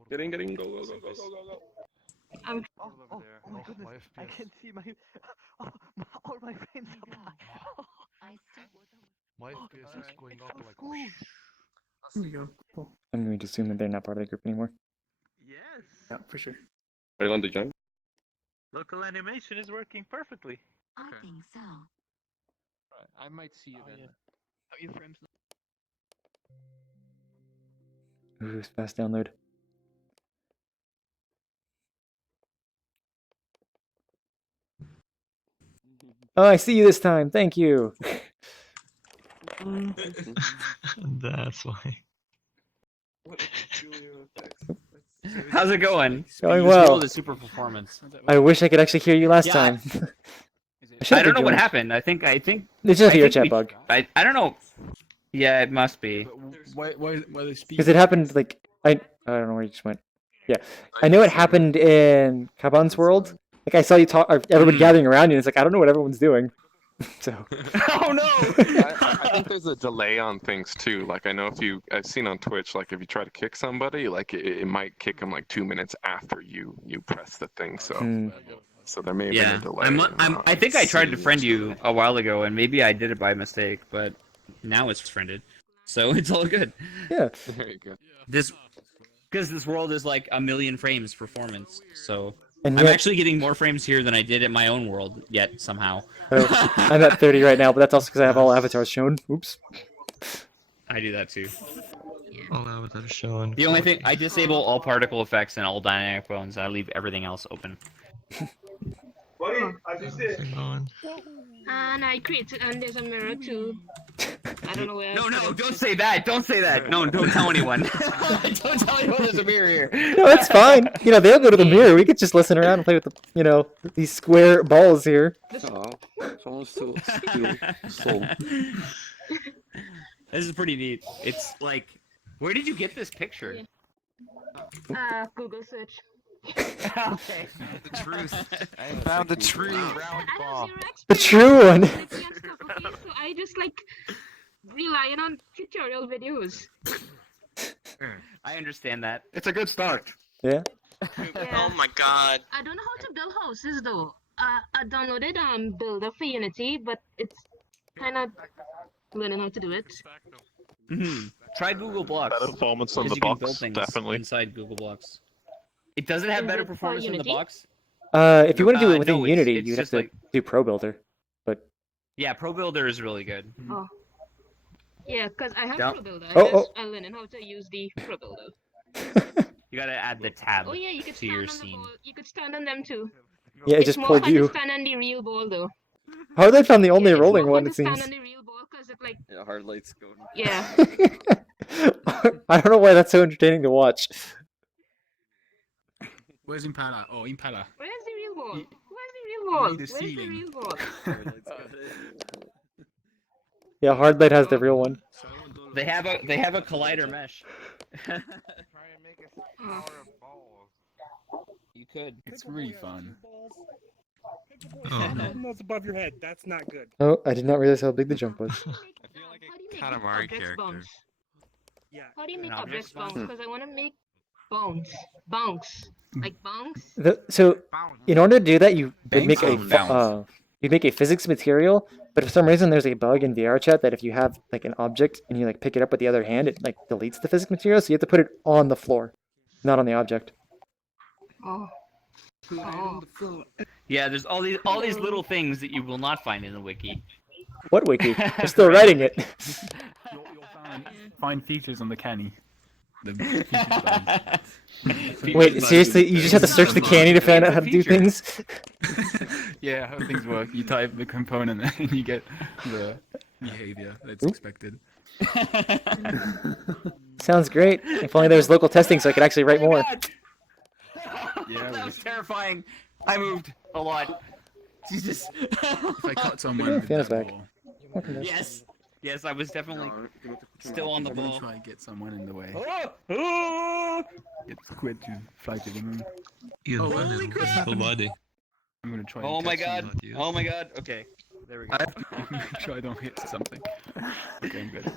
Getting, go. I'm Oh my goodness! I can see my all my friends are back. My FPS is going up like. There we go. Cool. I'm going to assume that they're not part of the group anymore. Yes. Yeah, for sure. Are you on the join? Local animation is working perfectly. I think so. I might see you then. Are your friends? Ooh, it's fast download. Oh, I see you this time. Thank you. That's why. How's it going? Going This well. world is super performance. I wish I could actually hear you last time. I don't know what happened. I think It's just a VRChat bug. I don't know. Yeah, it must be. Why they speak? Because it happened like I don't know where you just went. Yeah, I know it happened in Kaban's world. Like I saw you talk, everybody gathering around you. And it's like I don't know what everyone's doing. So. Oh no! I think there's a delay on things too. Like I know I've seen on Twitch, like if you try to kick somebody, like it might kick them like 2 minutes after you press the thing. So so there may have been a delay. I think I tried to friend you a while ago, and maybe I did it by mistake, but now it's friended, so it's all good. Yeah. There you go. Because this world is like 1,000,000 frames performance, so And I'm yet- actually getting more frames here than I did at my own world yet somehow. I'm at 30 right now, but that's also because I have all avatars shown. Oops. I do that too. All avatars shown. The only thing, I disable all particle effects and all dynamic bones. I leave everything else open. And I created, and there's a mirror too. I don't know where. No, don't say that. Don't say that. No, don't tell anyone. Don't tell anyone there's a mirror here. No, it's fine. You know, they'll go to the mirror. We could just listen around and play with the, you know, these square balls here. Someone's still. This is pretty neat. It's like, where did you get this picture? Google search. Okay. The truth. I found the true round ball. The true one. So I just like relying on tutorial videos. I understand that. It's a good start. Yeah. Oh my god. I don't know how to build houses though. I downloaded Builder for Unity, but it's kind of learning how to do it. Try Google Blocks. Better performance than the Because you can box, build things definitely. inside Google Blocks. It doesn't have Is better it for performance than the Unity? box. If you want to do it within no, Unity, it's you'd have just to like do Pro Builder. But yeah, Pro Builder is really good. Oh. Yeah, because I have Don't- Pro Builder. Oh, I'm learning how to use the Pro Builder. You gotta add the tab Oh yeah, you could to stand your on the scene. ball. You could stand on them too. yeah, it It's just more pulled fun to you. stand on the real ball though. How are they found the only It's rolling more one? fun It to stand seems. on the real ball because it like Yeah, hard lights going. yeah. I don't know why that's so entertaining to watch. Where's Impala? Oh, Impala. Where's the real ball? You- Where's the real ball? need a Where's the ceiling. real ball? Yeah, Hardlight has the real one. They have a collider mesh. You could. It's really fun. Oh, no. That's above your head. That's not good. Oh, I did not realize how big the jump was. Katamari character. Yeah. How do you make An objects object bounce? bounce? Because I want to make bounce, like bounce. So, in order to do that, you would make a Bounce. you'd make a physics material. But for some reason, there's a bug in VRChat that if you have like an object and you like pick it up with the other hand, it like deletes the physics material. So you have to put it on the floor, not on the object. Oh. Oh. Yeah, there's all these little things that you will not find in the wiki. What wiki? They're still writing it. You'll find features on the canny. The features button. Wait, seriously? You just have to search the canny to find out how to do things? Yeah, how things work. You type the component and you get the behavior that's expected. Sounds great. If only there was local testing so I could actually write more. Yeah, That was terrifying. I moved a lot. Jesus. If I caught someone with Fiona that back. ball, Yes, I was definitely still on the I'm gonna ball. try and get someone in the way. Oh! Get Squid to fly to the moon. You Holy crap! full body. I'm gonna try. Oh and my catch god! someone. Oh my god! Okay, there we go. I'm gonna try don't hit something. Okay, I'm good.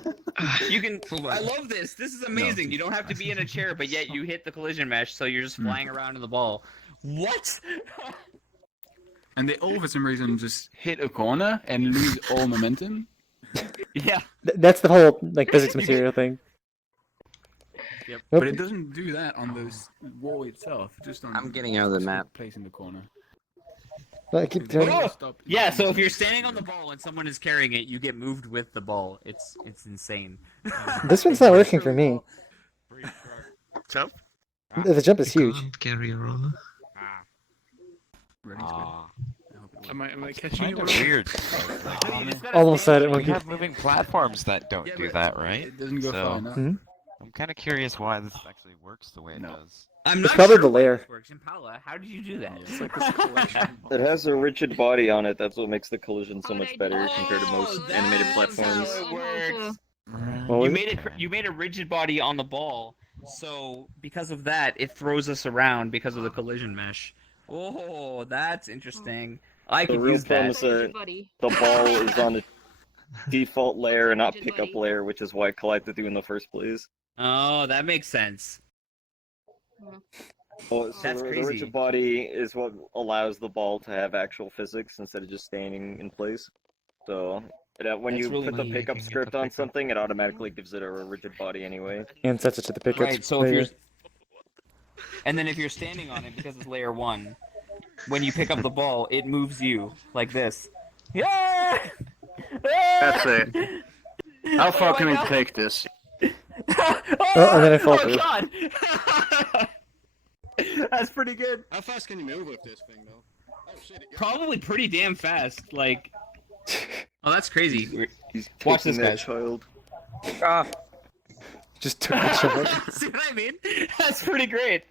You can. I love this. This is amazing. You don't have to be in a chair, but yet you hit the collision mesh, so you're just flying around in the ball. What? And they all, for some reason, just hit a corner and lose all momentum. Yeah. That's the whole like physics material thing. Yep. But it doesn't do that on the wall itself. Just on. I'm getting out of the map. Place in the corner. But I keep turning. Yeah. So if you're standing on the ball and someone is carrying it, you get moved with the ball. It's insane. This one's not working for me. Jump. The jump is huge. Carry a roller. Am I catching you? Kind of weird. Almost said it. We have moving platforms that don't do that, right? It doesn't go So, far enough. I'm kind of curious why this actually works the way it does. I'm It's not probably sure the why layer. this works. Impala, how did you do that? It's like this collection. It has a rigid body on it. That's what makes the collision so much better compared to most animated platforms. It works. What was it? You made a rigid body on the ball, so because of that, it throws us around because of the collision mesh. Oh, that's interesting. I The could real use problem that. is that the ball is on the default layer and not pickup layer, which is why I collected you in the first place. Oh, that makes sense. Well, so That's the crazy. rigid body is what allows the ball to have actual physics instead of just standing in place. So when That's you really put the neat. pickup script on something, it automatically gives it a rigid body anyway. And sets it to the pickup. Right. So if layer. you're, and then if you're standing on it because it's layer 1, when you pick up the ball, it moves you like this. Yeah. That's it. How far can we take this? Oh, and then I fall through. God. That's pretty good. How fast can you move with this thing, though? Oh shit! Probably pretty damn fast. Like, oh, that's crazy. He's Watch this, taking that guys. child. Ah. Just took a shot. See what I mean? That's pretty great.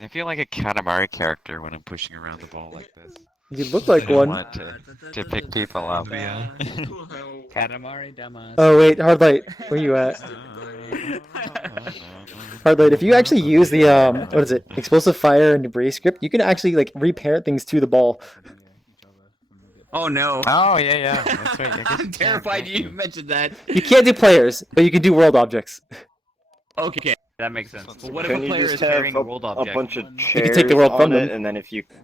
I feel like a Katamari character when I'm pushing around the ball like this. You look like I one. want to pick people up. Yeah. Katamari Damas. Oh wait, Hardlight, where you at? Hardlight, if you actually use the what is it, explosive fire and debris script, you can actually like repair things to the ball. Oh no. Oh yeah. That's right. I guess I'm terrified you mentioned that. You can't do players, but you can do world objects. Okay, that makes sense. But what if Can a you player just is have carrying a world a object? bunch of can chairs take the world on from it, them. and then if you Yeah,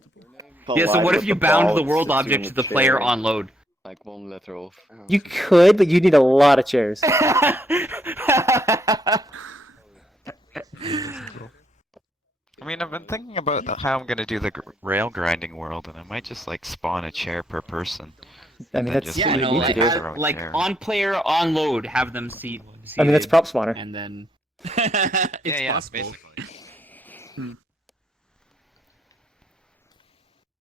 so collide what with if you the bound ball, the it world sits you in object to the player chair. on load? Like 1 letter off. You could, but you need a lot of chairs. I mean, been thinking about how I'm gonna do the rail grinding world, and I might just like spawn a chair per person. I mean, and that's just, what you need to do. Like on player, on load, have them see. I mean, that's prop spawner. And then it's possible. basically.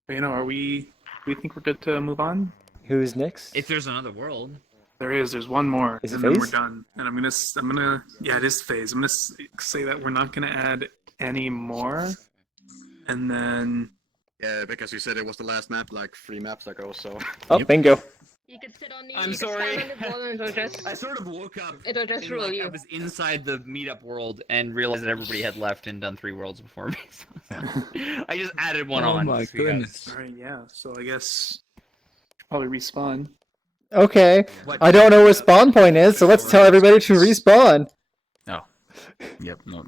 You know, we think we're good to move on? Who's next? If there's another world. There's one more, Is it and then we're phase? done. And I'm gonna, yeah, it is phase. I'm gonna say that we're not gonna add any more, and then. Yeah, because you said it was the last map like 3 maps ago, so. Oh, bingo. You could sit on the. I'm you could sorry. stand on the wall and it'll just. I sort of woke up. It'll just and, roll like, you. I was inside the meetup world and realized that everybody had left and done 3 worlds before me. So I just added one on. Oh my just so you guys- goodness! All right, yeah. So I guess probably respawn. Okay. What? I don't know where spawn point is, so let's tell everybody to respawn. No. Yep. No.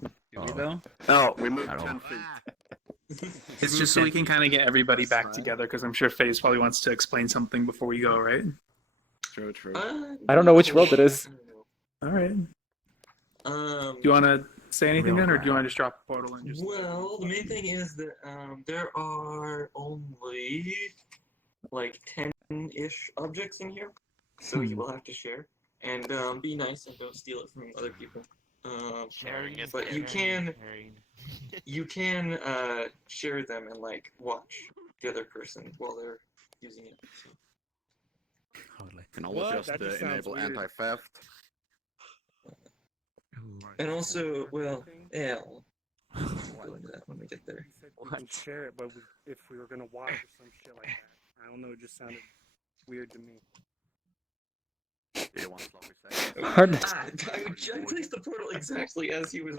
No, we moved 10 feet. It's just so we can kind of get everybody back together, because I'm sure FaZe probably wants to explain something before we go, right? True, true. I don't know which world it is. All right. Do you want to say anything then, or do you want to just drop a portal and just? Well, the main thing is that there are only like 10-ish objects in here, so you will have to share. And be nice and don't steal it from other people. Sharing is but you can share them and like watch the other person while they're using it. So. Can always just enable anti-theft. And also, well, yeah, we'll go into that when we get there. We could share it, but if we were gonna watch or some shit like that, I don't know. It just sounded weird to me. Hard to- I placed the portal exactly as he was.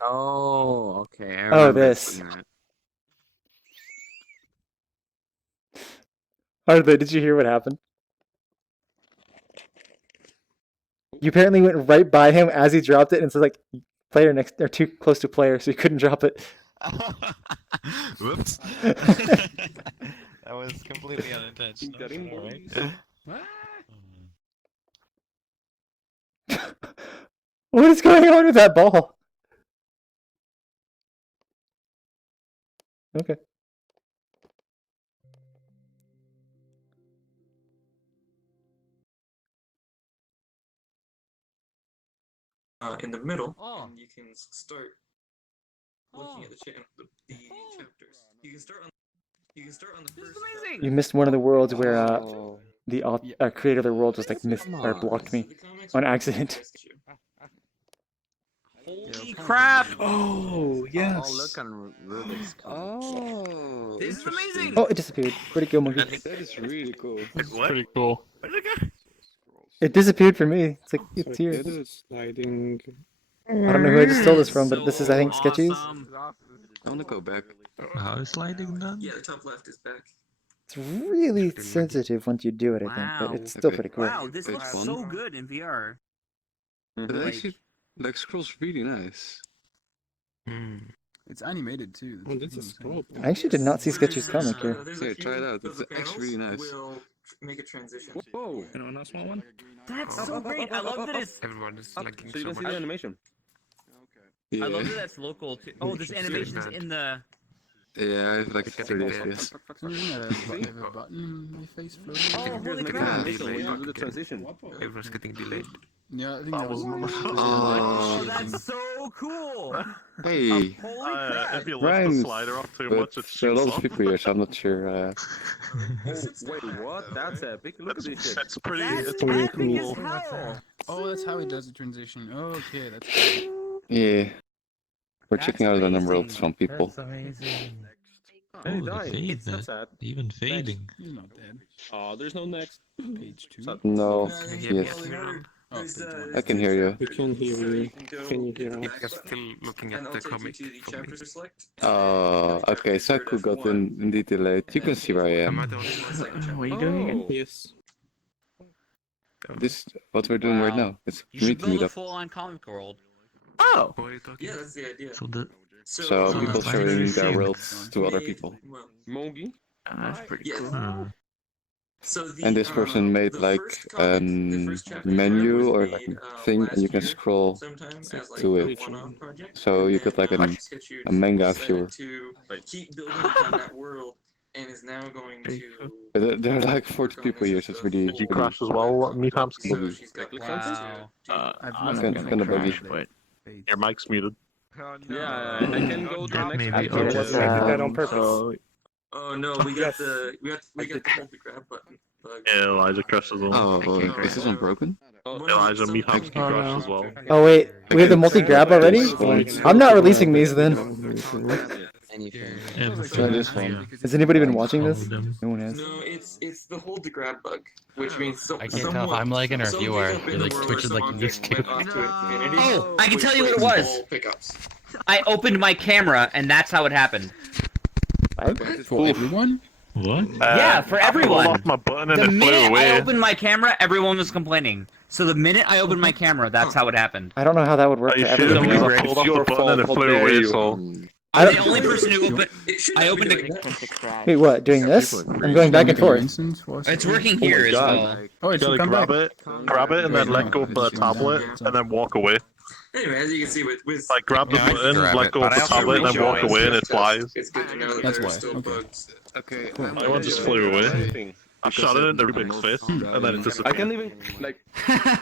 Oh, okay. I Oh, remember this. seeing that. Arthur, did you hear what happened? You apparently went right by him as he dropped it, and it's like player next or too close to player, so you couldn't drop it. Whoops. That was completely unintentional. Alright. What is going on with that ball? Okay. In the middle, and you can start looking at the chapters. You can start on. You can start on the first. You missed one of the worlds where the creator of the world just like missed or blocked me on accident. Holy crap! Oh yes. I'll look on Rubik's. Oh, this is amazing. Oh, it disappeared. Where'd it go, monkey? That is really cool. It's pretty cool. It disappeared for me. It's like it's here. It is sliding. I don't know who I just stole this from, but this is I think Sketchy's. I want to go back. How is sliding done? Yeah, the top left is back. It's really sensitive once you do it, I think, but it's still pretty cool. Wow, this looks so good in VR. It actually like scrolls really nice. It's animated too. Oh, this is cool. I actually did not see Sketchy's comic here. Yeah, try it out. It's actually really nice. We'll make a transition. Whoa! Anyone else want one? That's so great. I love that it's. Everyone is liking So you don't see the animation? Yeah. I love that that's local too. Oh, this animation is in the. Yeah, I have like 30 FPS. A button in my face floating. Oh, holy Make an crap! animation when you do the transition. Everyone's getting delayed. Yeah, I think that was. Oh, that's so cool! Hey, Holy crap! If you lift the Rhymes, slider up too but much, it there are a shoots lot of off. people here, so I'm not sure. Wait, what? That's epic. Look at this shit. It's pretty. That's It's pretty epic as cool. hell. Oh, that's how it does the transition. Okay, that's good. Yeah, we're That's checking out the amazing. emeralds from people. That's amazing. Hey, the die. fade, That's sad. even fading. He's not dead. Oh, there's no next. Page 2. No, Yeah, yes, there's, I can hear you. We can hear you. Can you hear If us? you're still looking and at I'll the take you comic to the for me. chapters to select. Okay, Saku got indeed delayed. You can see where I Am I am. the only one? What are you doing again? Yes. This what we're doing right now. It's You should community build a meetup. full-on comic world. Oh. What are you talking Yeah, that's the idea. So the So people Sliding showing is their same. worlds to other people. Well, Mogi? That's pretty yes. cool. So the, And this person made like a menu or like a thing, and you can scroll to it. So you could like a manga viewer. to keep building upon that world, and is now going to. There are like 40 people here, so it's really. Did you crash as well, Meetup? So she's got Wow. I'm Kinda buggy. but your mic's muted. Yeah, I can go to the next Maybe page. I did that on purpose. Oh no, we got the hold the grab button bug. Yeah, Elijah crashed as well. Oh, is this one broken? Elijah, Meetup crashed as well. Oh wait, we have the multi-grab already? I'm not releasing these then. Try this one. Has anybody been watching this? No one has. No, it's the hold the grab bug, which means I can't tell if I'm lagging or if you are. You're like Twitch is like this too. Oh, I can tell you what it was. I opened my camera, and that's how it happened. For everyone? What? Yeah, for everyone. I pulled off my button and The it flew minute away. I opened my camera, everyone was complaining. So the minute I opened my camera, that's how it happened. I don't know how that would work You for should everyone. have pulled off the button and it flew away, so... I'm the only person who opened. I opened it. Wait, what? Doing this? I'm going back and forth. It's working here as well. Oh, it's You gotta come back. grab it, and then let go of the tablet, and then walk away. Anyway, as you can see with Like, grab the button, grab let it, go but of I the also tablet, and then walk rejoined. away, and it flies. it's good to know that That's there are why, still okay. bugs. Okay. My one just flew away. I shot it in the Rubik's face, and then it I disappeared. can't even like.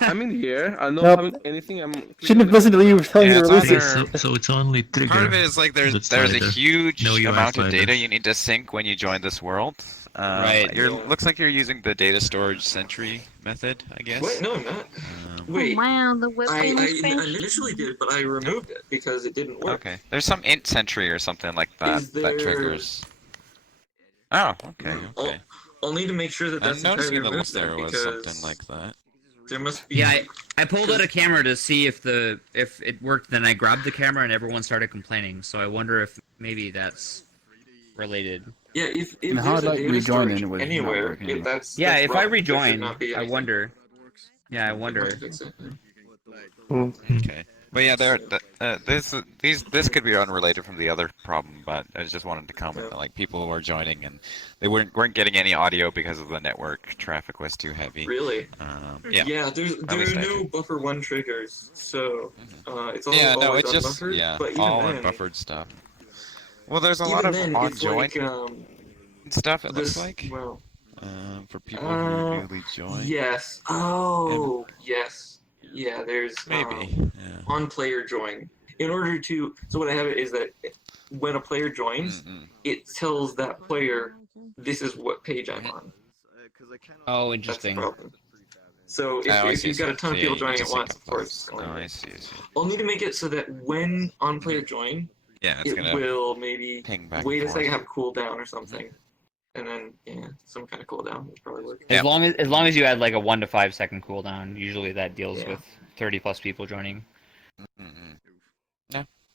I'm in here. I'm not Nope. having anything. I'm. Shouldn't have listened to you telling you to it's release it. So it's only trigger. Part of it is like there's a huge No UI amount of slider. data you need to sync when you join this world. Right. Looks like you're using the data storage sentry method, I guess. Wait, no, I'm not. Wait. Wow, the whip I animation. initially did, but I removed it because it didn't work. Okay. There's some int sentry or something like that Is there- that triggers. Oh, okay, okay. I'll need to make sure that I'm that's noticing entirely in the list removed there then, was because something like that. there must be. Yeah, I pulled out a camera to see if it worked. Then I grabbed the camera and everyone started complaining. So I wonder if maybe that's related. Yeah, if And how there's a like data rejoining storage was not anywhere, working. if that's Yeah, that's if wrong, I there should rejoin, not be I anything. wonder. Yeah, I wonder. Okay. But yeah, this could be unrelated from the other problem, but I just wanted to comment that like people were joining and they weren't getting any audio because of the network traffic was too heavy. Really? Yeah. Yeah, there least are I no think. buffer one triggers, so it's all Yeah, no, always it's just unbuffered, but even all then, unbuffered stuff. Well, there's a even lot of then, on it's join like, stuff. It this, looks like well, for people who newly join. yes. Oh, yes. Yeah, there's Maybe. on player join. In order to, so what I have is that when a player joins, it tells that player this is what page I'm on. Oh, interesting. That's the problem. So if you've got a ton of people joining at once, of course. I see. I'll need to make it so that when on player join, Yeah, it's it gonna will maybe ping back wait a and second, forth. have a cooldown or something, and then some kind of cooldown would probably work. As long as you add like a 1 to 5 second cooldown, usually that deals with 30+ people joining.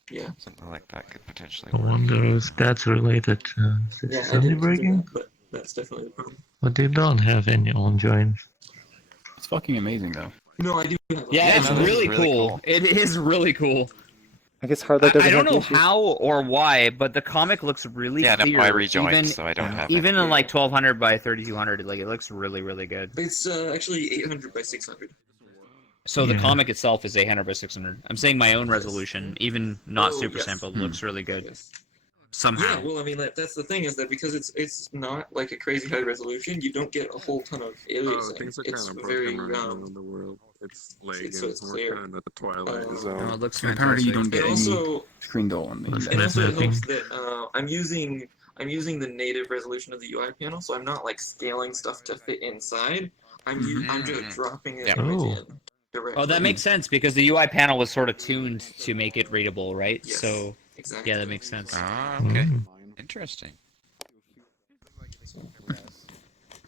Yeah. Something like that could potentially I work. wonder if that's related to Yeah, I system didn't do breaking. that, but that's definitely the problem. But they don't have any on join. It's fucking amazing though. No, I do have a Yeah, it's no, this is really really cool. cool. It is really cool. I guess Hardlight doesn't I don't have know the issue. how or why, but the comic looks really Yeah, no, clear. I rejoined, even, so I don't have it. even in like 1200 by 3200, like it looks really, really good. It's actually 800 by 600. So the Yeah. comic itself is 800 by 600. I'm saying my own resolution, even not Oh, super yes. sampled, looks really good. Yes. Somehow. Yeah, well, I mean, that's the thing is that because it's not like a crazy high resolution, you don't get a whole ton of aliasing. Things are It's kind of very broken right now in the world. It's lagging. so it's We're clear. kind of at the twilight Oh, zone. it looks Apparently you don't fantastic. get And any also, screen door on the and also it Mapping. helps that I'm using the native resolution of the UI panel, so I'm not like scaling stuff to fit inside. I'm just dropping it Yeah. right Oh. in directly. Oh, that makes sense because the UI panel was sort of tuned to make it readable, right? Yes, So exactly. yeah, that makes sense. Ah, okay. Mm. Interesting.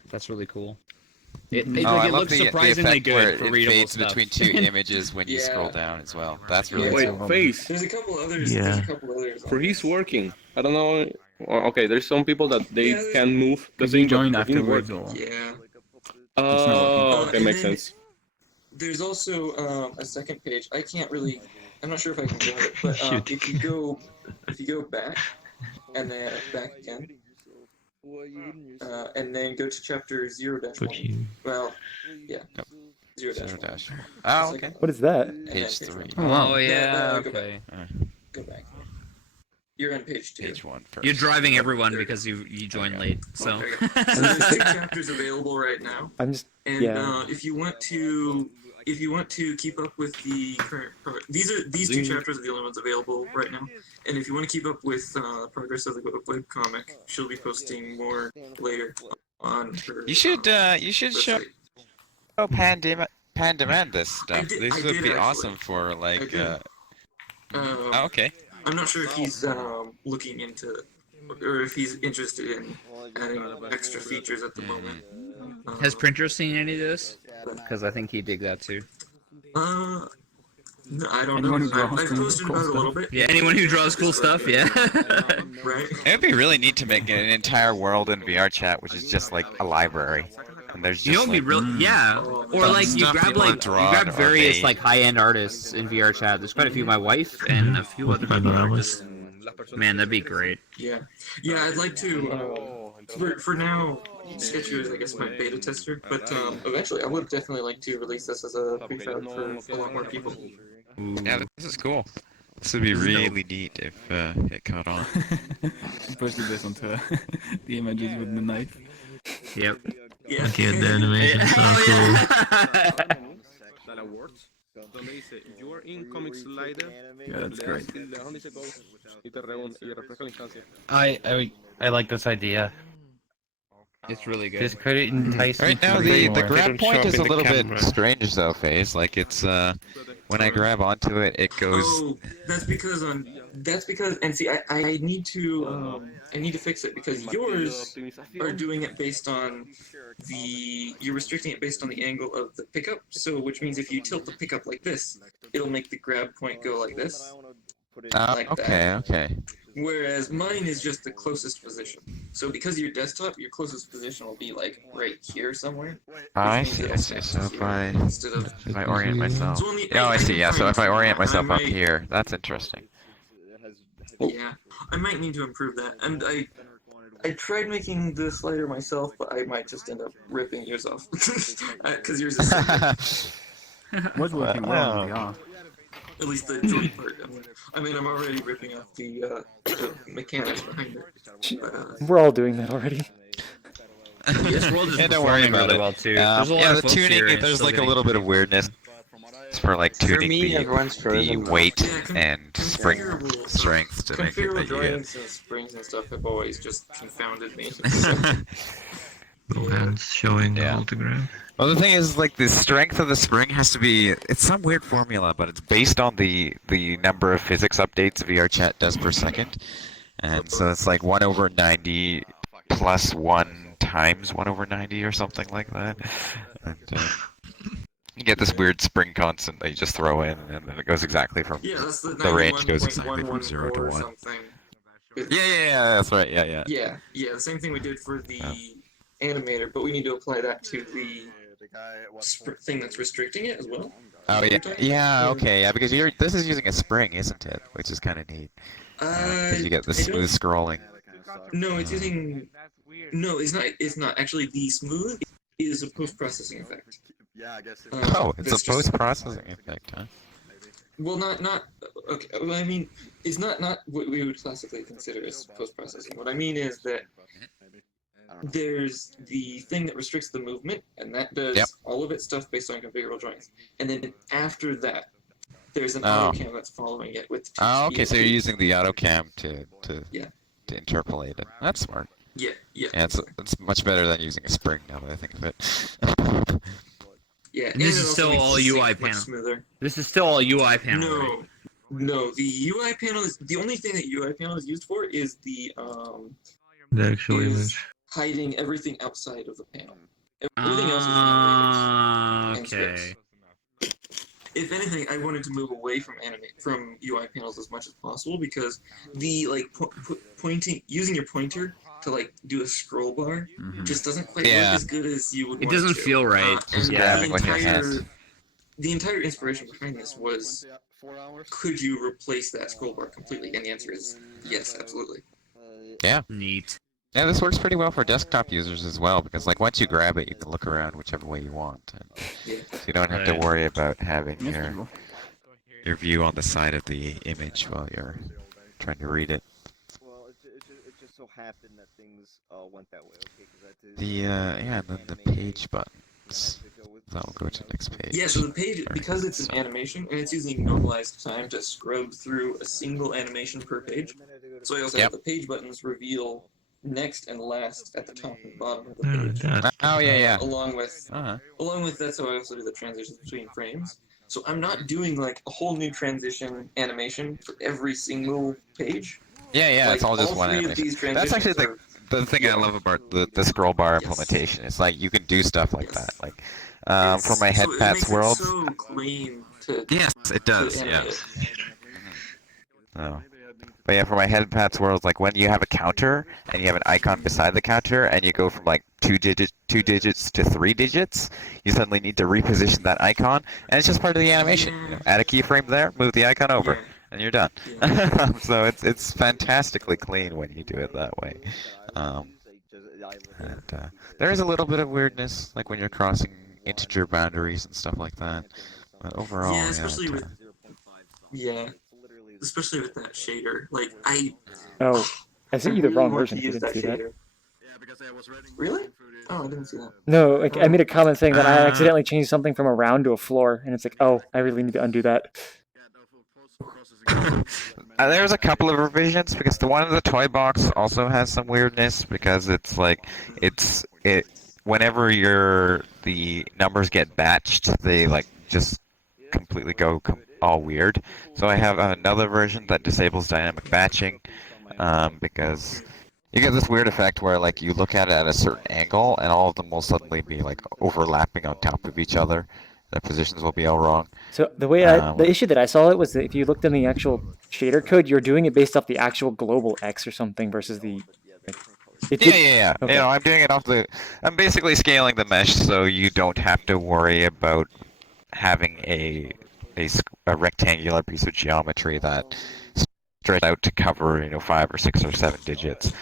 That's really cool. It, Oh, like, I it love looks the surprisingly effect where good for it readable fades stuff. between two images when you scroll Yeah. down as well. That's really Wait, cool. face. There's a couple others. Yeah. There's a couple others. For he's working. I don't know. Okay, there's some people that they Yeah, can move the Did you thing, join but it didn't work. afterwards or? Yeah. Oh, okay, and makes then sense. There's also a second page. I can't really. I'm not sure if I can grab it, but Shoot. if you go back and then back again, and then go to chapter 0-1. Well, yeah. 0-1. Oh, okay. What is that? Page 3. Oh yeah. Go Okay. back. Go back. You're on page 2. Page 1 first. You're driving everyone because you joined late. So. So there's 2 chapters available right now. I'm just And yeah. if you want to keep up with the current these 2 chapters are the only ones available right now. And if you want to keep up with progress of the webcomic, she'll be posting more later on her. You should show Pandemand this stuff. This would be awesome for like. Oh, okay. I'm not sure if he's looking into, or if he's interested in adding extra features at the moment. Has Printer seen any of this? Because I think he'd dig that too. No, I don't know. I've posted about it a little bit. Yeah, anyone who draws cool stuff, yeah. Right. It would be really neat to make an entire world in VRChat, which is just like a library. And there's just You know what would be real? Yeah. Or like you stuff grab people like have drawn you grab or various made. like high-end artists in VRChat. There's quite a few. My wife and a few other people are just. Man, that'd be great. Yeah, I'd like to. For now, Sketcher is, I guess, my beta tester, but eventually, I would definitely like to release this as a prefab for a lot more people. Yeah, this is cool. This would be really neat if it caught on. Posted this onto the images with the knife. Yep. Yeah. Okay, the animation sounds cool. Donde dice Your incoming slider. Yeah, that's great. I like this idea. It's really good. This could entice Right me now, to the read more. grab point is a little bit strange though, Phase. Like it's when I grab onto it, it goes. Oh, that's because and see, I need to fix it because yours are doing it based on you're restricting it based on the angle of the pickup. So which means if you tilt the pickup like this, it'll make the grab point go like this. Like okay, that. okay. Whereas mine is just the closest position. So because of your desktop, your closest position will be like right here somewhere. I see. So if I orient myself. So only- Oh, I see. Yeah. So if I orient myself up might- here, that's interesting. Yeah, I might need to improve that. And I tried making the slider myself, but I might just end up ripping yours off because yours is. Was working well. Yeah. At least the joint part. I mean, I'm already ripping off the mechanics behind it. But, We're all doing that already. This world is Yeah, don't worry performing about really it. well too. There's a lot Yeah, of the folks tuning. here and There's still like a getting- little bit of weirdness. It's for like tuning me, everyone's the frozen. weight and spring strength to make it configurable that you get. joints and springs and stuff have always just confounded me. Hands showing the multigram. Well, the thing is, like, the strength of the spring has to be. It's some weird formula, but it's based on the number of physics updates VRChat does per second, and so it's like 1/90 plus 1 times 1/90 or something like that. And, you get this weird spring constant that you just throw in, and then it goes exactly from Yeah, that's the range goes exactly from 0 to 1. Something. Yeah, that's right. Yeah. Yeah, the same thing we did for the animator, but we need to apply that to the thing that's restricting it as well. Oh yeah, okay, yeah, because this is using a spring, isn't it? Which is kind of neat. Because you get the smooth scrolling. No, it's using. No, it's not. It's not actually the smooth. Is a post-processing effect. Yeah, I guess. Oh, it's a post-processing effect, huh? Well, not. Okay. Well, I mean, it's not what we would classically consider as post-processing. What I mean is that there's the thing that restricts the movement, and that does all of its stuff based on configurable joints. And then after that, there's an autocam that's following it with. Oh, okay. So you're using the autocam to Yeah. to interpolate it. That's smart. Yeah. Yeah, it's much better than using a spring now that I think of it. Yeah. And this is still all UI panel. Smoother. This is still all UI panel. No. The UI panel is the only thing that UI panel is used for is the actual image. hiding everything outside of the panel. Everything else is animators and Okay. scripts. If anything, I wanted to move away from UI panels as much as possible because the pointing, using your pointer to do a scroll bar just doesn't quite work as good as you would. It want doesn't to. feel right. And grabbing with your hands. The entire inspiration behind this was, could you replace that scroll bar completely? And the answer is yes, absolutely. Yeah. Neat. Yeah, this works pretty well for desktop users as well, because like once you grab it, you can look around whichever way you want. And so you don't have to worry about having your view on the side of the image while you're trying to read it. Well, it just so happened that things went that way. Okay, because that did. Yeah, and then the page buttons. That'll go to the next page. Yeah, so the page, because it's an animation, and it's using normalized time to scrub through a single animation per page, so I also have the page buttons reveal next and last at the top and bottom of the page. Oh, yeah. Along with, that's how I also do the transitions between frames. So I'm not doing like a whole new transition animation for every single page. Yeah, Like, it's all just all one three of animation. these That's actually the thing I love about the scroll bar implementation. It's like you can do stuff like that. Like for my headpats world. So clean to Yes, it does. to Yes. Oh. But yeah, for my headpats world, like when you have a counter and you have an icon beside the counter and you go from like two digits to 3 digits, you suddenly need to reposition that icon, and it's just part of the animation. You know, add a keyframe there, move the icon over, and you're done. So it's fantastically clean when you do it that way. There is a little bit of weirdness, like when you're crossing integer boundaries and stuff like that. But overall, yeah, especially with especially with that shader. Like Oh, I sent you the wrong version. to If you use didn't see that. Really? Oh, I didn't see that. No, like I made a comment saying that I accidentally changed something from a round to a floor, and it's like, oh, I really need to undo that. There's a couple of revisions because the one in the toy box also has some weirdness because it's like whenever the numbers get batched, they like just completely go all weird. So I have another version that disables dynamic batching because you get this weird effect where like you look at it at a certain angle and all of them will suddenly be like overlapping on top of each other. The positions will be all wrong. So the way the issue that I saw it was that if you looked in the actual shader code, you're doing it based off the actual global X or something versus the. Yeah. Okay. You know, I'm doing it off I'm basically scaling the mesh so you don't have to worry about having a rectangular piece of geometry that stretched out to cover 5 or 6 or 7 digits.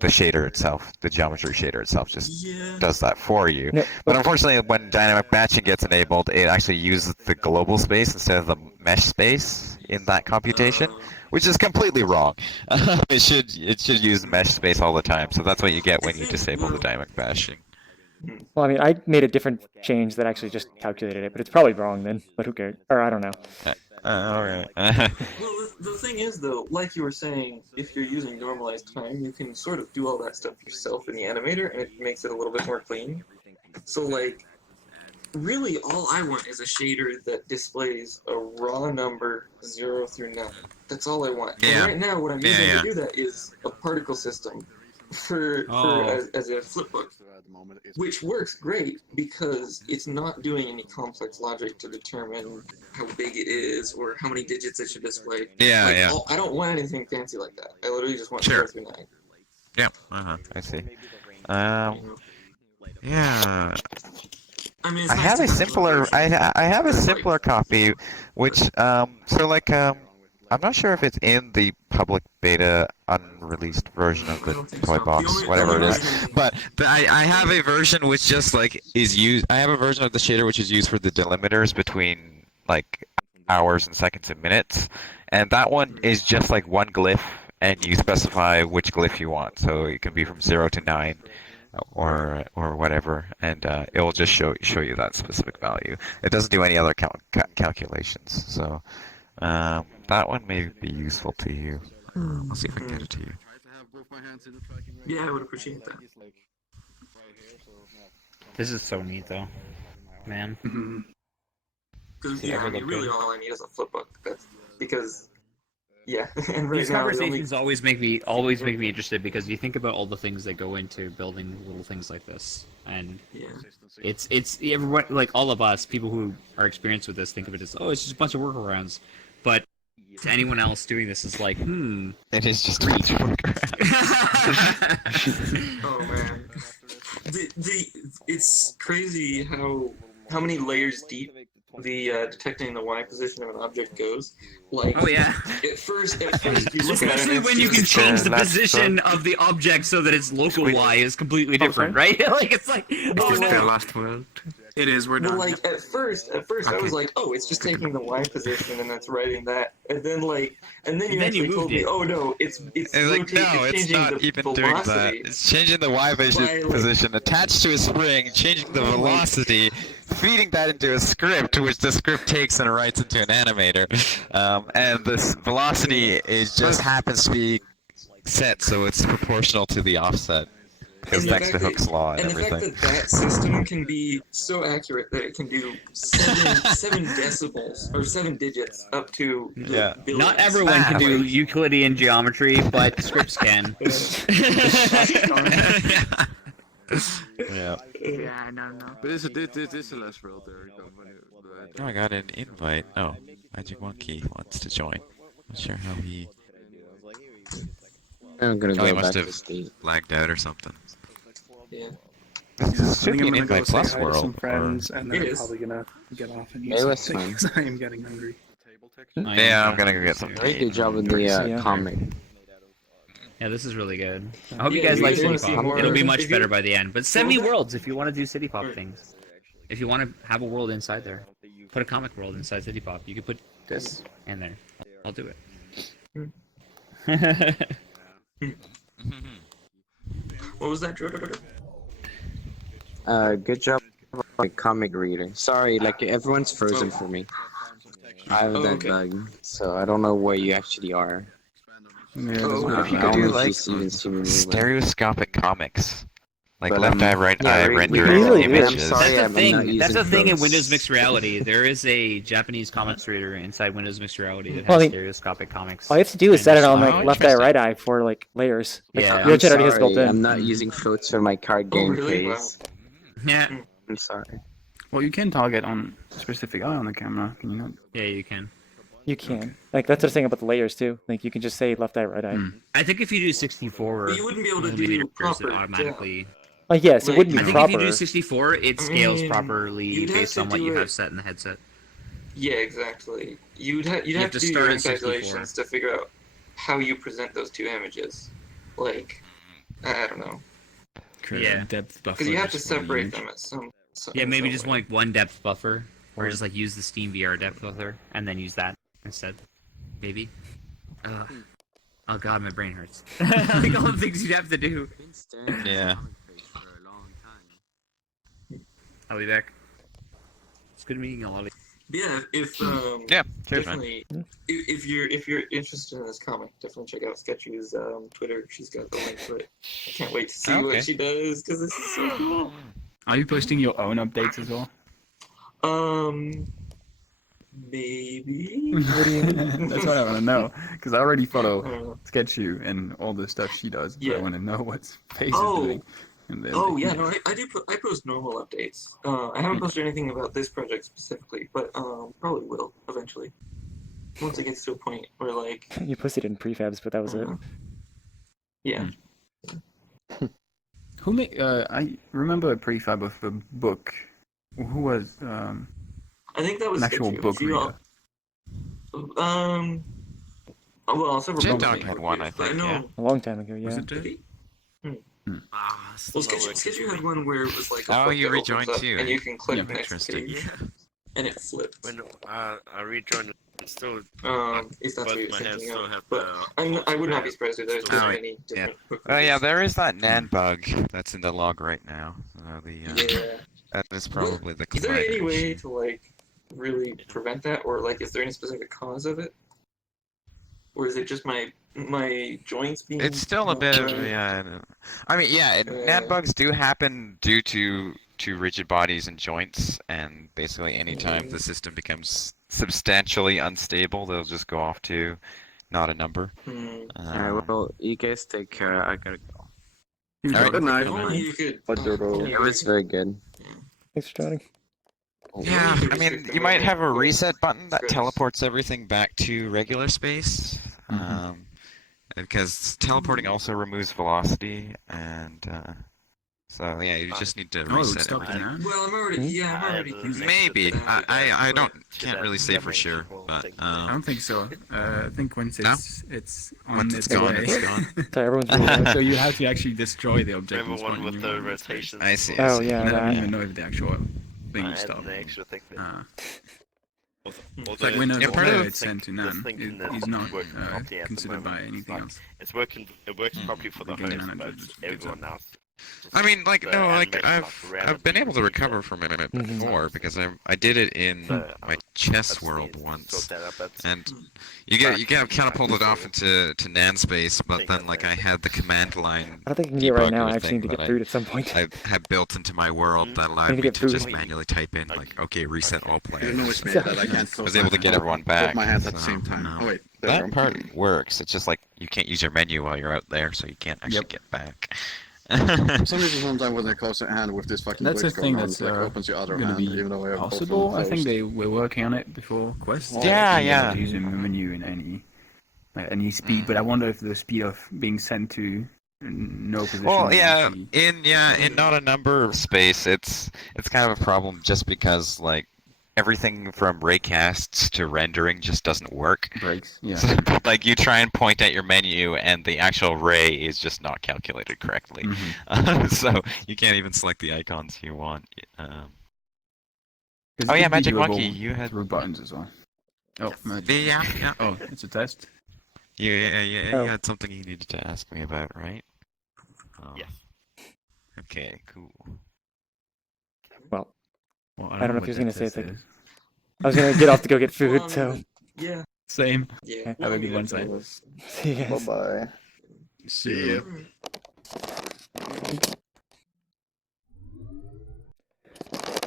The shader itself, the geometry shader itself, just does that for you. No, but unfortunately, when dynamic batching gets enabled, it actually uses the global space instead of the mesh space in that computation, which is completely wrong. It should use mesh space all the time. So that's what you get when you disable the dynamic batching. Well, I mean, I made a different change that actually just calculated it, but it's probably wrong then. But who cares? Or I don't know. Alright. Well, the thing is, though, like you were saying, if you're using normalized time, you can sort of do all that stuff yourself in the animator, and it makes it a little bit more clean. So, like, really, all I want is a shader that displays a raw number 0 through 9. That's all I want. Yeah. And right now, what I'm using to do that is a particle system as a flipbook, which works great because it's not doing any complex logic to determine how big it is or how many digits it should display. I don't want anything fancy like that. I literally just want 0 through 9. Yeah. I see. Yeah. I mean, I have a simpler. I have a simpler copy, which I'm not sure if it's in the public beta unreleased version of the toy box, whatever it is. But I have a version which just is used. I have a version of the shader which is used for the delimiters between hours and seconds and minutes, and that one is just one glyph, and you specify which glyph you want. So it can be from 0 to 9. Or whatever, and it will just show you that specific value. It doesn't do any other calculations, so that one may be useful to you. I'll see if I can get it to you. Yeah, I would appreciate that. This is so neat, though, man. Because really all I need is a flipbook. That's because. Yeah, and These conversations always make me interested because you think about all the things that go into building little things like this, and it's everyone, like all of us, people who are experienced with this, think of it as it's just a bunch of workarounds, but to anyone else doing this is like, it is just a bunch of workarounds. Oh man, it's crazy how many layers deep the detecting the Y position of an object goes. Like, Oh yeah. At first you look at it, Especially when you can change the position of the object so that its local Y is completely different, right? Like it's like, oh no. last world. It is. We're Well, done. like at first I was like, oh, it's just taking the Y position and it's writing that, and then you actually told me, oh no, it's It's like, no, it's changing not the even doing that. velocity. It's changing the Y position attached to a spring, changing the velocity, feeding that into a script, which the script takes and writes into an animator. And this velocity just happens to be set so it's proportional to the offset. Because thanks to Hooke's law and everything. And the fact that system can be so accurate that it can do 7 decibels, or 7 digits, up to Yeah. billions. Not everyone can do Euclidean geometry, but scripts can. Yeah. Yeah, no. But this is a last world there. Oh, I got an invite. Oh, Magic Monkey wants to join. Not sure how he. I'm gonna Oh, go he back must to have Steve. lagged out or something. Yeah. This should be an I'm gonna go invite say plus hi to some world. friends, Or... and then I'm probably gonna get off and It use was something fun. because I am getting hungry. Yeah, I'm gonna go get some. Very good job with the comic. Yeah, this is really good. I hope you Yeah, guys you like guys wanna City see Pop. more- It'll be much if you- better by the end. But send What me was that? worlds if you want to do City Pop things. If you want to have a world inside there, put a comic world inside City Pop. You could put this in there. I'll do it. What was that, Jordan? Good job, like comic reader. Sorry, like everyone's frozen for me. I have that bug, so I don't know where you actually are. Yeah, I you don't could do know if like you even see me moving. stereoscopic comics. Like But, left eye, right eye render really do. images. sorry, That's I'm the thing. not That's the using thing in those. Windows Mixed Reality. There is a Japanese comics reader inside Windows Mixed Reality that has Well, I mean, stereoscopic comics. All you have to do is set it on Oh, like left eye, interesting. right eye for like layers. Like, Yeah. VRChat already has built Sorry, in. I'm not using floats for my card Oh, game really? plays. Yeah. I'm sorry. Well, you can target on a specific eye on the camera, can you not? Yeah, you can. You can. Like that's the thing about the layers too. Like you can just say left eye, right eye. I think if you do 64 But you wouldn't be able to do millimeters, proper it automatically. Yes, it Like, wouldn't I be think proper. if you do 64, it scales mean, properly you'd have based to on what do you it- have set in the headset. Yeah, exactly. You'd have have to to do start your at 64. calculations to figure out how you present those two images. Like, I don't know. Create Yeah. a depth buffer. Because you have to just for the separate image. them at some Yeah, maybe some just way. like one depth buffer, or just like use the Steam VR depth buffer and then use that instead. Maybe. Oh god, my brain hurts. Like all the things you'd have to do. Yeah. I'll be back. It's good meeting a lot of. Yeah, if Yeah, cheers, man. definitely. If you're interested in this comic, definitely check out Sketchy's Twitter. She's got the link to it. I can't wait to see Okay. what she does because this is so cool. Are you posting your own updates as well? Maybe. What do you mean? That's what I want to know. Because I already I follow don't know. Sketchu and all the stuff she does. But I Yeah. want to know what Face Oh. is doing. And then Oh yeah, no, I do. I post normal updates. I haven't posted anything about this project specifically, but probably will eventually. Once it gets to a point where like, You posted it in prefabs, but that was it. yeah. Who made? I remember a prefab of a book. Who was I think that was an actual Sketchy. book You reader? Well, several Jet people Dog make had book one, readers, I but think. know- Yeah. A long time ago, Was yeah. it Did he? Ah, Well, Sketchy had one where it was like a Oh, book you that opens rejoined up too, and eh? you can click Yeah, the next interesting. page, and it flips. When I rejoined, it still. If that's what but you're my hands thinking still of. have But I would not be surprised if there's Oh, many yeah. different book Oh yeah, readers. there is that NAND bug that's in the log right now. Yeah. That is probably the. Is there any collider way issue. to like really prevent that, or like is there any specific cause of it, or is it just my joints being? It's still a bit of yeah. I mean, yeah, NAND bugs do happen due to rigid bodies and joints, and basically anytime the system becomes substantially unstable, they'll just go off to not a number. Alright, well, you guys take care. I gotta go. All right. Good night. If only you could. It was very good. Thanks for joining. Yeah, I mean, restrict you the might movement have a with reset button that scripts. teleports everything back to regular space. Because teleporting also removes velocity, and So yeah, you just need to Oh, it reset stopped everything. now. Well, I'm already. Maybe. I can't really say for sure, but I don't think so. I think once it's on Once it's gone, way. it's gone. So everyone's So you have to actually destroy the object. Remember and one spawn with a new the one, that's right. rotations? I see. Oh yeah, And I don't that. even know if the actual thing I stopped. had an extra thing. It's like when a part player of is sent to none, he's not considered by anything else. It's working. It works properly for the The game host, manager but just gives everyone up. else. I mean, like The no, like animation I've been able to recover from it before because I did it in my chess world once, and you get catapulted off into Nan space, but then like I had the command line I don't think I can get right now. I debugger actually need thing to that get food at some point. I had built into my world that I allowed need to me get to food. just manually type in like, okay, reset all players. always made that I can't I was able to get everyone back. my hands at the so, same time. Oh wait, there that we go. part works. It's just like you can't use your menu while you're out there, so you can't actually get back. For some reason, sometimes when they're close at hand with this fucking That's a glitch thing going on, that's it like opens your other going to hand, be even though we have both of them possible. I think closed. they were working on it before Quest. Yeah, You yeah. can use a menu in any speed, but I wonder if the speed of being sent to no position. Well, yeah, is in not a number of space, it's kind of a problem just because like everything from raycasts to rendering just doesn't work. Breaks. Yeah. So, like you try and point at your menu, and the actual ray is just not calculated correctly. So you can't even select the icons you want. Oh yeah, Magic Monkey, you had through buttons as well. Oh, yeah. Oh, it's a test. Yeah, Oh. you had something you needed to ask me about, right? Yes. Okay, cool. Well, Well, I don't know if he was what gonna that say test something. is. I was gonna get off to go get food, so Yeah. Same. Yeah. Have a good one, side. see you guys. Bye-bye. See ya.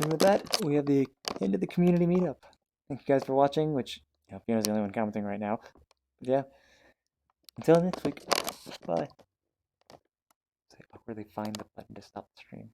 And with that, we have the end of the community meetup. Thank you guys for watching, which I hope Fiona's the only one commenting right now. But yeah. Until next week. Bye. So I awkwardly find the button to stop the stream.